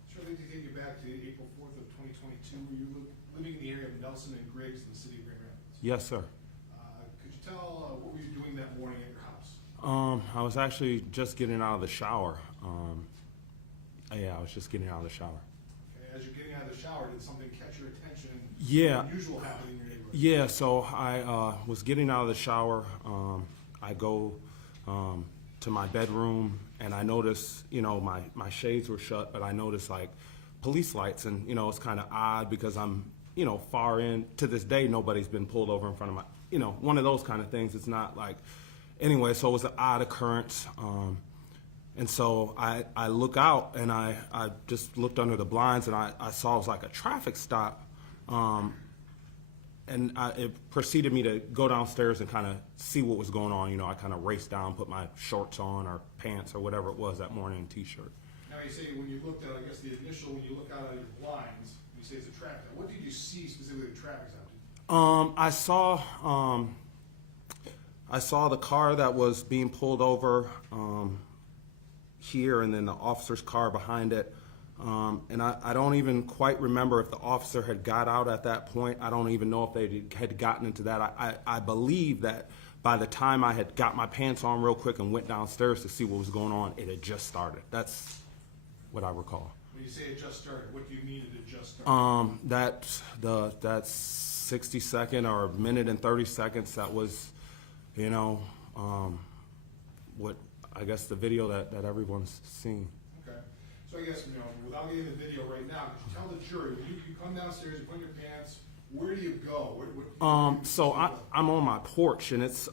Sure, I'd like to take you back to April 4th of 2022, where you were living in the area of Nelson and Griggs in the city of Grand Rapids. Yes, sir. Could you tell what were you doing that morning at your house? I was actually just getting out of the shower. Yeah, I was just getting out of the shower. Okay, as you're getting out of the shower, did something catch your attention? Yeah. Unusual happening in your neighborhood? Yeah, so I was getting out of the shower. I go to my bedroom, and I notice, my shades were shut, but I noticed like police lights, and it's kind of odd because I'm far in. To this day, nobody's been pulled over in front of my, one of those kind of things. It's not like, anyway, so it was an odd occurrence. And so I look out, and I just looked under the blinds, and I saw it was like a traffic stop. And it proceeded me to go downstairs and kind of see what was going on. I kind of raced down, put my shorts on or pants or whatever it was that morning, T-shirt. Now, you say when you looked at, I guess the initial, when you look out of your blinds, you say it's a traffic stop. What did you see specifically the traffic stop? I saw the car that was being pulled over here, and then the officer's car behind it. And I don't even quite remember if the officer had got out at that point. I don't even know if they had gotten into that. I believe that by the time I had got my pants on real quick and went downstairs to see what was going on, it had just started. That's what I recall. When you say it just started, what do you mean it had just started? That's 60 second or minute and 30 seconds. That was, what I guess the video that everyone's seen. Okay. So I guess, without getting the video right now, could you tell the jury, when you come downstairs, you put on your pants, where do you go? So I'm on my porch, and it's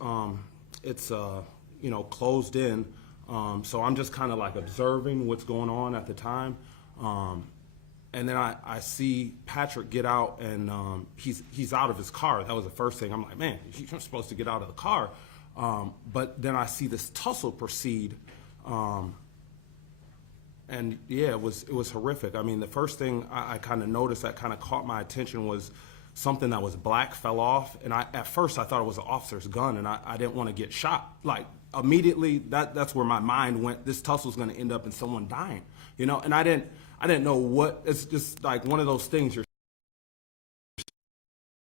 closed in. So I'm just kind of like observing what's going on at the time. And then I see Patrick get out, and he's out of his car. That was the first thing. I'm like, man, you're supposed to get out of the car. But then I see this tussle proceed. And yeah, it was horrific. I mean, the first thing I kind of noticed that kind of caught my attention was something that was black fell off, and at first I thought it was an officer's gun, and I didn't want to get shot. Like immediately, that's where my mind went. This tussle's going to end up in someone dying, you know. And I didn't know what. It's just like one of those things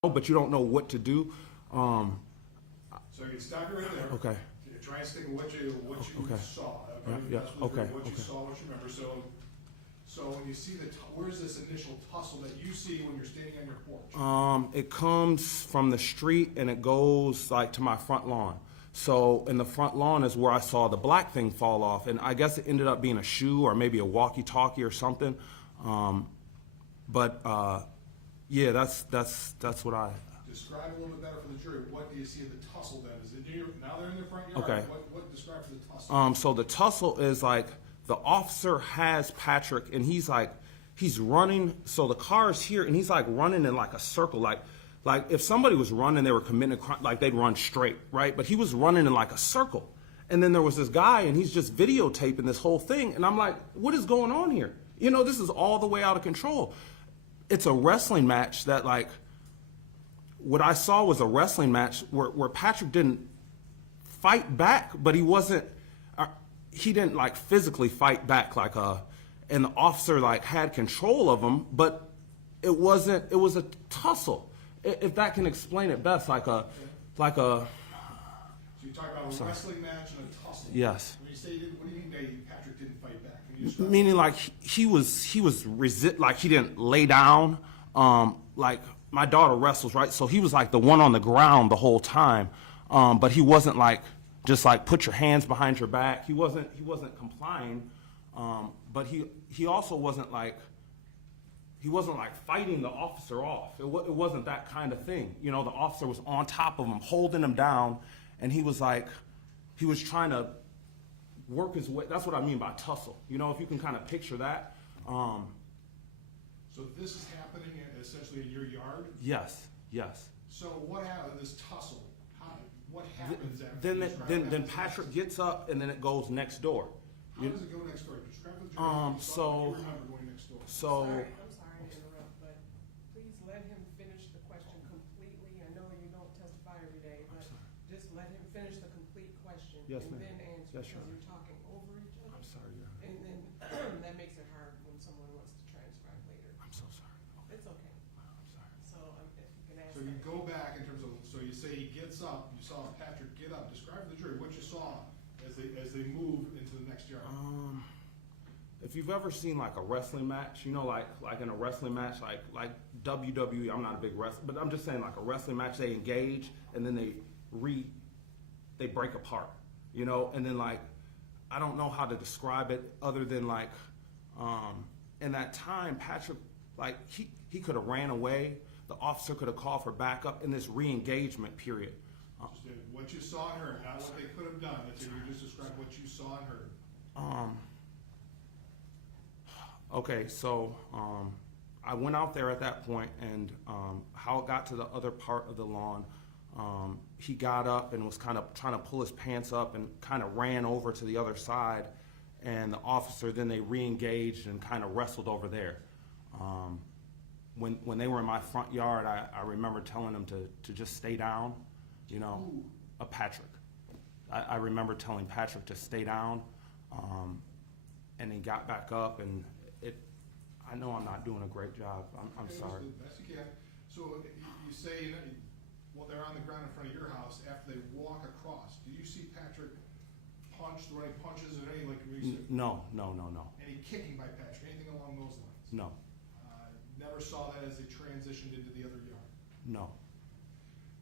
but you don't know what to do. So you stop you right there. Okay. You try and stick with what you Okay. saw. Yeah, That's okay, what you okay. saw, what you remember. So when you see where's this initial tussle that you see when you're standing on your porch? It comes from the street and it goes like to my front lawn. So in the front lawn is where I saw the black thing fall off, and I guess it ended up being a shoe or maybe a walkie-talkie or something. Yeah, that's what I. Describe a little bit better for the jury. What do you see in the tussle then? Is it now they're in their front yard? Okay. What describe for the tussle? So the tussle is like the officer has Patrick, and he's running. So the car is here, and he's like running in like a circle, like if somebody was running, they were committing a crime, like they'd run straight, right? But he was running in like a circle, and then there was this guy, and he's just videotaping this whole thing, and I'm like, what is going on here? You know, this is all the way out of control. It's a wrestling match that like. What I saw was a wrestling match where Patrick didn't fight back, but he didn't like physically fight back and the officer like had control of him, but it was a tussle. If that can explain it best, like a. So you talk about a wrestling match and a tussle. Yes. When you say, what do you mean Patrick didn't fight back? Can you describe Meaning like he was like he didn't lay down, like. My daughter wrestles, right? So he was like the one on the ground the whole time, but he wasn't like just like put your hands behind your back. He wasn't complying, but he also wasn't like fighting the officer off. It wasn't that kind of thing. You know, the officer was on top of him, holding him down, and he was trying to work his way. That's what I mean by tussle. You know, if you can kind of picture that. So this is happening essentially in your yard? Yes. So what happened, this tussle? What happens after? Then Patrick gets up and then it goes next door. How does it go next door? Describe the jury. You remember going next door. I'm sorry to interrupt, but please let him finish the question completely. I know you don't testify every day, but just let him finish the complete question. Yes, and ma'am. then answer, Yes, because Your you're talking over each other. I'm sorry, yeah. And then that makes it hard when someone wants to transcribe later. I'm so sorry. It's okay. I'm sorry. So if you can ask. So you go back in terms of, so you say he gets up, you saw Patrick get up. Describe to the jury what you saw as they move into the next yard. If you've ever seen like a wrestling match, you know, like in a wrestling match, like WWE, I'm not a big wrestler, but I'm just saying like a wrestling match, they engage and then they break apart, you know, and then like, I don't know how to describe it other than like, in that time, Patrick, like he could have ran away. The officer could have called for backup in this re-engagement period. What you saw and heard, not what they could have done. That's if you just describe what you saw and heard. Okay, so I went out there at that point, and how it got to the other part of the lawn, he got up and was kind of trying to pull his pants up and kind of ran over to the other side, and the officer, then they re-engaged and kind of wrestled over there. When they were in my front yard, I remember telling them to just stay down, you know, Patrick. I remember telling Patrick to stay down, and he got back up, and I know I'm not doing a great job. I'm sorry. Best you can. So you say, well, they're on the ground in front of your house after they walk across. Do you see Patrick punch, throw any punches or any like? No. Any kicking by Patrick? Anything along those lines? No. Never saw that as they transitioned into the other yard. No.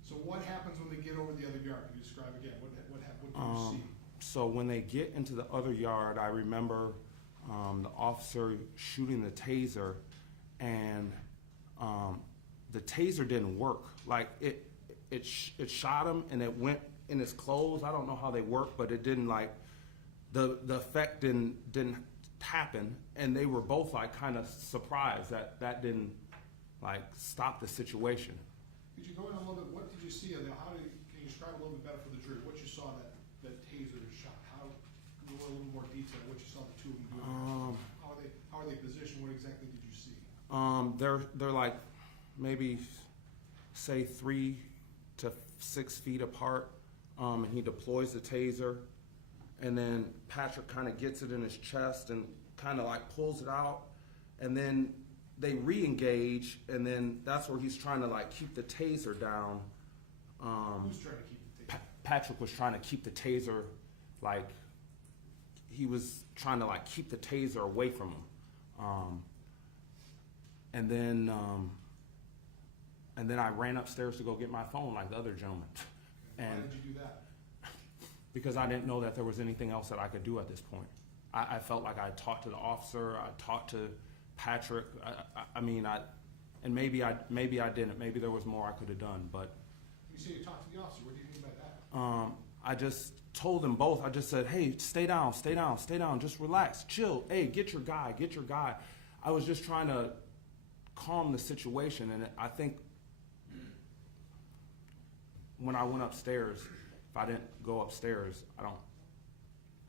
So what happens when they get over the other yard? Can you describe again? What do you see? So when they get into the other yard, I remember the officer shooting the taser, and the taser didn't work. Like it shot him, and it went in his clothes. I don't know how they work, but it didn't like the effect didn't happen, and they were both like kind of surprised that didn't like stop the situation. Could you go in a little bit? What did you see? Can you describe a little bit better for the jury what you saw that taser shot? How? Can you go in a little more detail what you saw the two of them doing? How are they positioned? What exactly did you see? They're like maybe say 3 to 6 feet apart, and he deploys the taser, and then Patrick kind of gets it in his chest and kind of like pulls it out, and then they re-engage, and then that's where he's trying to like keep the taser down. Who's trying to keep the taser? Patrick was trying to keep the taser, like he was trying to like keep the taser away from him, and then I ran upstairs to go get my phone like the other gentleman. Why And did you do that? because I didn't know that there was anything else that I could do at this point. I felt like I talked to the officer, I talked to Patrick. And maybe I didn't. Maybe there was more I could have done, but You say you talked to the officer. What do you mean by that? I just told them both. I just said, hey, stay down, just relax, chill. Hey, get your guy. I was just trying to calm the situation, and I think when I went upstairs, if I didn't go upstairs, I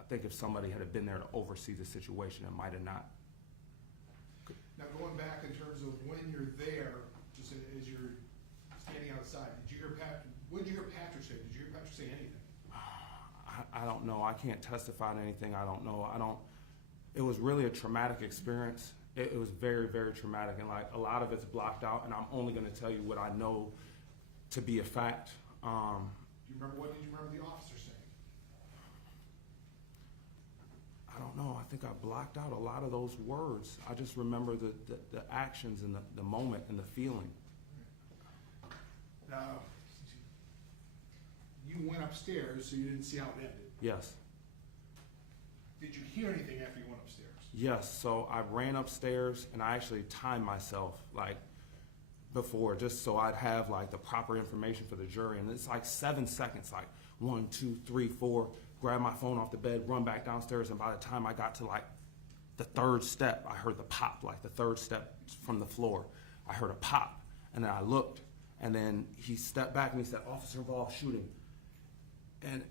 think if somebody had been there to oversee the situation, it might have not. Now, going back in terms of when you're there, just as you're standing outside, what did you hear Patrick say? Did you hear Patrick say anything? I don't know. I can't testify to anything. I don't know. It was really a traumatic experience. It was very, very traumatic, and like a lot of it's blocked out, and I'm only going to tell you what I know to be a fact. What did you remember the officer saying? I don't know. I think I blocked out a lot of those words. I just remember the actions and the moment and the feeling. Now, you went upstairs, so you didn't see how it ended. Yes. Did you hear anything after you went upstairs? Yes. So I ran upstairs, and I actually timed myself like before, just so I'd have like the proper information for the jury. And it's like 7 seconds, like 1, 2, 3, 4, grab my phone off the bed, run back downstairs. And by the time I got to like the third step, I heard the pop, like the third step from the floor. I heard a pop, and then I looked, and then he stepped back and he said, "Officer involved shooting." And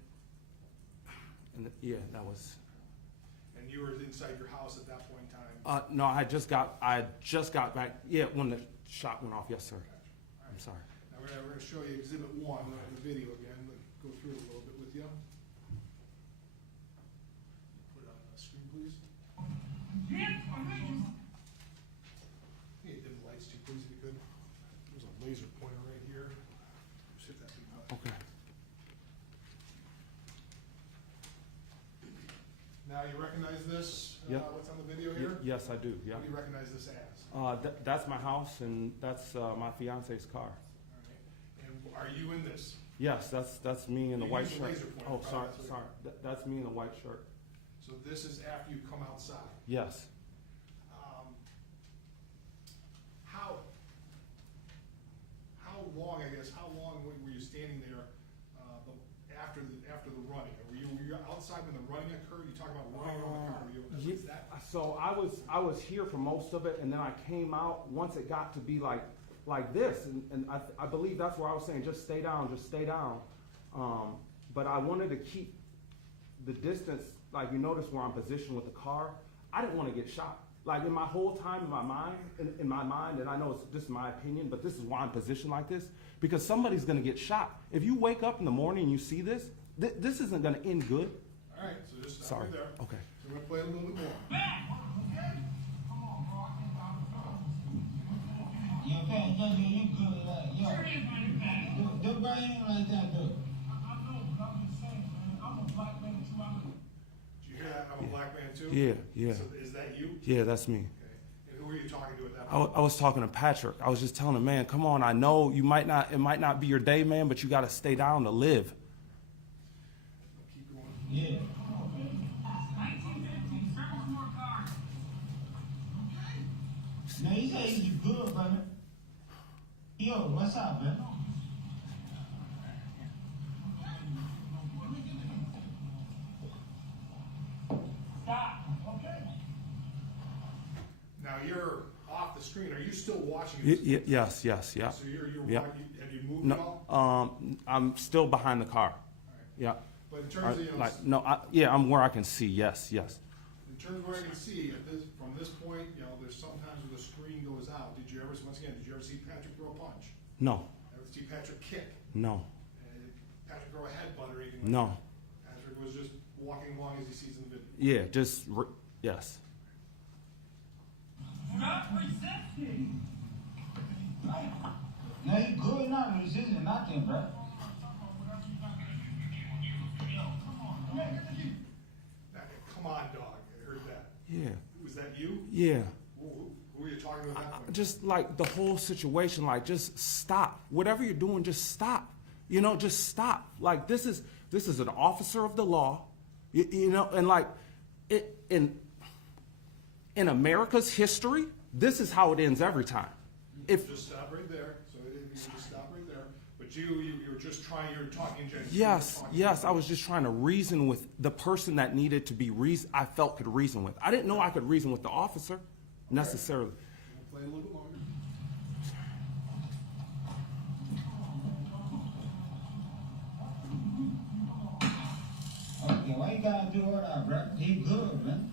yeah, that was. And you were inside your house at that point in time? No, I just got back. Yeah, when the shot went off. Yes, sir. I'm sorry. Now we're going to show you Exhibit 1 of the video again. Go through it a little bit with you. Put it on the screen, please. Hey, dim the lights too, please, if you could. There's a laser pointer right here. Just hit that big button. Okay. Now, you recognize this? Yep. What's on the video here? Yes, I do. Yeah. What do you recognize this as? That's my house, and that's my fiance's car. All right. And are you in this? Yes, that's me in the You white used the shirt. laser pointer, Oh, right? sorry, That's what- sorry. That's me in the white shirt. So this is after you come outside. Yes. How long were you standing there after the running? Were you outside when the running occurred? You talking about running on the car? Was that? So I was here for most of it, and then I came out once it got to be like this, and I believe that's where I was saying, just stay down. But I wanted to keep the distance, like you notice where I'm positioned with the car. I didn't want to get shot. Like in my whole time in my mind, and I know it's just my opinion, but this is why I'm positioned like this, because somebody's going to get shot. If you wake up in the morning and you see this, this isn't going to end good. All right, so just stop Sorry. right there. Okay. So we're going to play a little bit more. You good, like, yo. Don't bring him like that, though. Did you hear that? I'm a black man too? Yeah. So is that you? Yeah, that's me. Okay. And who were you talking to at that I point? was talking to Patrick. I was just telling him, man, come on. I know it might not be your day, man, but you got to stay down to live. Keep going. Yeah. 1915, several more cars. Now, he said he's good, brother. Yo, what's up, man? Stop. Okay. Now you're off the screen. Are you still watching this? Yes, yeah. So you're Yeah. watching, have you moved at all? No, I'm still behind the car. All right. Yeah. But in terms of, I'm where I can see. Yes. in terms of where I can see, from this point, there's sometimes where the screen goes out. Did you ever see Patrick throw a punch? No. Never see Patrick kick? No. Patrick throw a headbutt or anything like No. that? Patrick was just walking along as he sees in the video. Yeah, just, yes. Stop resisting. No, he good now. Resisting nothing, bro. Come on, dog. I heard that. Yeah. Was that you? Yeah. Who were you talking to at that point? Just like the whole situation, like just stop. Whatever you're doing, just stop. You know, just stop. Like this is an officer of the law, you know, and like in America's history, this is how it ends every time. If Just stop right there. So you just stop right there. But you were just trying. You were talking genuinely. yes, I was just trying to reason with the person that needed to be I felt could reason with. I didn't know I could reason with the officer necessarily. We'll play a little bit longer. Okay, why you gotta do all that, bro? He good, man.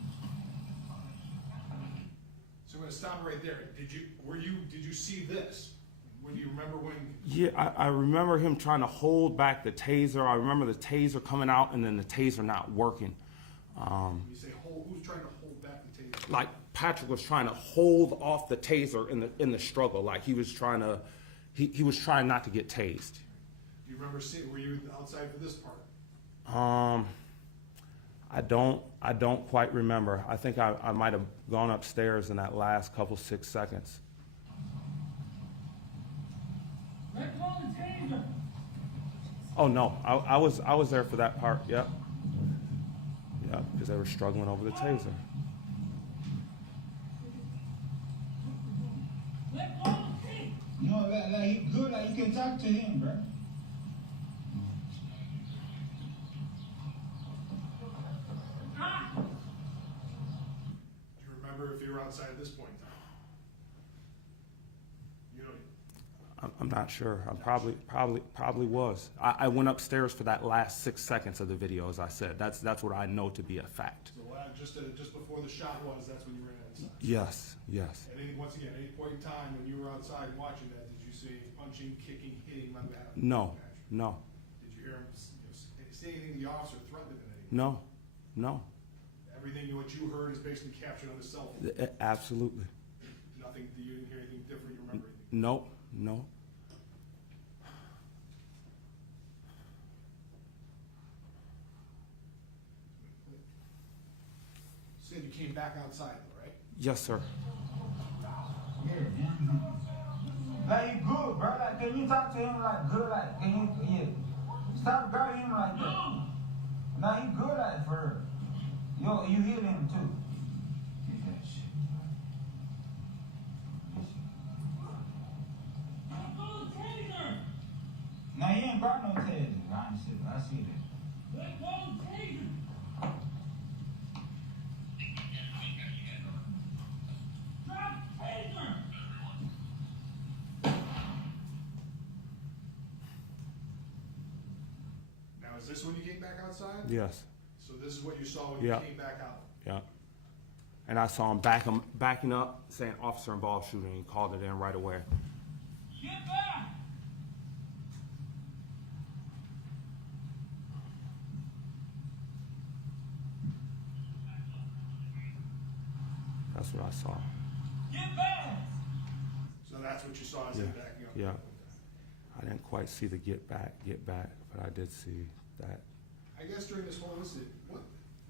So I'm going to stop right there. Did you see this? When you remember when? Yeah, I remember him trying to hold back the taser. I remember the taser coming out and then the taser not working. You say who's trying to hold back the taser? Like Patrick was trying to hold off the taser in the struggle. Like he was trying to, he was trying not to get tased. Do you remember seeing? Were you outside for this part? I don't quite remember. I think I might have gone upstairs in that last couple 6 seconds. Let go of the taser. Oh no, I was there for that part. Yep. Yeah, because they were struggling over the taser. Let go of the taser. You know, like he good, like you can talk to him, bro. Ah. Do you remember if you were outside at this point in time? You know. I'm not sure. I probably was. I went upstairs for that last 6 seconds of the video, as I said. That's what I know to be a fact. So just before the shot was, that's when you ran inside. Yes. And once again, any point in time when you were outside watching that, did you see punching, kicking, hitting on that? No. Did you hear him say anything to the officer, threaten him in anything? No. Everything what you heard is basically captured on the cell phone. Absolutely. Nothing. You didn't hear anything different. You remember anything? No. Said you came back outside, though, right? Yes, sir. Yeah, man. Like he good, bro. Like, can you talk to him like good? Like, can you, yeah. Stop grabbing him like that. Nah, he good like for real. Yo, you heal him too. Get that shit. Let go of the taser. Nah, he ain't got no taser. I see that. Let go of the taser. Drop taser. Now, is this when you came back outside? Yes. So this is what you saw when you Yeah. came back out. Yeah. And I saw him backing up, saying officer involved shooting. He called it in right away. Get back. That's what I saw. Get back. So that's what you saw as him backing up. Yeah. I didn't quite see the get back, but I did see that. I guess during this whole incident, what?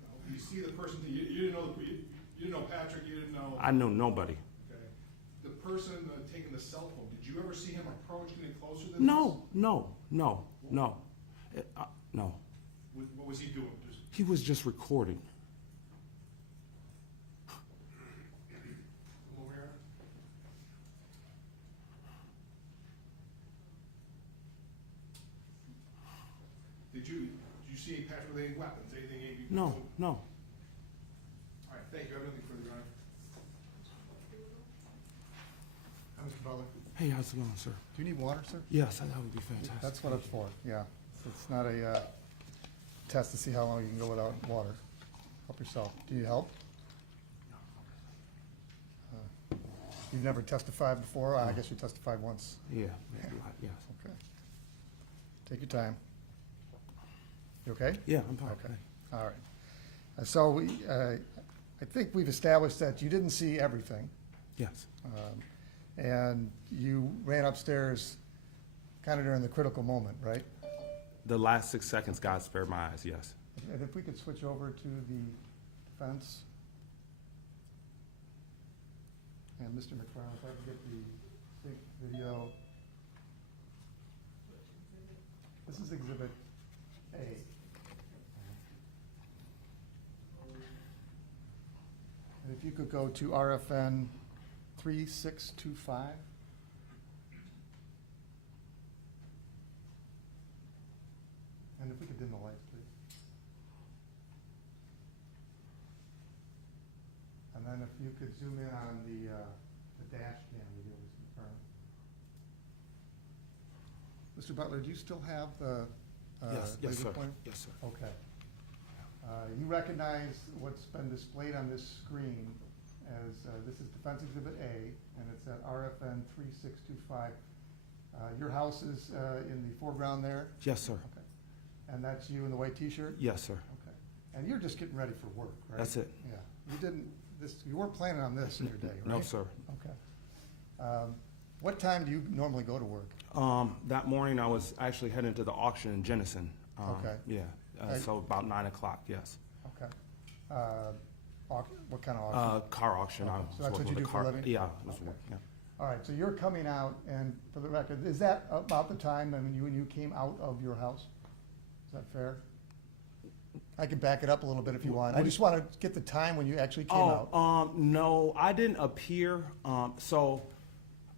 No, you see the person. You didn't know. You didn't know Patrick. You didn't know. I know nobody. Okay. The person taking the cell phone. Did you ever see him approach getting closer than this? No. No. What was he doing? Just He was just recording. come over here. Did you see Patrick with any weapons? Anything? No. All right. Thank you. I have nothing further, Your Honor. Hi, Mr. Butler. Hey, how's it going, sir? Do you need water, sir? Yes, that would be fantastic. That's what it's for, yeah. It's not a test to see how long you can go without water. Help yourself. Do you help? You've never testified before? I guess you testified once. Yeah, maybe, yes. Okay. Take your time. You okay? Yeah, I'm fine. Okay, all right. So I think we've established that you didn't see everything, Yes, and you ran upstairs kind of during the critical moment, right? the last 6 seconds, God spared my eyes, yes. And if we could switch over to the defense. And Mr. McFarland, if I could get the video. This is Exhibit A. And if you could go to RFN 3625. And if we could dim the lights, please. And then if you could zoom in on the dash cam video, Mr. McFarland. Mr. Butler, do you still have the Yes, laser sir. pointer? Yes, sir. Okay. You recognize what's been displayed on this screen as, this is Defense Exhibit A, and it's at RFN 3625. Your house is in the foreground there? Yes, sir. Okay. And that's you in the white T-shirt? Yes, sir. Okay. And you're just getting ready for work, right? That's it. Yeah. You weren't planning on this in your day, right? No, sir. Okay. What time do you normally go to work? That morning, I was actually heading to the auction in Jenison. Okay. Yeah, so about 9 o'clock, yes. Okay. What kind of auction? Car auction. I Okay. was So that's what working you with do for a living? Yeah, I was Okay. working, yeah. All right, so you're coming out, and for the record, is that about the time when you came out of your house? Is that fair? I can back it up a little bit if you want. I just want to get the time when you actually came out. No, I didn't appear. So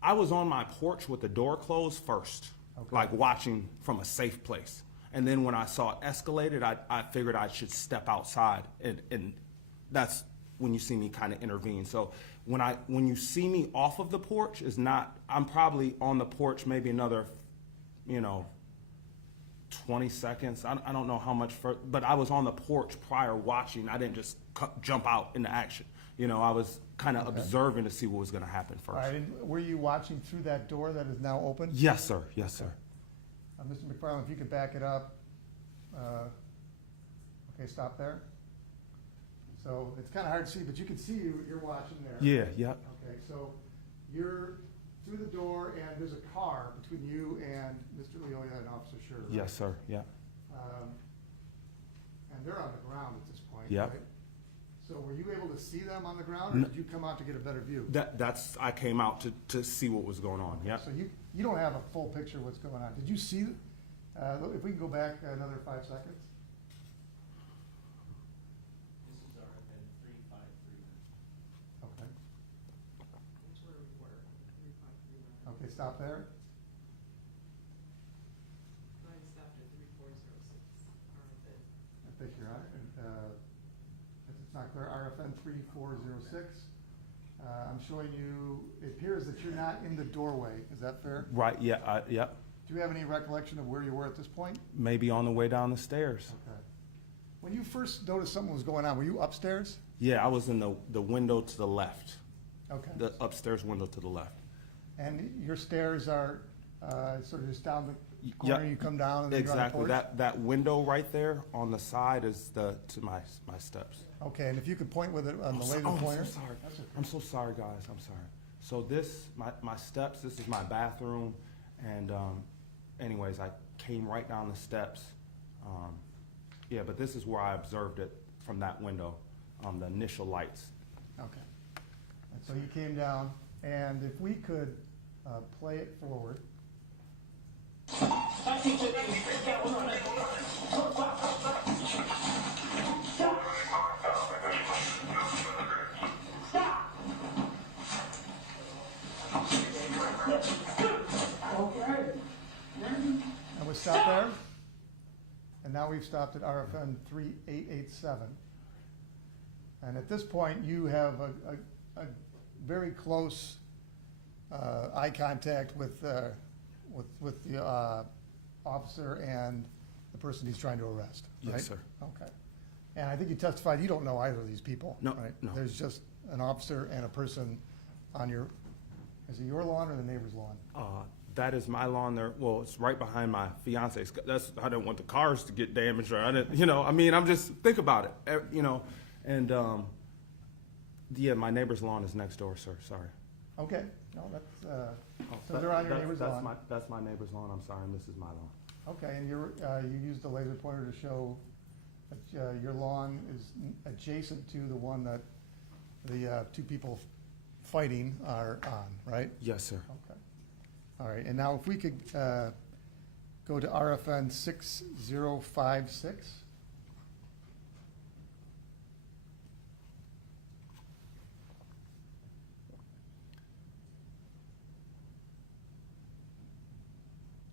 I was on my porch with the door closed first, Okay. like watching from a safe place. And then when I saw it escalated, I figured I should step outside, and that's when you see me kind of intervene. So when you see me off of the porch, I'm probably on the porch maybe another, 20 seconds. I don't know how much further, but I was on the porch prior watching. I didn't just jump out into action. I was kind of observing to see what was going to happen first. All right, and were you watching through that door that is now open? Yes, sir. Yes, sir. Mr. McFarland, if you could back it up. Okay, stop there. So it's kind of hard to see, but you can see you're watching there. Yeah, yeah. Okay, so you're through the door, and there's a car between you and Mr. Lyoya and Officer Schurr, right? Yes, sir. Yeah. And they're on the ground at this point, Yep. right? So were you able to see them on the ground, or did you come out to get a better view? I came out to see what was going on. Yeah. So you don't have a full picture of what's going on. Did you see, if we can go back another 5 seconds? This is RFN 3539. Okay. That's where we were, 3539. Okay, stop there. Mine stopped at 3406. RFN. I think you're on, if it's not clear, RFN 3406. I'm showing you, it appears that you're not in the doorway. Is that fair? Right. Yeah. Yeah. Do you have any recollection of where you were at this point? Maybe on the way down the stairs. Okay. When you first noticed something was going on, were you upstairs? Yeah, I was in the window to the left. Okay. The upstairs window to the left. And your stairs are sort of just down the corner, Yep. you come down and then you're on the Exactly. porch? That window right there on the side is to my steps. Okay, and if you could point with it on the laser I'm pointer? so sorry. That's okay. I'm so sorry, guys. I'm sorry. So my steps, this is my bathroom, and anyways, I came right down the steps. Yeah, but this is where I observed it from that window, the initial lights. Okay. And so you came down, and if we could play it forward. And we stopped there. And now we've stopped at RFN 3887. And at this point, you have a very close eye contact with the officer and the person he's trying to arrest, right? Yes, sir. Okay. And I think you testified you don't know either of these people, No, right? no. There's just an officer and a person on your Is it your lawn or the neighbor's lawn? That is my lawn there. Well, it's right behind my fiance's. I didn't want the cars to get damaged, or I didn't, I'm just, think about it, and, yeah, my neighbor's lawn is next door, sir, sorry. Okay, no, that's, so they're on your neighbor's lawn. That's my neighbor's lawn, I'm sorry, and this is my lawn. Okay, and you used the laser pointer to show that your lawn is adjacent to the one that the two people fighting are on, right? Yes, sir. Okay. All right, and now if we could go to RFN 6056.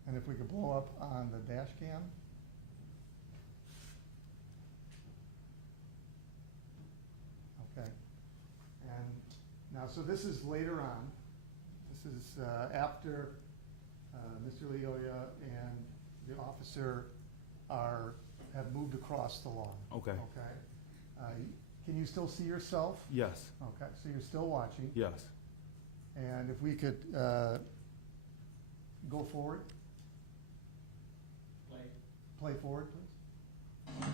And if we could blow up on the dash cam. Okay. And now, so this is later on. This is after Mr. Lyoya and the officer have moved across the lawn. Okay. Okay. Can you still see yourself? Yes, Okay, so you're still watching. yes. And if we could go forward. Play forward, please.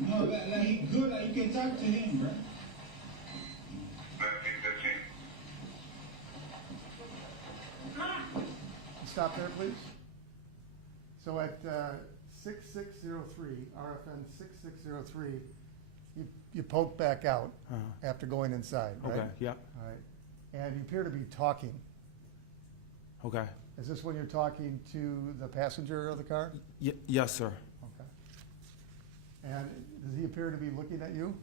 No, like he good, like you can talk to him, bro. Stop there, please. So at 6603, RFN 6603, you poke back out after going inside, right? Okay, yeah, All right. And you appear to be talking. okay. Is this when you're talking to the passenger of the car? Yes, sir. Okay. And does he appear to be looking at you?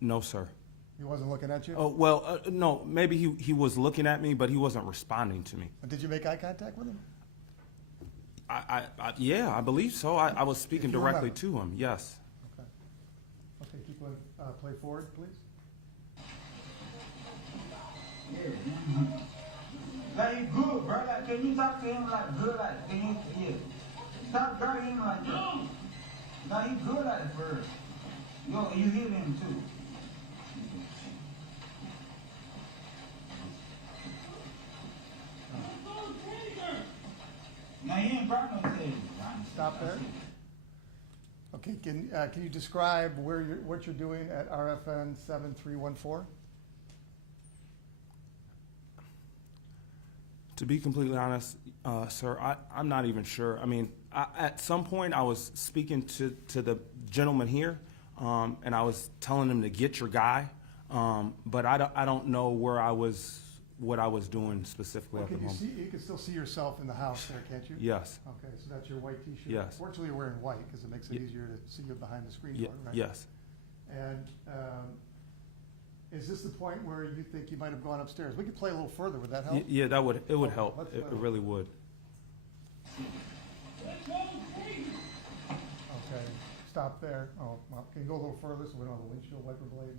No, sir. He wasn't looking at you? Oh, well, no, maybe he was looking at me, but he wasn't responding to me. Did you make eye contact with him? Yeah, I believe so. I was speaking If you directly remember. to him, yes. Okay. Okay, keep going. Play forward, please. Like he good, bro. Like, can you talk to him like good? Like, can you, yeah. Stop guarding him like that. Now he good at it for yo, you hit him too. Now he ain't brought no taser. Stop there. Okay, can you describe what you're doing at RFN 7314? To be completely honest, sir, I'm not even sure. I mean, at some point I was speaking to the gentleman here, and I was telling him to get your guy, but I don't know what I was doing specifically at the moment. You can still see yourself in the house there, can't you? Yes. Okay, so that's your white T-shirt. Yes. Fortunately, you're wearing white because it makes it easier to see you behind the screen door, right? Yes. And is this the point where you think you might have gone upstairs? We could play a little further. Would that help? Yeah, it would help. let's It play. really would. Okay, stop there. Oh, well, can you go a little further so we don't have a windshield wiper blade?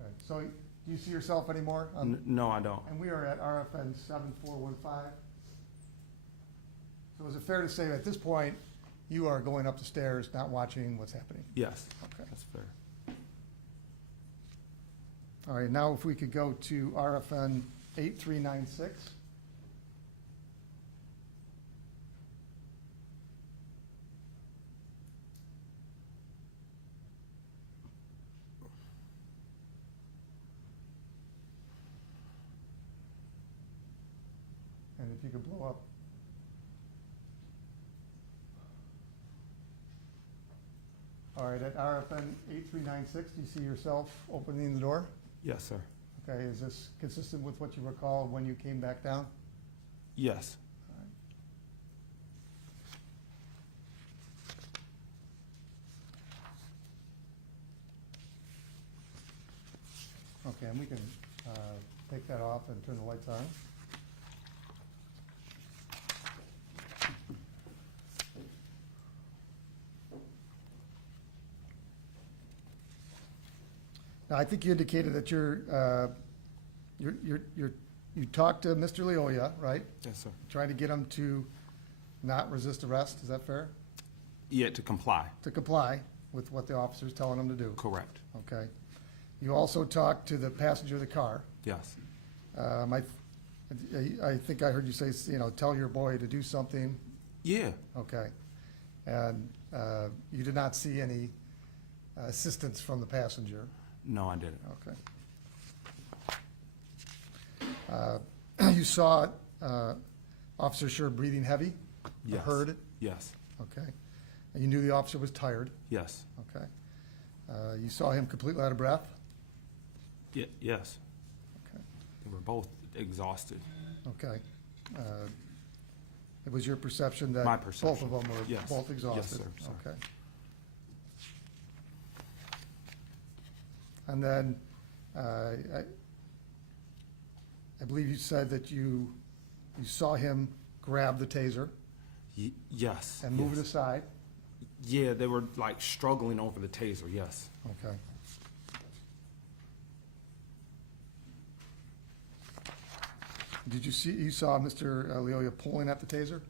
Okay, so do you see yourself anymore? No, I don't. And we are at RFN 7415. So is it fair to say at this point, you are going up the stairs, not watching what's happening? Yes. Okay. That's fair. All right, now if we could go to RFN 8396. And if you could blow up. All right, at RFN 8396, do you see yourself opening the door? Yes, sir. Okay, is this consistent with what you recall when you came back down? Yes. Okay, and we can take that off and turn the lights on. Now, I think you indicated that you talked to Mr. Lyoya, right? Yes, sir. Trying to get him to not resist arrest, is that fair? Yeah, to comply. to comply with what the officer's telling him to do. Correct. Okay. You also talked to the passenger of the car. Yes. I think I heard you say, you know, tell your boy to do something. Yeah. Okay. And you did not see any assistance from the passenger. No, I didn't. Okay. You saw Officer Schurr breathing heavy? Or Yes. heard it? Yes. Okay. And you knew the officer was tired? Yes. Okay. You saw him completely out of breath? Yes. Okay. They were both exhausted. Okay. It was your perception that My both perception. of them were Yes. both Yes, exhausted? sir. Okay. And then, I believe you said that you saw him grab the taser Yes. and move it yes. aside? Yeah, they were like struggling over the taser. Yes. Okay. Did you saw Mr. Lyoya pulling at the taser?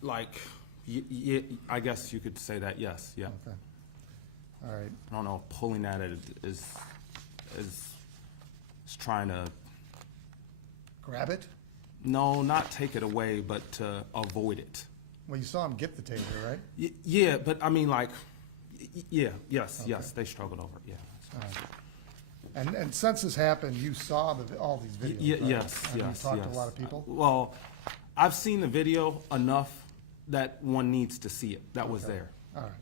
Like, I guess you could say that. Yes. Yeah. Okay. All right. I don't know. Pulling at it is trying to. Grab it? No, not take it away, but to avoid it. Well, you saw him get the taser, right? Yeah, but I mean, like, yes, Okay. yes, they struggled over it. Yeah. All right. And since this happened, you saw all these videos, right? Yes, Have yes, you talked yes. to a lot of people? Well, I've seen the video enough that one needs to see it. That was Okay. there. All right.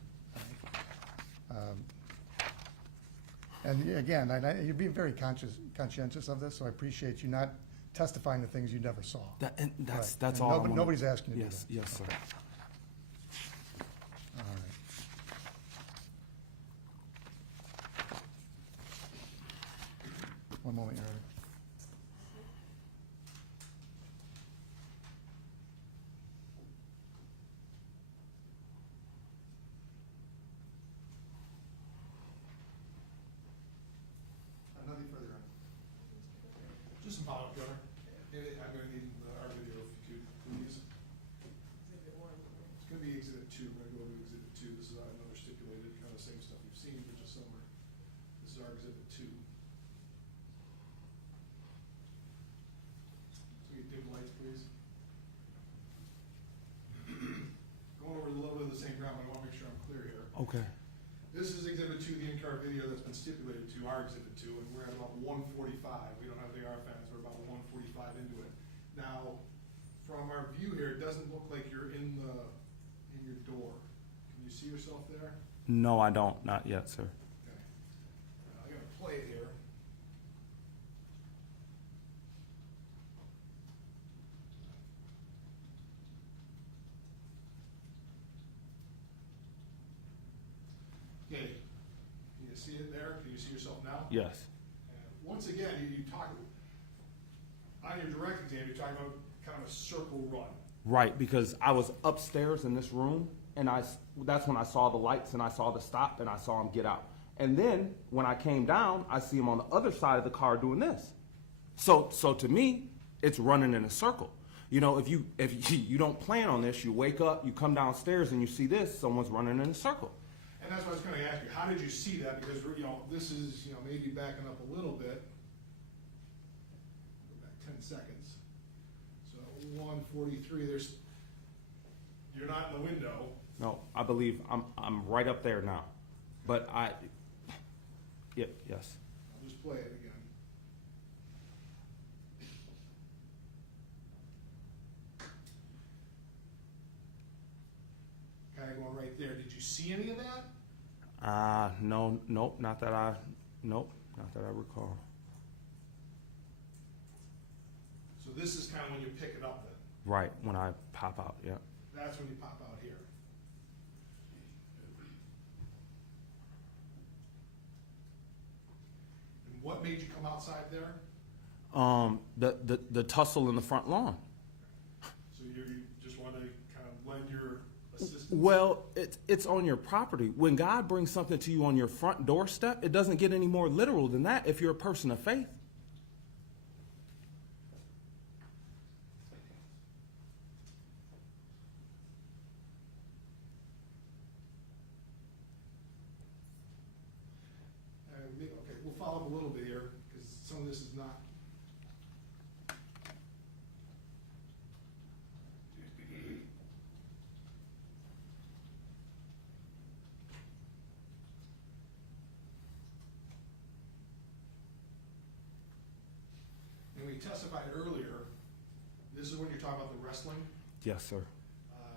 And again, you're being very conscientious of this, so I appreciate you not testifying to things you never saw. That's Right. that's And all. I wanna- nobody's asking you to do Yes, that. yes, sir. All right. One moment, Your Honor. Nothing further on. Just some follow-up, Governor. I'm gonna need our video if you could, please. Exhibit 1. It's gonna be exhibit 2. We're gonna go to exhibit 2. This is another stipulated, kind of the same stuff you've seen, but just somewhere. This is our exhibit 2. So you dim lights, please. Going over a little bit of the same ground, but I wanna make sure I'm clear here. Okay. This is exhibit 2, the in-car video that's been stipulated to our exhibit 2, and we're at about 1:45. We don't have the RFNs, we're about 1:45 into it. Now, from our view here, it doesn't look like you're in your door. Can you see yourself there? No, I don't. Not yet, sir. Okay. I'm gonna play it here. Okay, can you see it there? Can you see yourself now? Yes. Once again, you talk, on your direct exam, you're talking about kind of a circle run. Right, because I was upstairs in this room, and that's when I saw the lights, and I saw the stop, and I saw him get out. And then, when I came down, I see him on the other side of the car doing this. So to me, it's running in a circle. You know, if you don't plan on this, you wake up, you come downstairs, and you see this, someone's running in a circle. And that's what I was gonna ask you, how did you see that? Because, this is, maybe backing up a little bit. Go back 10 seconds. So 1:43, you're not in the window. No, I believe I'm right up there now. But yes. I'll just play it again. Kind of going right there. Did you see any of that? Nope, not that I recall. So this is kind of when you pick it up then. Right, when I pop out, yeah. That's when you pop out here. And what made you come outside there? The tussle in the front lawn. So you just want to kind of lend your assistance? Well, it's on your property. When God brings something to you on your front doorstep, it doesn't get any more literal than that if you're a person of faith. And we testified earlier, this is when you're talking about the wrestling. Yes, sir.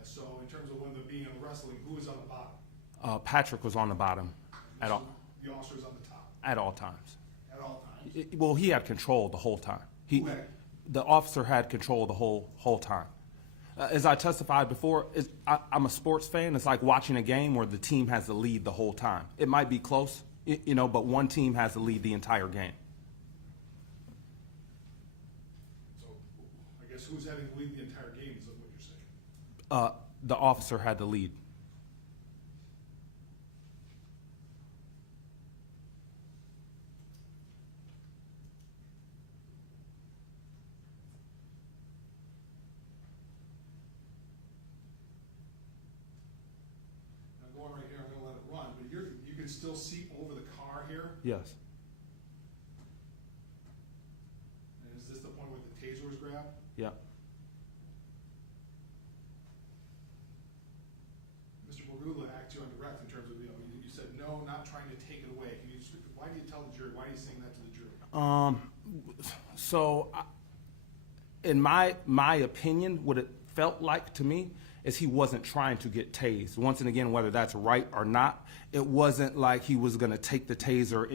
So in terms of when the being on the wrestling, who was on the bottom? Patrick was on the bottom at all The officer was on the top at all times. at all times. Well, he had control the whole time. Who had it? The officer had control the whole time. As I testified before, I'm a sports fan. It's like watching a game where the team has the lead the whole time. It might be close, but one team has the lead the entire game. So I guess who's having the lead the entire game is what you're saying. The officer had the lead. I'm going right here, I'm gonna let it run, but you can still see over the car here. Yes. And is this the point where the taser was grabbed? Yeah. Mr. Borgula asked you on direct in terms of, you said, no, not trying to take it away. Can you just, why do you tell the jury, why are you saying that to the jury? In my opinion, what it felt like to me is he wasn't trying to get tased. Once and again, whether that's right or not, it wasn't like he was going to take the taser.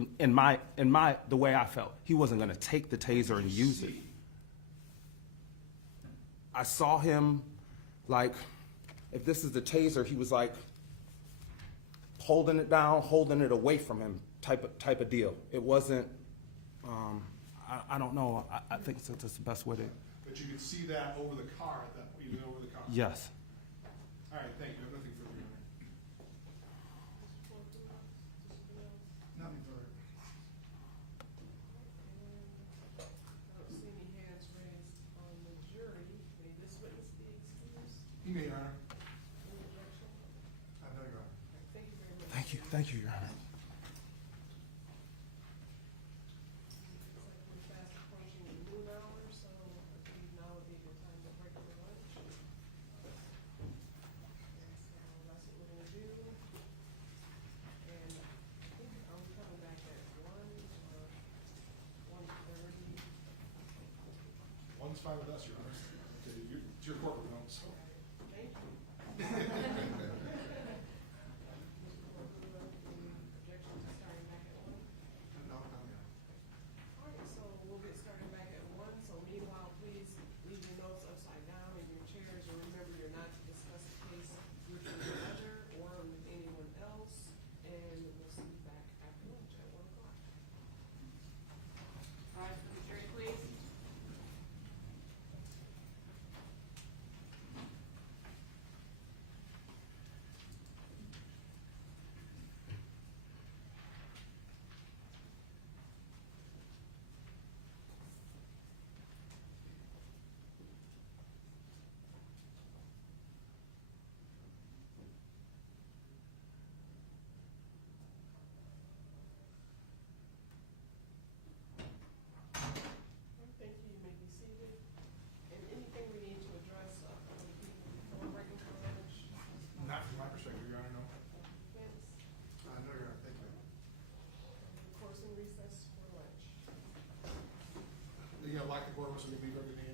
The way I felt, he wasn't going to take the taser and use it. I saw him, like, if this is the taser, he was like holding it down, holding it away from him, type of deal. It wasn't. I don't know. I think that's the best way to. But you could see that over the car at that point, even over the car. Yes. All right, thank you. I have nothing further. Nothing further. I don't see any hands raised on the jury. May this witness be excused? You may, Your Honor. Any objection? I know you're on. Thank you very much. Thank you, Your Honor. Looks like we're fast approaching the noon hour, so I believe now would be a good time to break for lunch. And so that's what we're gonna do. And I think, are we coming back at 1 or 1:30? One's fine with us, Your Honor. It's your courtroom, so. Thank you. Mr. Borgula, any objection to starting back at 1? No, no, no. All right, so we'll get started back at 1. So meanwhile, please leave your notes upside down in your chairs, and remember you're not to discuss the case with each other or with anyone else. And we'll see you back after lunch at 1 o'clock. Rise for the jury, please. Thank you. You may be seated. And anything we need to address for the people before breaking for lunch? Not from my perspective, Your Honor, no. Vince, I know you're on. Thank you. of course, in recess for lunch. You know, like the court, so we can leave everything